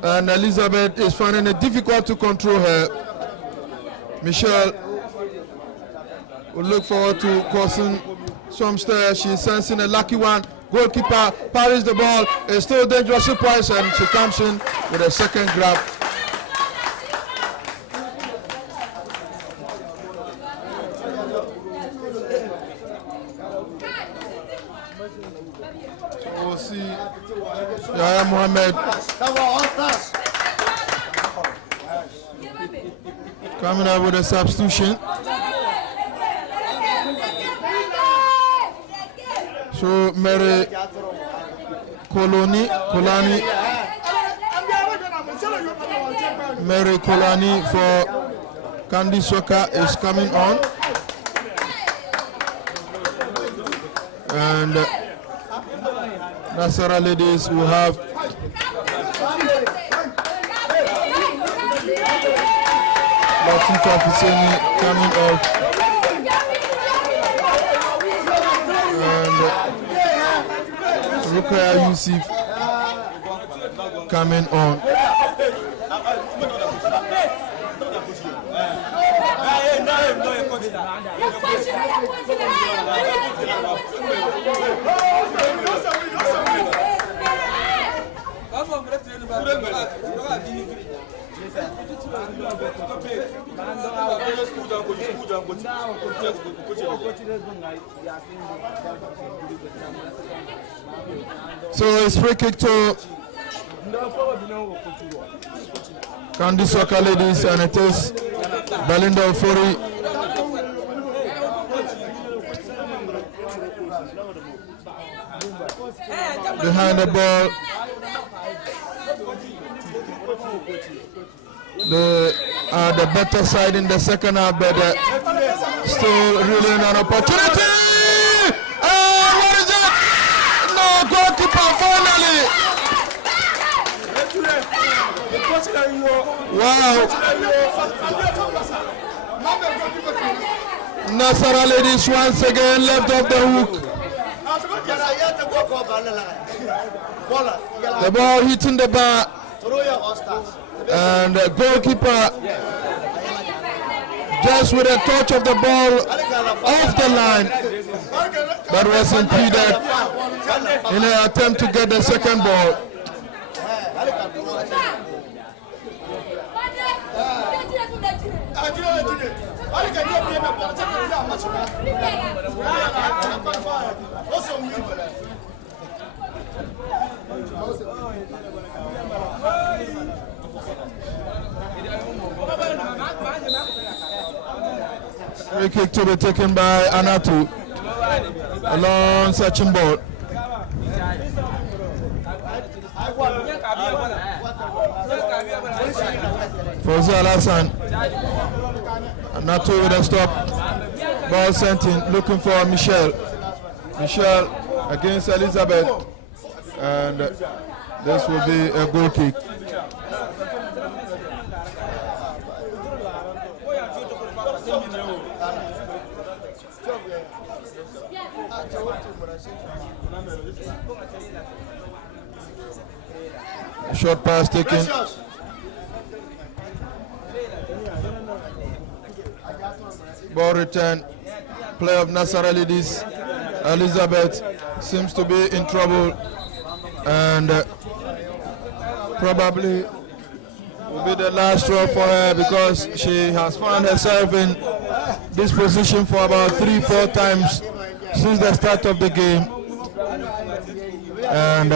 and Elizabeth is finding it difficult to control her. Michelle will look forward to causing some stairs. She's sensing a lucky one. Goalkeeper parries the ball. It's still dangerous surprise, and she comes in with a second grab. So we'll see Yahya Mohammed coming up with a substitution. So Mary Kolani for Kandi Soka is coming on, and Nasara ladies will have Latifa Fuseni coming off, and Rukaya Yusuf coming on. So it's free kick to Kandi Soka ladies, and it is Belinda Ofori. Behind the ball, they are the better side in the second half, but still really an opportunity. What is it? No, goalkeeper finally. Wow. Nasara ladies once again left off the hook. The ball hitting the bar, and the goalkeeper just with a touch of the ball off the line, but was impeded in an attempt to get the second ball. Free kick to be taken by Anatu. A long searching ball. Fauzi Al-Hassan. Anatu with a stop. Ball sent in, looking for Michelle. Michelle against Elizabeth. And this will be a goal kick. Short pass taken. Ball return. Play of Nasara ladies. Elizabeth seems to be in trouble, and probably will be the last straw for her, because she has found herself in this position for about 3-4 times since the start of the game. And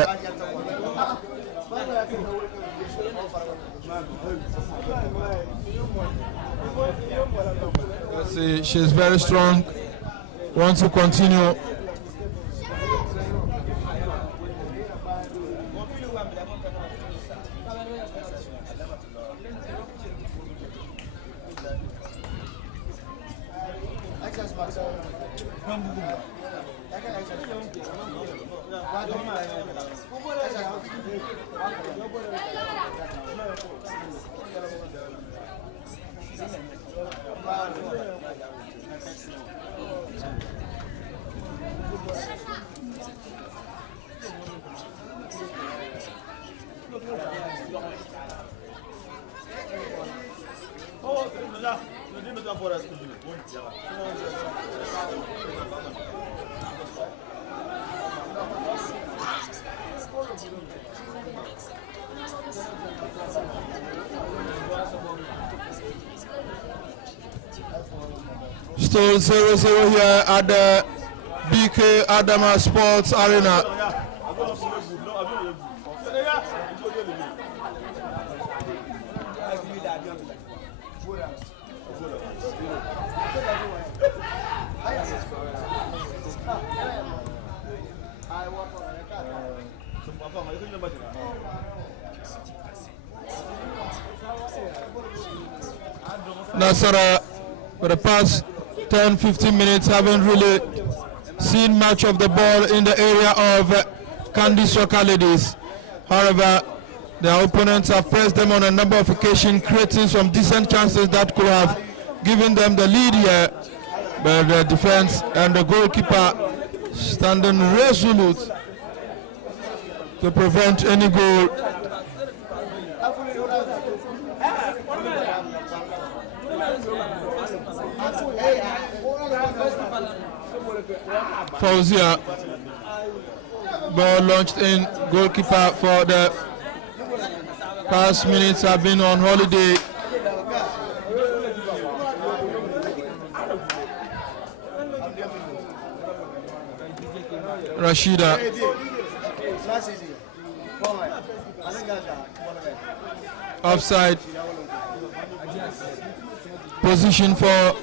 let's see, she's very strong, wants to continue. Still 0-0 here at the BK Adama Sports Arena. Nasara, for the past 10-15 minutes, haven't really seen much of the ball in the area of Kandi Soccer Ladies. However, their opponents have pressed them on a number of occasions, creating some decent chances that could have given them the lead here. But the defense and the goalkeeper standing resolute to prevent any goal. Fauzia, ball launched in. Goalkeeper for the past minutes have been on holiday. Rashida. Offside. Position for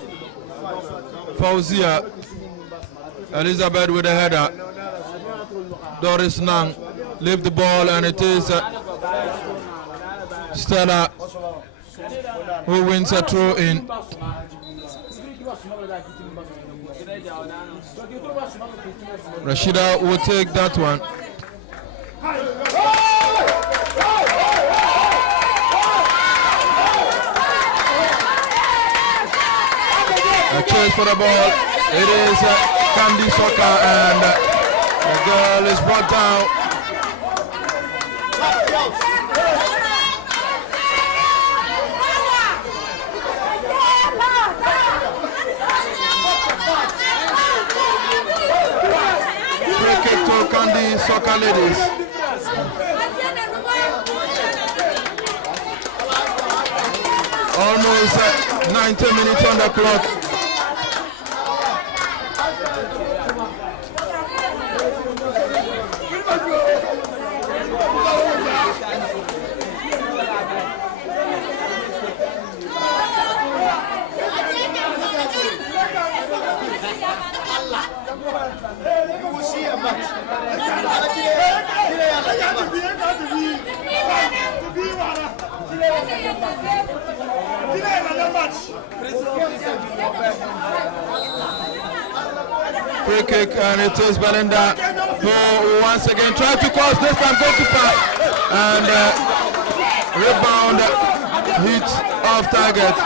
Fauzia. Elizabeth with a header. Doris Nang leave the ball, and it is Stella who wins a throw in. Rashida will take that one. A chase for the ball. It is Kandi Soccer, and the girl is brought down. Free kick to Kandi Soccer Ladies. Almost 90 minutes on the clock. Free kick, and it is Belinda who once again tried to cross, this time goalkeeper, and rebound hit off target.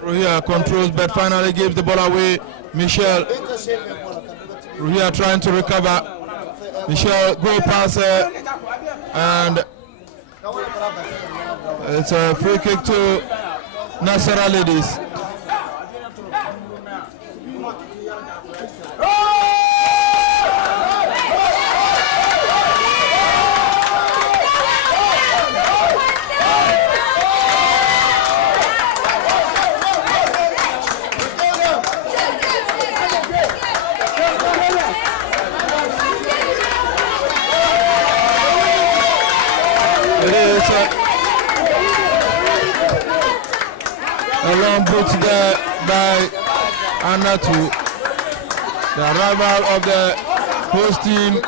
Ruhia controls, but finally gives the ball away. Michelle. Ruhia trying to recover. Michelle go past her, and it's a free kick to Nasara Ladies. A long boot there by Anatu, the arrival of the host team,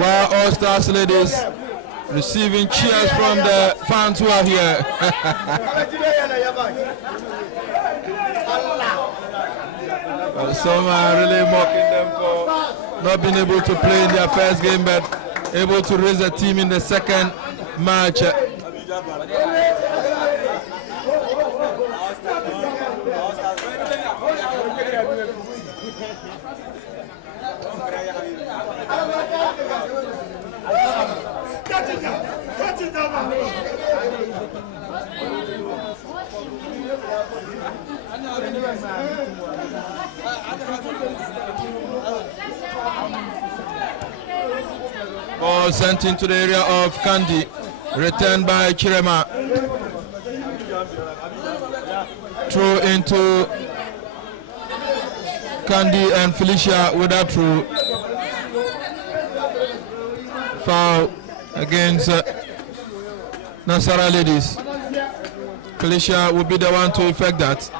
while All Stars Ladies receiving cheers from the fans who are here. Well, some are really mocking them for not being able to play in their first game, but able to raise a team in the second match. Ball sent into the area of Kandi, returned by Chirema. Throw into Kandi and Felicia with that throw. Foul against Nasara ladies. Felicia will be the one to effect that.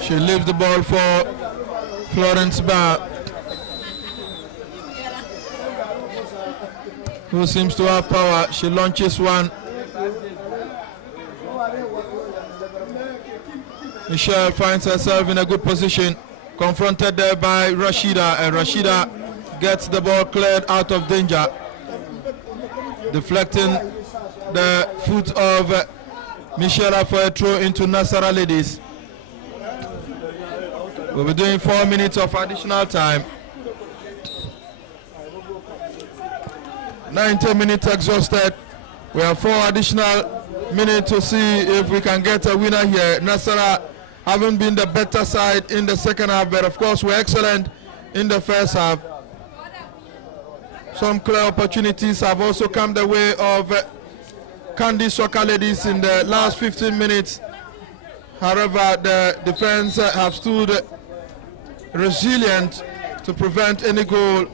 She leaves the ball for Florence Barr, who seems to have power. She launches one. Michelle finds herself in a good position, confronted there by Rashida, and Rashida gets the ball cleared out of danger, deflecting the foot of Michelle for a throw into Nasara ladies. We'll be doing 4 minutes of additional time. 90 minutes exhausted. We have 4 additional minutes to see if we can get a winner here. Nasara haven't been the better side in the second half, but of course we're excellent in the first half. Some clear opportunities have also come the way of Kandi Soccer ladies in the last 15 minutes. However, the defense have stood resilient to prevent any goal.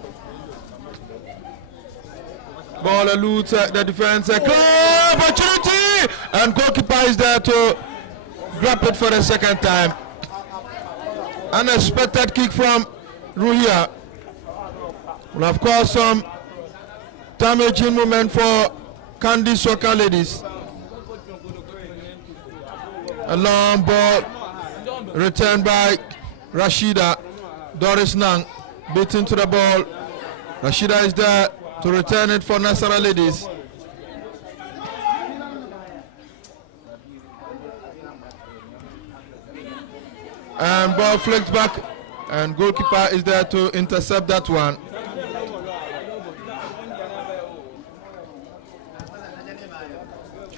Ball eludes the defense. Clear opportunity, and goalkeeper is there to grab it for the second time. Unexpected kick from Ruhia. Well, of course, some damaging moment for Kandi Soccer ladies. A long ball returned by Rashida. Doris Nang beating to the ball. Rashida is there to return it for Nasara ladies. And ball flicked back, and goalkeeper is there to intercept that one.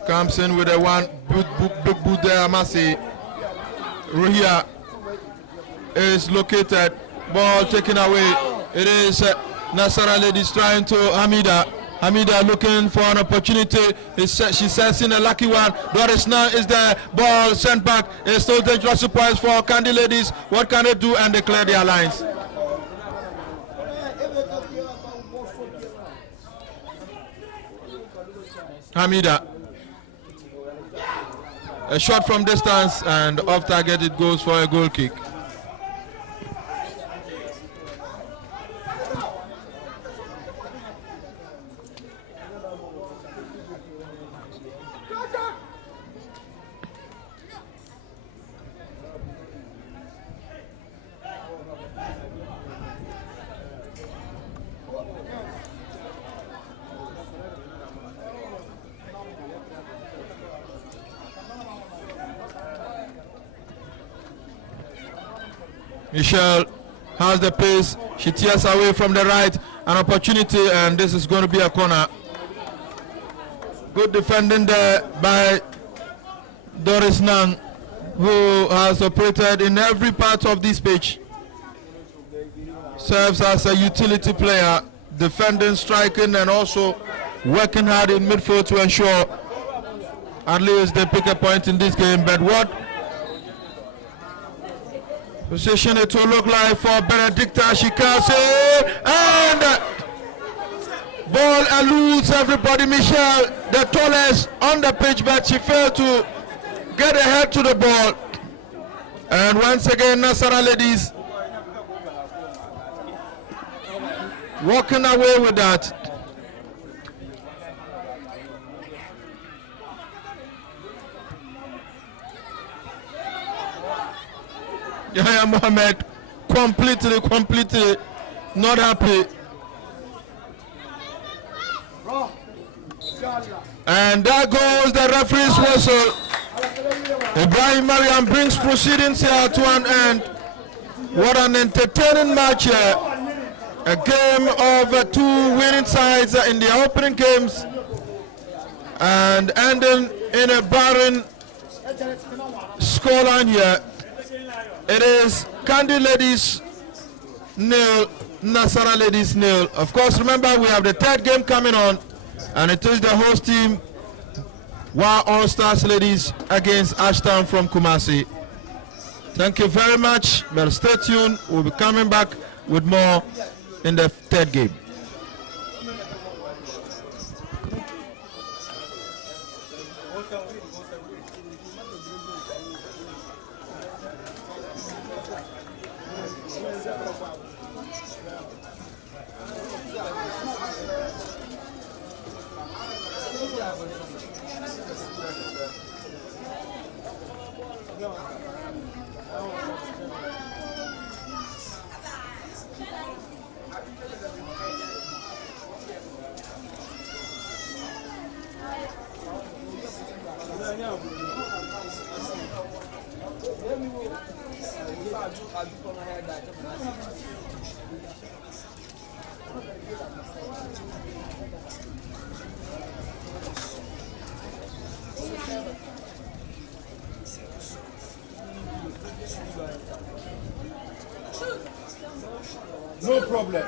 Comes in with a one big boot there, Amasi. Ruhia is located, ball taken away. It is Nasara ladies trying to Hamida. Hamida looking for an opportunity. She sends in a lucky one. Doris now is there. Ball sent back. It's still dangerous points for Kandi ladies. What can they do? And they clear their lines. Hamida. A shot from distance, and off target it goes for a goal kick. Michelle has the pace. She tears away from the right. An opportunity, and this is going to be a corner. Good defending there by Doris Nang, who has operated in every part of this pitch. Serves as a utility player, defending, striking, and also working hard in midfield to ensure at least they pick a point in this game. But what position it will look like for Benedicta Shikase, and ball eludes everybody. Michelle, the tallest on the pitch, but she failed to get a head to the ball. And once again, Nasara ladies walking away with that. Yahya Mohammed completely not happy. And there goes the referee's whistle. Ibrahim Mariam brings proceedings here to an end. What an entertaining match here. A game of two winning sides in the opening games and ending in a barren scoreline here. It is Candy Ladies nil, Nasara Ladies nil. Of course, remember we have the third game coming on, and it is the host team, All Stars Ladies against Ashtown from Kumasi. Thank you very much. But stay tuned. We'll be coming back with more in the third game. No problem.